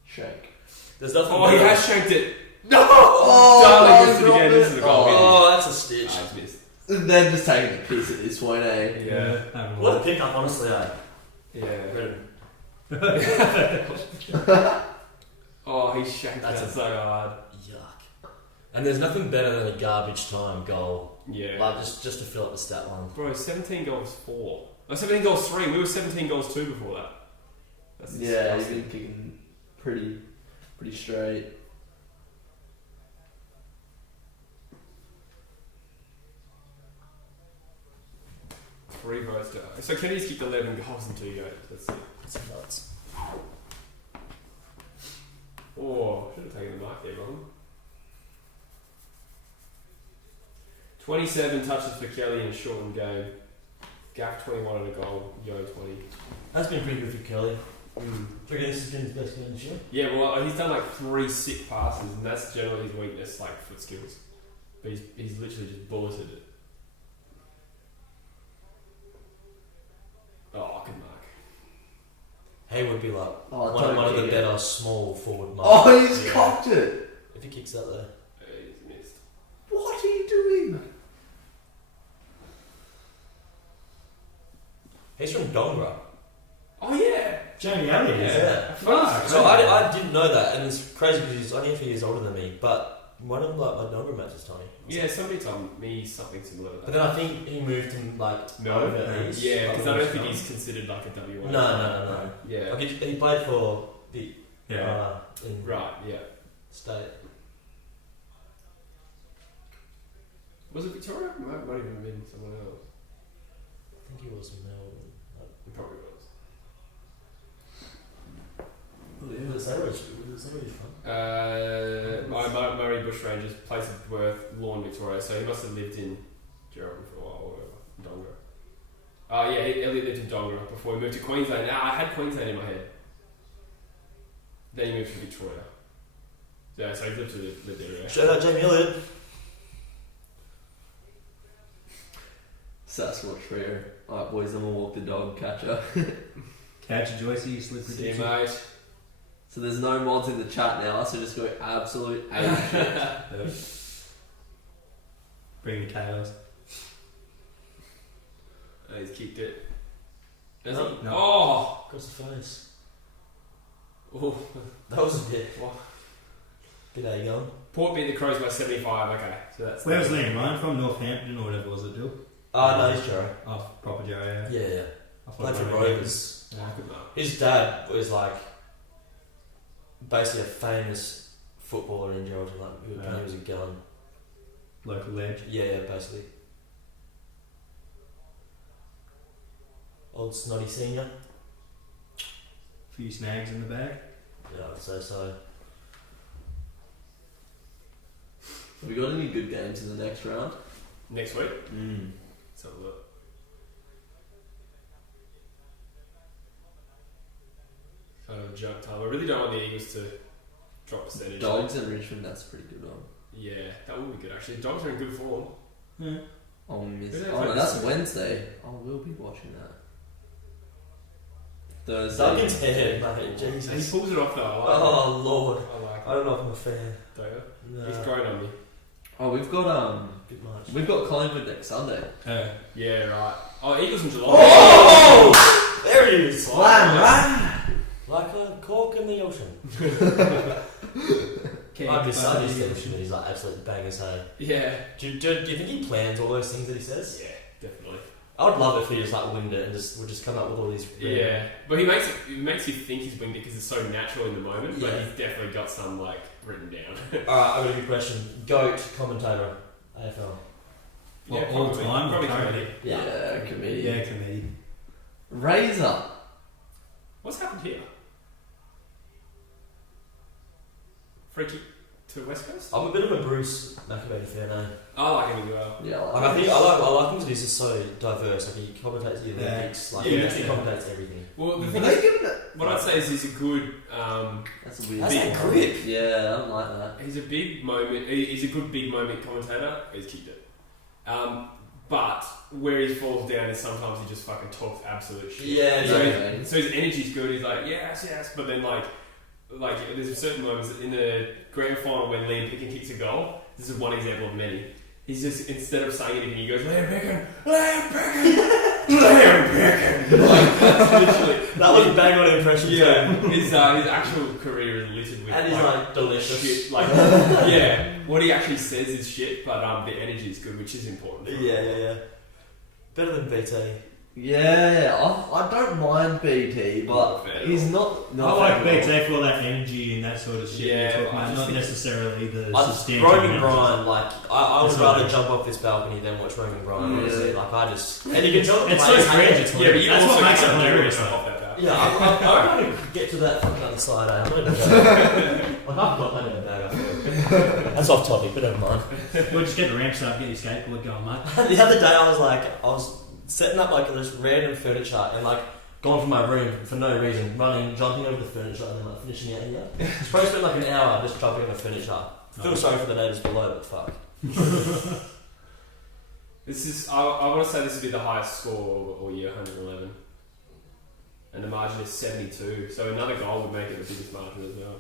Shake. There's nothing. Oh, he has shanked it. No! Darling missed it again. This is a goal. Oh, that's a stitch. He's missed. And then just taking the piss at this point, eh? Yeah. What a pickup, honestly. Yeah. Brilliant. Oh, he shanked That's that so hard. Yuck. And there's nothing better than a garbage time goal. Yeah. Like just to fill up the stat line. Bro, 17 goals 4. No, 17 goals 3. We were 17 goals 2 before that. That's Yeah, you've disgusting. been kicking pretty straight. Three votes to. So Kenny's kicked 11 goals in 2 games. That's it. That's nuts. Oh, should have taken the mark there, wrong. 27 touches for Kelly in a shortened game. Gaff 21 and a goal. Yo 20. That's been pretty good for Kelly. Do you reckon this has been his best game this year? Yeah, well, he's done like 3 sick passes, and that's generally his weakness, like foot skills. But he's literally just bulleted it. Oh, good mark. Hay would be like Oh, one of the kick it. better small forward marks. Oh, he's Yeah. cocked it! If he kicks that there. He's missed. What are you doing? He's from Dongra. Oh yeah. Jamie Elliott is Yeah. Fuck. So I didn't know that, and it's crazy because he's only a few years older than me. But one of my Dongra mates is Tony. Yeah, somebody told me something similar to that. But then I think he moved him like Melbourne? over east. Yeah, because I don't think Melbourne. he's considered like a WA. No. Yeah. Like he played for the Yeah. in Right. Yeah. state. Was it Victoria? Might have even been somewhere else. I think he was in Melbourne. It probably was. Was it where he's from? Murray Bushrangers, place of birth, Lawn, Victoria. So he must have lived in Geraldton for a while, or whatever. Dongra. Elliot lived in Dongra before he moved to Queensland. I had Queensland in my head. Then he moved to Victoria. Yeah, so he lived there. Shout out Jamie Elliott. Sasquatch Trio. Alright, boys, then we'll walk the dog catcher. Catch Joycey, slip See you, prediction. mate. So there's no mods in the chat now, so just go absolute ape shit. Bring the chaos. He's kicked it. Has No. he? No. Oh! Across the face. Oh. That was a bit. Bit how you going? Port beat the Crows by 75. Okay, so that's. Where was Liam Ryan from? Northampton or whatever was it, Dill? No, he's Joe. Oh, proper Joe, yeah. Yeah. I thought Played for Ryan- Rovers. Yeah. Good mark. His dad was like basically a famous footballer in Geraldton. Like Yeah. he was a gun. Local ledge. Yeah, basically. Old snotty senior. Few snags in the bag. Yeah, I'd say so. Have we got any good games in the next round? Next week? Mm. Let's have a look. Kind of a junk time. I really don't want the Eagles to drop percentage. Dogs and Richmond, that's a pretty good one. Yeah, that would be good actually. Dogs are in good form. Yeah. Oh, miss. Who knows Oh, what no, that's this- Wednesday. I will be watching that. Thursday. Duncan's head, mate. And he Jesus. pulls it off though. I like Oh, Lord. it. I like I don't know if I'm a fan. it. Don't you? No. He's grown on me. Oh, we've got Bit much. we've got Collingwood next Sunday. Yeah, right. Oh, Eagles in July. Oh! There it is! Right. Like a cork in the ocean. Okay, I miss that. He's like absolute bangers home. Yeah. Do you think he plans all those things that he says? Yeah. I would love it if he just like winged it and would just come up with all these. Yeah, but it makes you think he's winged it because it's so natural in the moment. But Yeah. he's definitely got some like written down. Alright, I've got a good question. GOAT commentator, AFL. Well, all probably, time, probably currently. currently. Yeah, comedian. Yeah, comedian. Razor. What's happened here? Free kick to West Coast. I'm a bit of a Bruce McAvaney fan, eh? I like him as well. Yeah, Like, I think I like him because he's just so diverse. Like he commentates the Olympics, like he Yeah. literally commentates everything. Well, the Are thing they is, giving it? what I'd say is he's a good. That's a weird. That's that grip. Yeah, I don't like that. He's a big moment. He's a good big moment commentator. He's kicked it. But where he falls down is sometimes he just fucking talks absolute shit. Yeah, So, yeah. so his energy's good. He's like yes, but then like there's certain moments in the grand final when Liam Picken kicks a goal. This is one example of many. He's just, instead of saying anything, he goes, Liam Picken, Liam Picken, Liam Picken. Like, that's literally. That was bang on impression. Yeah, his actual career is littered with. And he's like delicious. shit. Like, yeah, what he actually says is shit, but the energy is good, which is important. Yeah. Better than BT. Yeah, I don't mind BT, but Fair. he's not. I like BT for all that energy and that sort of shit. Yeah, you're talking I about, just not think- necessarily the substantial. Roman amount. Bryan, like I would That's rather not- jump off this balcony than watch Roman Bryan. Yeah. Honestly, like I just and you can tell It's so strange. It's Yeah, but you that's also what makes it can't do hilarious. it Though. off that bat. Yeah, I don't want to get to that fucking other side. I'm not even like I've got plenty in the bag. I feel. That's off topic, but never mind. We'll just get the ramps up, get your skateboard going, mate. The other day I was setting up like this random furniture and like going from my room for no reason, running, jumping over the furniture and then like finishing out here. It's probably spent like an hour just jumping on the furniture. Feel sorry for the neighbours below, but fuck. This is, I want to say this would be the highest score all year, 111. And the margin is 72, so another goal would make it the biggest margin as well.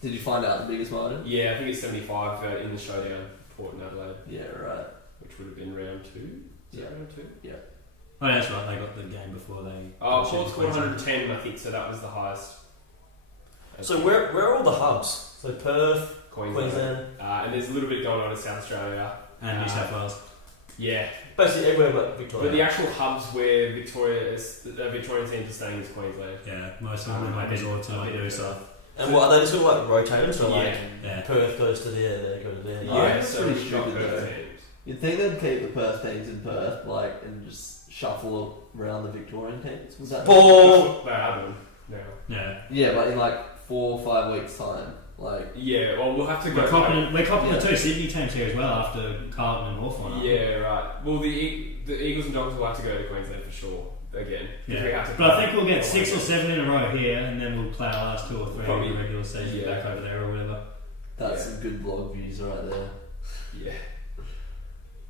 Did you find out the biggest margin? Yeah, I think it's 75 in the showdown, Port and Adelaide, Yeah, right. which would have been round 2. Is that round 2? Oh, that's right. They got the game before they. Oh, Port scored 110, I think, so that was the highest. So where are all the hubs? So Perth, Queensland. And there's a little bit going on in South Australia. And New South Wales. Yeah, Basically everywhere but Victoria. but the actual hubs where the Victorian teams are staying is Queensland. Yeah, most of them like resort to like do stuff. And what are they just sort of like rotating? So like Yeah. Perth goes to there, they go to there. Oh, Yeah, that's so pretty we've got stupid, Perth though. teams. You'd think they'd keep the Perth teams in Perth, like, and just shuffle around the Victorian teams. Was that? Ball. They are doing now. Yeah. Yeah, but in like 4 or 5 weeks' time, like. Yeah, well, we'll have to go. We're copying the two Sydney teams here as well after Carlton and Hawthorn. aren't we? Yeah, right. Well, the Eagles and Dogs will have to go to Queensland for sure again. 'Cause we have to But I think we'll get 6 or 7 in a row here, and then we'll play our last 2 or 3 Probably. in the regular season Yeah. back over there or whatever. That's Yeah. some good blog views right there. Yeah.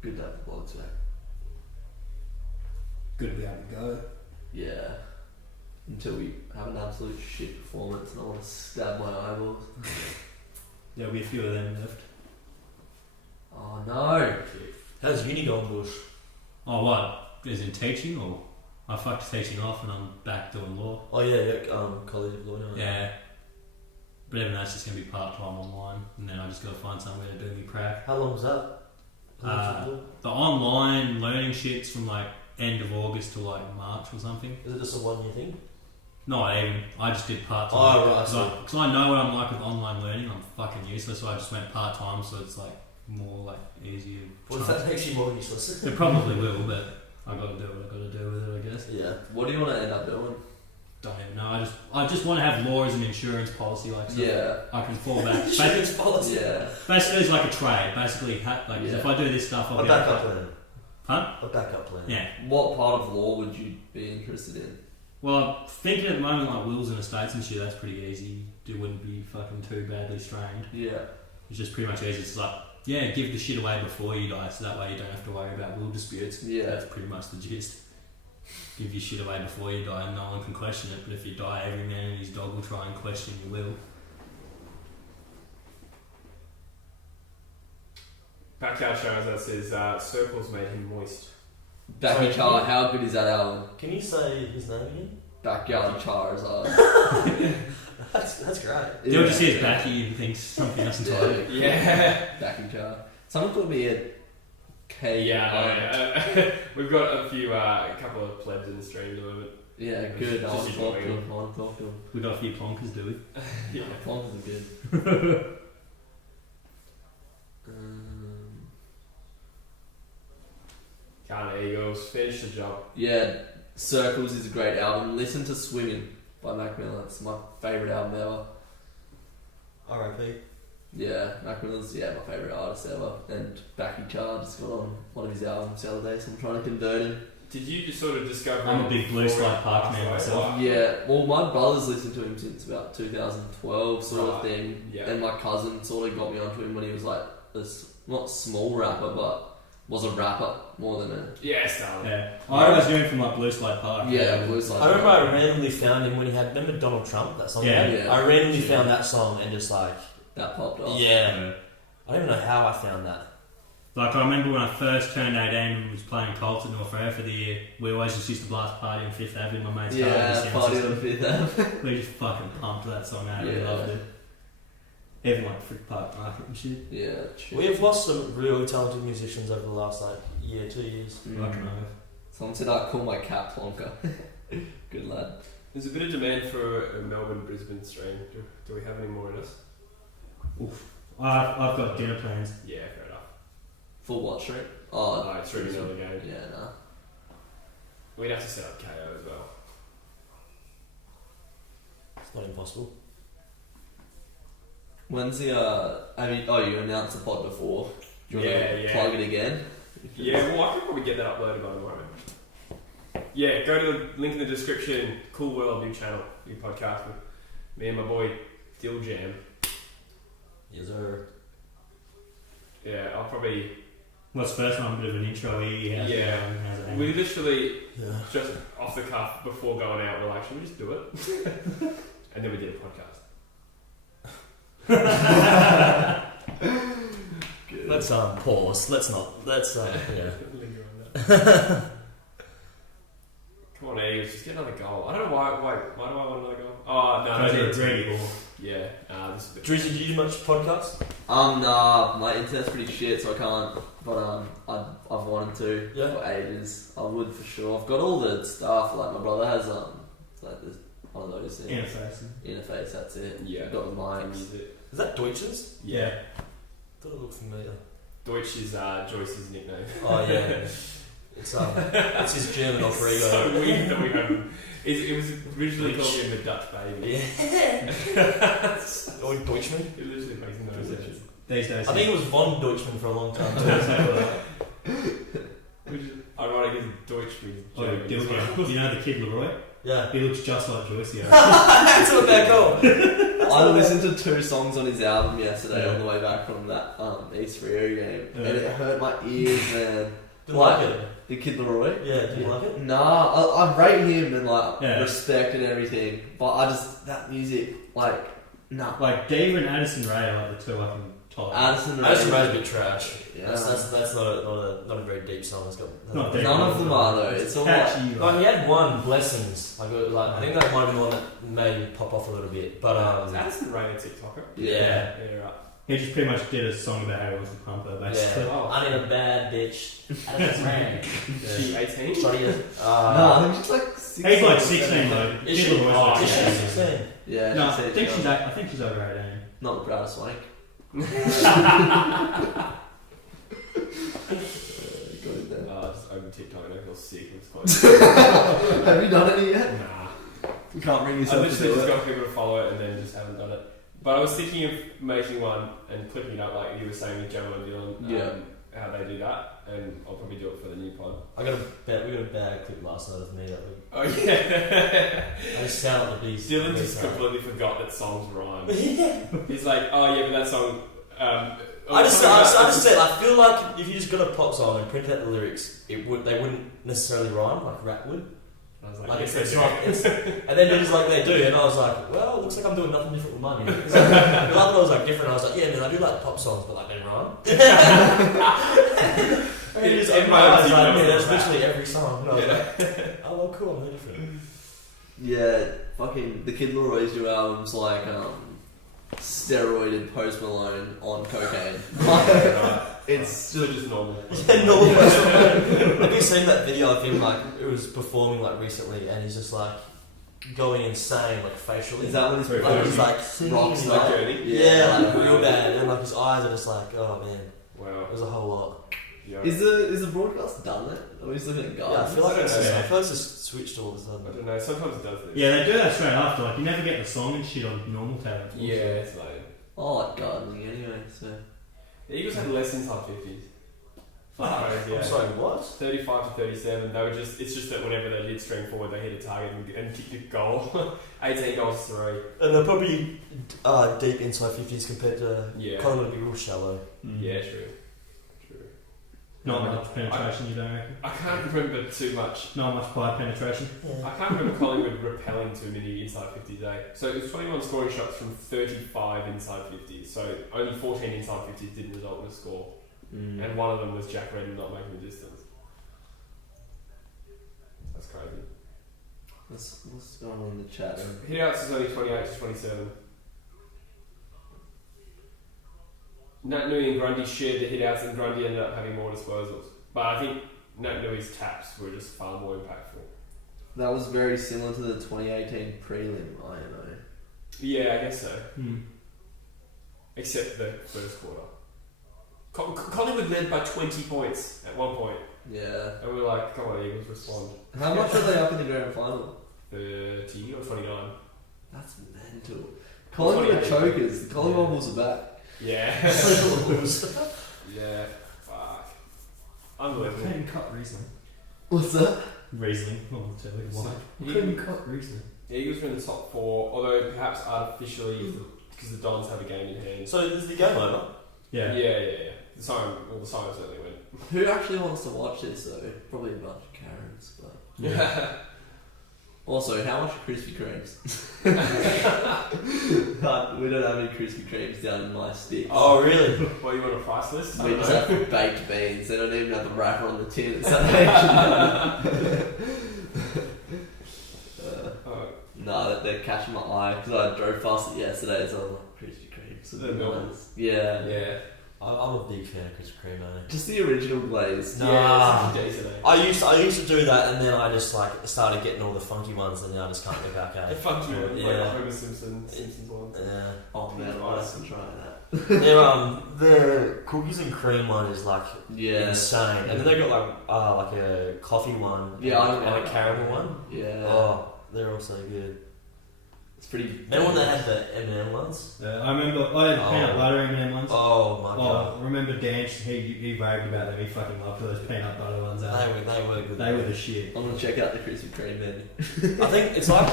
Good to have the blogs back. Good to be able to go. Yeah. Until we have an absolute shit performance and I want to stab my eyeballs. There'll be a few of them left. Oh no! How's uni going, Bush? Oh, what? Is in teaching or? I fucked teaching off and I'm back doing law. Oh yeah, College of Law now. Yeah. But even that's just going to be part time online, and then I just got to find somewhere to do me prac. How long was that? The online learning shit's from like end of August to like March or something. Is it just a 1 year thing? Not even. I just did part time. Oh, right, I see. Because I know what I'm like with online learning. I'm fucking useless, so I just went part time, so it's like more like easier. Well, if that makes you more useless. It probably will, but I got to do what I got to do with it, I guess. Yeah. What do you want to end up doing? Don't even know. I just want to have law as an insurance policy, like so Yeah. I can fall back. Insurance policy. Yeah. Basically, it's like a trade. Basically, like Yeah. if I do this stuff, I'll A be able backup to. plan. Huh? A backup plan. Yeah. What part of law would you be interested in? Well, I'm thinking at the moment like wills and estates and shit. That's pretty easy. It wouldn't be fucking too badly strained. Yeah. It's just pretty much easy. It's like, yeah, give the shit away before you die, so that way you don't have to worry about will disputes. Yeah. That's pretty much the gist. Give your shit away before you die, and no one can question it. But if you die, every man and his dog will try and question your will. Backyard Charizard says circles made him moist. Becky Sorry, Char, how good is that album? Can you say his name again? Backyard Charizard. That's great. He'll just see his backy and thinks something else entirely. Yeah. Becky Char. Someone called me a Yeah, we've got a couple of plebs in the stream at the moment. Yeah, good. I want Just to talk to enjoying him. I want to talk to him. We got a few plonkers, do we? Yeah. Plonkers are good. Can't Eagles, finish the job. Yeah, Circles is a great album. Listen to Swimming by Mac Miller. It's my favourite album ever. R.I.P. Yeah, Mac Miller's my favourite artist ever. And Backy Char just got on one of his albums the other day, so I'm trying to convert him. Did you just sort of discover? I'm a big Blue Slide Park man myself. Yeah, well, my brother's listened to him since about 2012 sort of thing. Yeah. And my cousin sort of got me onto him when he was like this, not small rapper, but was a rapper more than a... Yeah, Stalin. Yeah. I always knew him from like Blue Slide Park. Yeah, Blue Slide I remember Park. I randomly found him when he had... Remember Donald Trump, that song? Yeah. Yeah. I randomly found that song and just like... That popped off. Yeah. I don't even know how I found that. Like, I remember when I first turned 18 and was playing Colts at North Fair for the year, we always just used to blast Party on Fifth Avenue with my mates. Yeah, Party on Fifth Ave. We just fucking pumped that song out. We Yeah. loved it. Even like Frick Park Market and shit. Yeah, true. We've lost some really talented musicians over the last like year, 2 years. Fucking hell. Someone said I'd call my cat Plonker. Good lad. There's a bit of demand for a Melbourne-Brisbane stream. Do we have any more in us? I've got dinner plans. Yeah, fair enough. For what stream? Oh, it's really another game. Yeah, nah. We'd have to set up KO as well. It's not impossible. When's the you announced the pod before. Do you want to Yeah. plug it again? Yeah, well, I could probably get that uploaded by tomorrow. Yeah, go to the link in the description. Cool World, new channel, new podcast with me and my boy Dill Jam. Yes, sir. Yeah, I'll probably... What's first one? A bit of an intro here. How's it Yeah. going? How's it We hanging? literally, Yeah. just off the cuff, before going out, we're like, should we just do it? And then we did a podcast. Good. Let's pause. Let's not. Let's yeah. Linger on that. Come on, Eagles, just get another goal. I don't know why do I want another goal? Oh, no. Because you're ready. Yeah, this is a bit... Drewzy, do you do much podcast? Nah, my internet's pretty shit, so I can't. But I've wanted to Yeah. for ages. I would for sure. I've got all the stuff. Like my brother has like this, one of those things. Interface. That's it. Yeah. I've got the mics. Music. Is that Deutsch's? Yeah. Thought it looked familiar. Deutsch is Joyce's nickname. Oh yeah. It's his German alter ego. So weird that we have him. It was originally called him the Dutch baby. Yeah. Or Deutschman. It literally makes no sense. These days. I think it was von Deutschman for a long time too. Which is ironic, is Deutsch means Oh, German as Dillinger. well. You know the kid Leroy? Yeah. He looks just like Joyce. Yeah. That's what they're called. I listened to 2 songs on his album yesterday Yeah. on the way back from that East Rio game, Yeah. and it hurt my ears, man. Do you like it? The Kid Leroy? Yeah, do you like it? Nah, I rate him and like Yeah. respect and everything, but I just that music nah. Like Diva and Addison Ray are like the two I can tolerate. Addison Rae. Addison Rae's a bit trash. Yeah. That's not a very deep song. It's got Not deep. None of them are though. It's all like, catchy. Oh, he had one, Blessings. I think that might have been the one that made me pop off a little bit. But Is Addison Rae a TikToker? yeah. Yeah, right. He just pretty much did a song about how he wants to pump her, basically. Yeah. Oh. I need a bad bitch. Addison Rae. She 18? Sorry. No, I think she's like 16. He's like 16 though. Is Kid she? Leroy's Oh, like is she 16. 16? Yeah, No, she I said think she she's was- I think she's over 18. not the proudest wank. Got it there. Just open TikTok and I feel sick. It's quite Have you done any yet? Nah. You can't bring I yourself to literally do just it. got people to follow it and then just haven't done it. But I was thinking of making one and clipping it up like you were saying with Gemma and Dylan. Yeah. How they do that, and I'll probably do it for the new pod. We got a bad clip last night of me that week. Oh yeah. I just sound like a beast. Dylan just completely forgot that songs rhyme. He's like, oh yeah, but that song. I just said, I feel like if you just got a pop song and printed out the lyrics, they wouldn't necessarily rhyme like rap would. I was like, Like yes, it's they do. and then they're just like they do, and I was like, well, it looks like I'm doing nothing different with mine. You know? 'Cause I thought I was like different. I was like, yeah, man, I do like pop songs, but like they rhyme. And he just opened my eyes like, yeah, that's literally every song. And I was like, oh well, cool, I'm different. Yeah, fucking the Kid Leroy's new album's like steroided Post Malone on cocaine. It's So just normal. Yeah, normal. Have you seen that video of him like it was performing like recently, and he's just like going insane like facially. Is that what he's like he's like rock singing, Like like, Journey? yeah, like real bad, and like his eyes are just like, oh man, Wow. it was a whole lot. Yeah. Is the broadcast done it? Or are we just looking at guys? Yeah, I feel like it's Yeah. I feel like it's just switched all of a I sudden. don't know. Sometimes it does this. Yeah, they do that straight after. Like you never get the song and shit on normal talent. Yeah, it's like I like gardening anyway, so. the Eagles had less inside 50s. Fuck. Crazy, yeah. I'm sorry, what? 35 to 37. They were just. It's just that whenever they did string forward, they hit a target and kicked a goal. 18 goals to 3. And they're probably deep inside 50s compared to Yeah. Collingwood would be real shallow. Yeah, true. Not much penetration, you don't reckon? I can't remember too much. Not much pipe penetration. I can't remember Collingwood repelling too many inside 50s, eh? So it was 21 scoring shots from 35 inside 50s. So only 14 inside 50s didn't result in a score. And one of them was Jack Redden not making the distance. That's crazy. What's going on in the chat room? Hitouts is only 28 to 27. Nat Nui and Grundy shared the hitouts, and Grundy ended up having more disposals. But I think Nat Nui's taps were just far more impactful. That was very similar to the 2018 prelim, I know. Yeah, I guess so. Hmm. Except the first quarter. Collingwood led by 20 points at one point. Yeah. And we were like, come on, Eagles, respond. How much are they up in the grand final? 30 or 29. That's mental. Collingwood are chokers. The Collingwood Bulls are back. Yeah. Yeah. Fuck. Unbelievable. Couldn't cut Riesling. What's that? Riesling. Oh, I'll tell you why. Yeah. Couldn't cut Riesling. The Eagles are in the top 4, although perhaps artificially because the Dons have a game in hand. So is the game over? Yeah. Yeah. The siren certainly went. Who actually wants to watch this though? Probably a bunch of Karens, but. Yeah. Also, how much are Krispy Kremes? We don't have any Krispy Kremes down in my sticks. Oh really? What, you want a price list? We just have baked beans. They don't even have the wrapper on the tin. It's that Oh, No, they're catching my eye because I drove past it yesterday, so I'm like, Krispy Kremes. The milk ones? Yeah. yeah. I'm a big fan of Krispy Kreme, man. Just the original glaze. Nah. Yeah, it's decent, eh? I used to do that, and then I just like started getting all the funky ones, and now I just can't go back The at. funky ones, Yeah. like Homer Simpson's ones. Yeah. Oh man, I have to try that. Their cookies and cream one is like Yeah. insane, and then they got like a coffee one, Yeah, I don't and like a caramel one. Yeah. Oh, they're all so good. It's pretty. Remember when they had the M&M ones? I remember I had peanut butter M&M ones. Oh my god, Oh, remember Dan? He raved about them. He fucking loved those peanut butter ones. they were good. They were the shit. I'm gonna check out the Krispy Kreme menu. I think it's like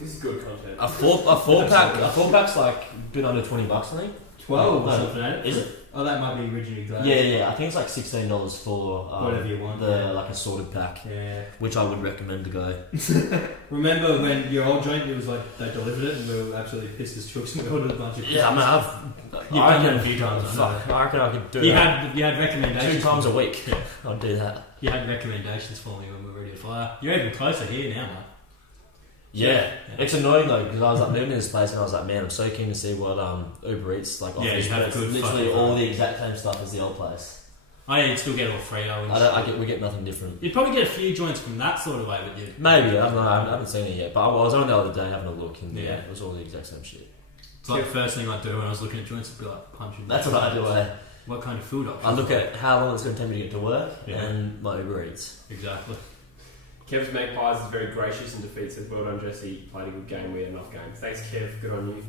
This is good content. a four pack's like a bit under $20, I think. 12 or No. something, ain't it? Is it? Oh, that might be originally glazed. Yeah. I think it's like $16 for Whatever you want, the yeah. like a sorted pack, Yeah. which I would recommend to go. Remember when your old joint, it was like they delivered it and we were absolutely pissed as chooks and we ordered a bunch of Yeah, I mean, You've done that a few times, I know. Fuck, I reckon I could do You that had recommendations. 2 times a week. Yeah. I'd do that. You had recommendations for me when we were ready to fire. You're even closer here now, mate. Yeah. It's annoying though because I was like moving to this place and I was like, man, I'm so keen to see what Uber Eats like offers. Yeah, you have but it's good literally fucking all food. the exact same stuff as the old place. Oh yeah, you'd still get all Freo and shit. We get nothing different. You'd probably get a few joints from that sort of way, but you Maybe I don't know. I haven't seen it yet, but I was on the other day having a look and Yeah. it was all the exact same shit. it's like the first thing I'd do when I was looking at joints, I'd be like punching. That's what I do. What kind of food options? I look at how long it's going to take me to get to work Yeah. and my Uber Eats. Exactly. Kev's Magpies is very gracious in defeat. Says, well done, Jesse. Played a good game. We had enough games. Thanks, Kev. Good on you.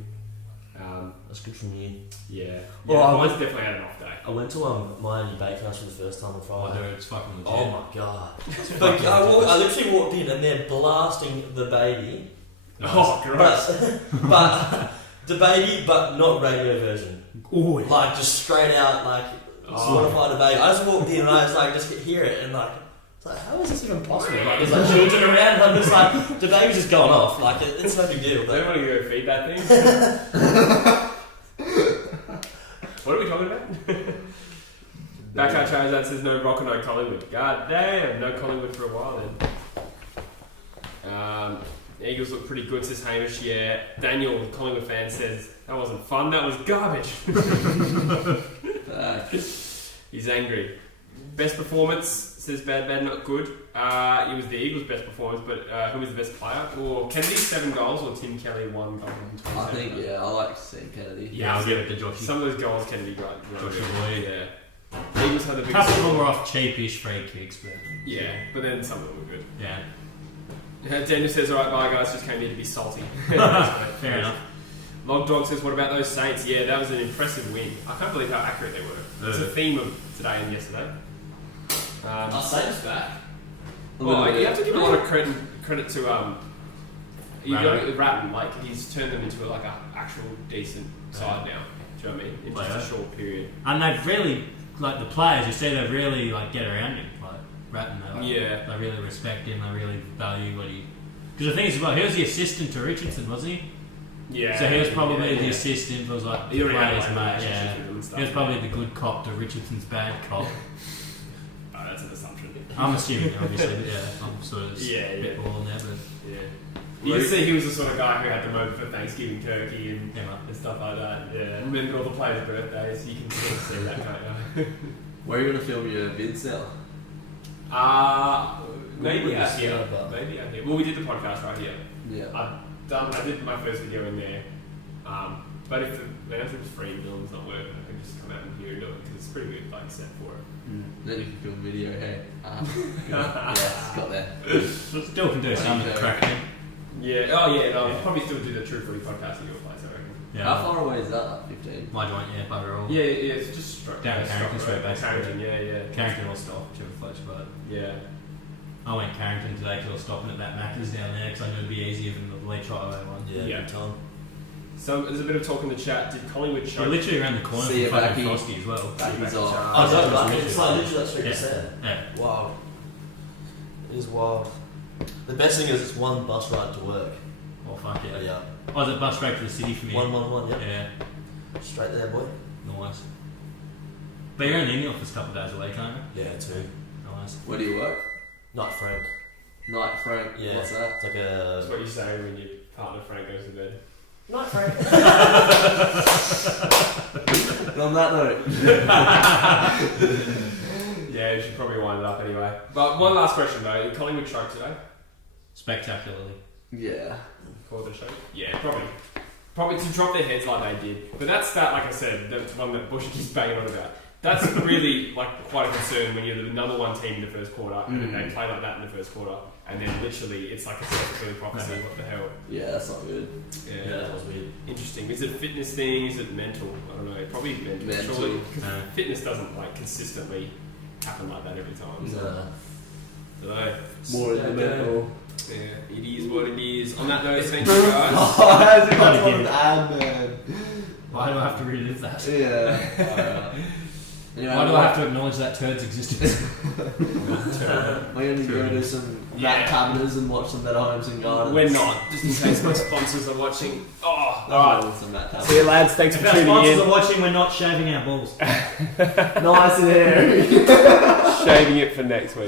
That's good from you. Yeah. Well, Yeah, I Mine's went- definitely had an off day. I went to Miami Bakehouse for the first time on Oh, Friday. dude, it's fucking legit. Oh my god! But I literally walked in and they're blasting the baby. Oh, gross. But the baby, but not radio version. Ooh, Like just straight out, like Spotify the baby. I just walked in and I was like, just could hear it and like, it's like, how is this even possible? Like there's like children around. And I'm just like, the baby's just going off. Like it's no big deal. I don't But want to go feed that thing. What are we talking about? Backyard Charizard says no Rock and no Collingwood. God damn, no Collingwood for a while then. Eagles look pretty good, says Hamish. Yeah. Daniel, Collingwood fan, says that wasn't fun. That was garbage. He's angry. Best performance, says Bad, not good. It was the Eagles' best performance, but who was the best player? Or Kennedy 7 goals, or Tim Kelly 1 goal? I think I like seeing Kennedy. Yeah, I'll give it to Joshy. Some of those goals Kennedy got. Joshy boy. Yeah. The Eagles had the A biggest. couple of them were off cheapish free kicks, but Yeah, but then some of them were good. yeah, Daniel says, alright, bye guys, just came here to be salty. fair enough. Log Dog says, what about those Saints? Yeah, that was an impressive win. I can't believe how accurate they were. It's a theme of today and yesterday. Saints back. Well, you have to give a lot of credit to Ratton. Like, he's turned them into like an actual decent side now. Do you know what I mean? In just a short period. And they've really, like the players, you see, they really like get around him. Like Ratton, they really respect him. They really value what he. Because the thing is, well, he was the assistant to Richardson, wasn't he? Yeah. So he was probably the assistant. Was like he already had players, like, mate. Yeah. with them and stuff. He was probably the good cop to Richardson's bad cop. That's an assumption. I'm assuming, obviously. But yeah, I'm sort of spitballing there, but yeah. You can see he was the sort of guy who had the moment for Thanksgiving turkey and stuff like that. Yeah, and remember all the players' birthdays. You can sort of see that kind of. Where are you going to film your vids now? Maybe out here. Maybe out here. Well, we did the podcast right here. Yeah. I did my first video in there. But if the was free and film's not working, I can just come out in here and do it because it's pretty good like set for it. Then you can film video. Hey. Yes, got that. still can do some cracking. Yeah. Oh yeah. No, I'll probably still do the True Footy podcast at your place. I reckon. Yeah. How far away is that? Like 15. My joint, bugger all. Yeah. It's just down Carrington Street, basically. Carrington, yeah. Carrington or stop, whichever floats your boat. Yeah. I went Carrington today because I was stopping at that Macca's down there because I knew it'd be easier than the Leach Highway one. Yeah, good time. So there's a bit of talk in the chat. Did Collingwood You're literally around the corner See from you, fucking Becky. Frosty as well. Becky's Oh, off. is that right? It's like literally that street just there. Yeah. Wow. It is wild. The best thing is it's one bus ride to work. Oh, fuck yeah. Yeah. Oh, is it bus straight to the city for me? 111, yeah. Yeah. Straight there, boy. Nice. But you're only in the office a couple of days a week, aren't you? Yeah, too. Nice. Where do you work? Not Frank. Night Frank. Yeah. What's that? It's like That's a. what you say when your partner Frank goes to bed. Not Frank. And on that note. Yeah, you should probably wind it up anyway. But one last question though: did Collingwood choke today? Spectacularly. Yeah. Call it a choke? Yeah, probably to drop their heads like they did. But that's that. Like I said, that's one that Bush keeps banging on about. That's really like quite a concern when you're the number one team in the first quarter and then they play like that in the first quarter and then literally it's like a self-fulfilling prophecy. What the hell? Yeah, that's not good. Yeah, that was weird. Interesting. Is it a fitness thing? Is it mental? I don't know. Probably mental. Mental. Surely, 'cause fitness doesn't like consistently happen like that every time. So, More in the mental. yeah, it is what it is. On that note, thank you guys. How's it got an ad, man? Why do I have to relive that? Yeah. Anyway, Why do I have to acknowledge that turd's existence? We're going to go do some rat cabinets and watch some Better Homes and Gardens. We're not, just in case my sponsors are watching. Oh, Alright. Some rat cabinets. see you lads. Thanks If for our tuning sponsors in. are watching, we're not shaving our balls. Nice and hairy. Shaving it for next week.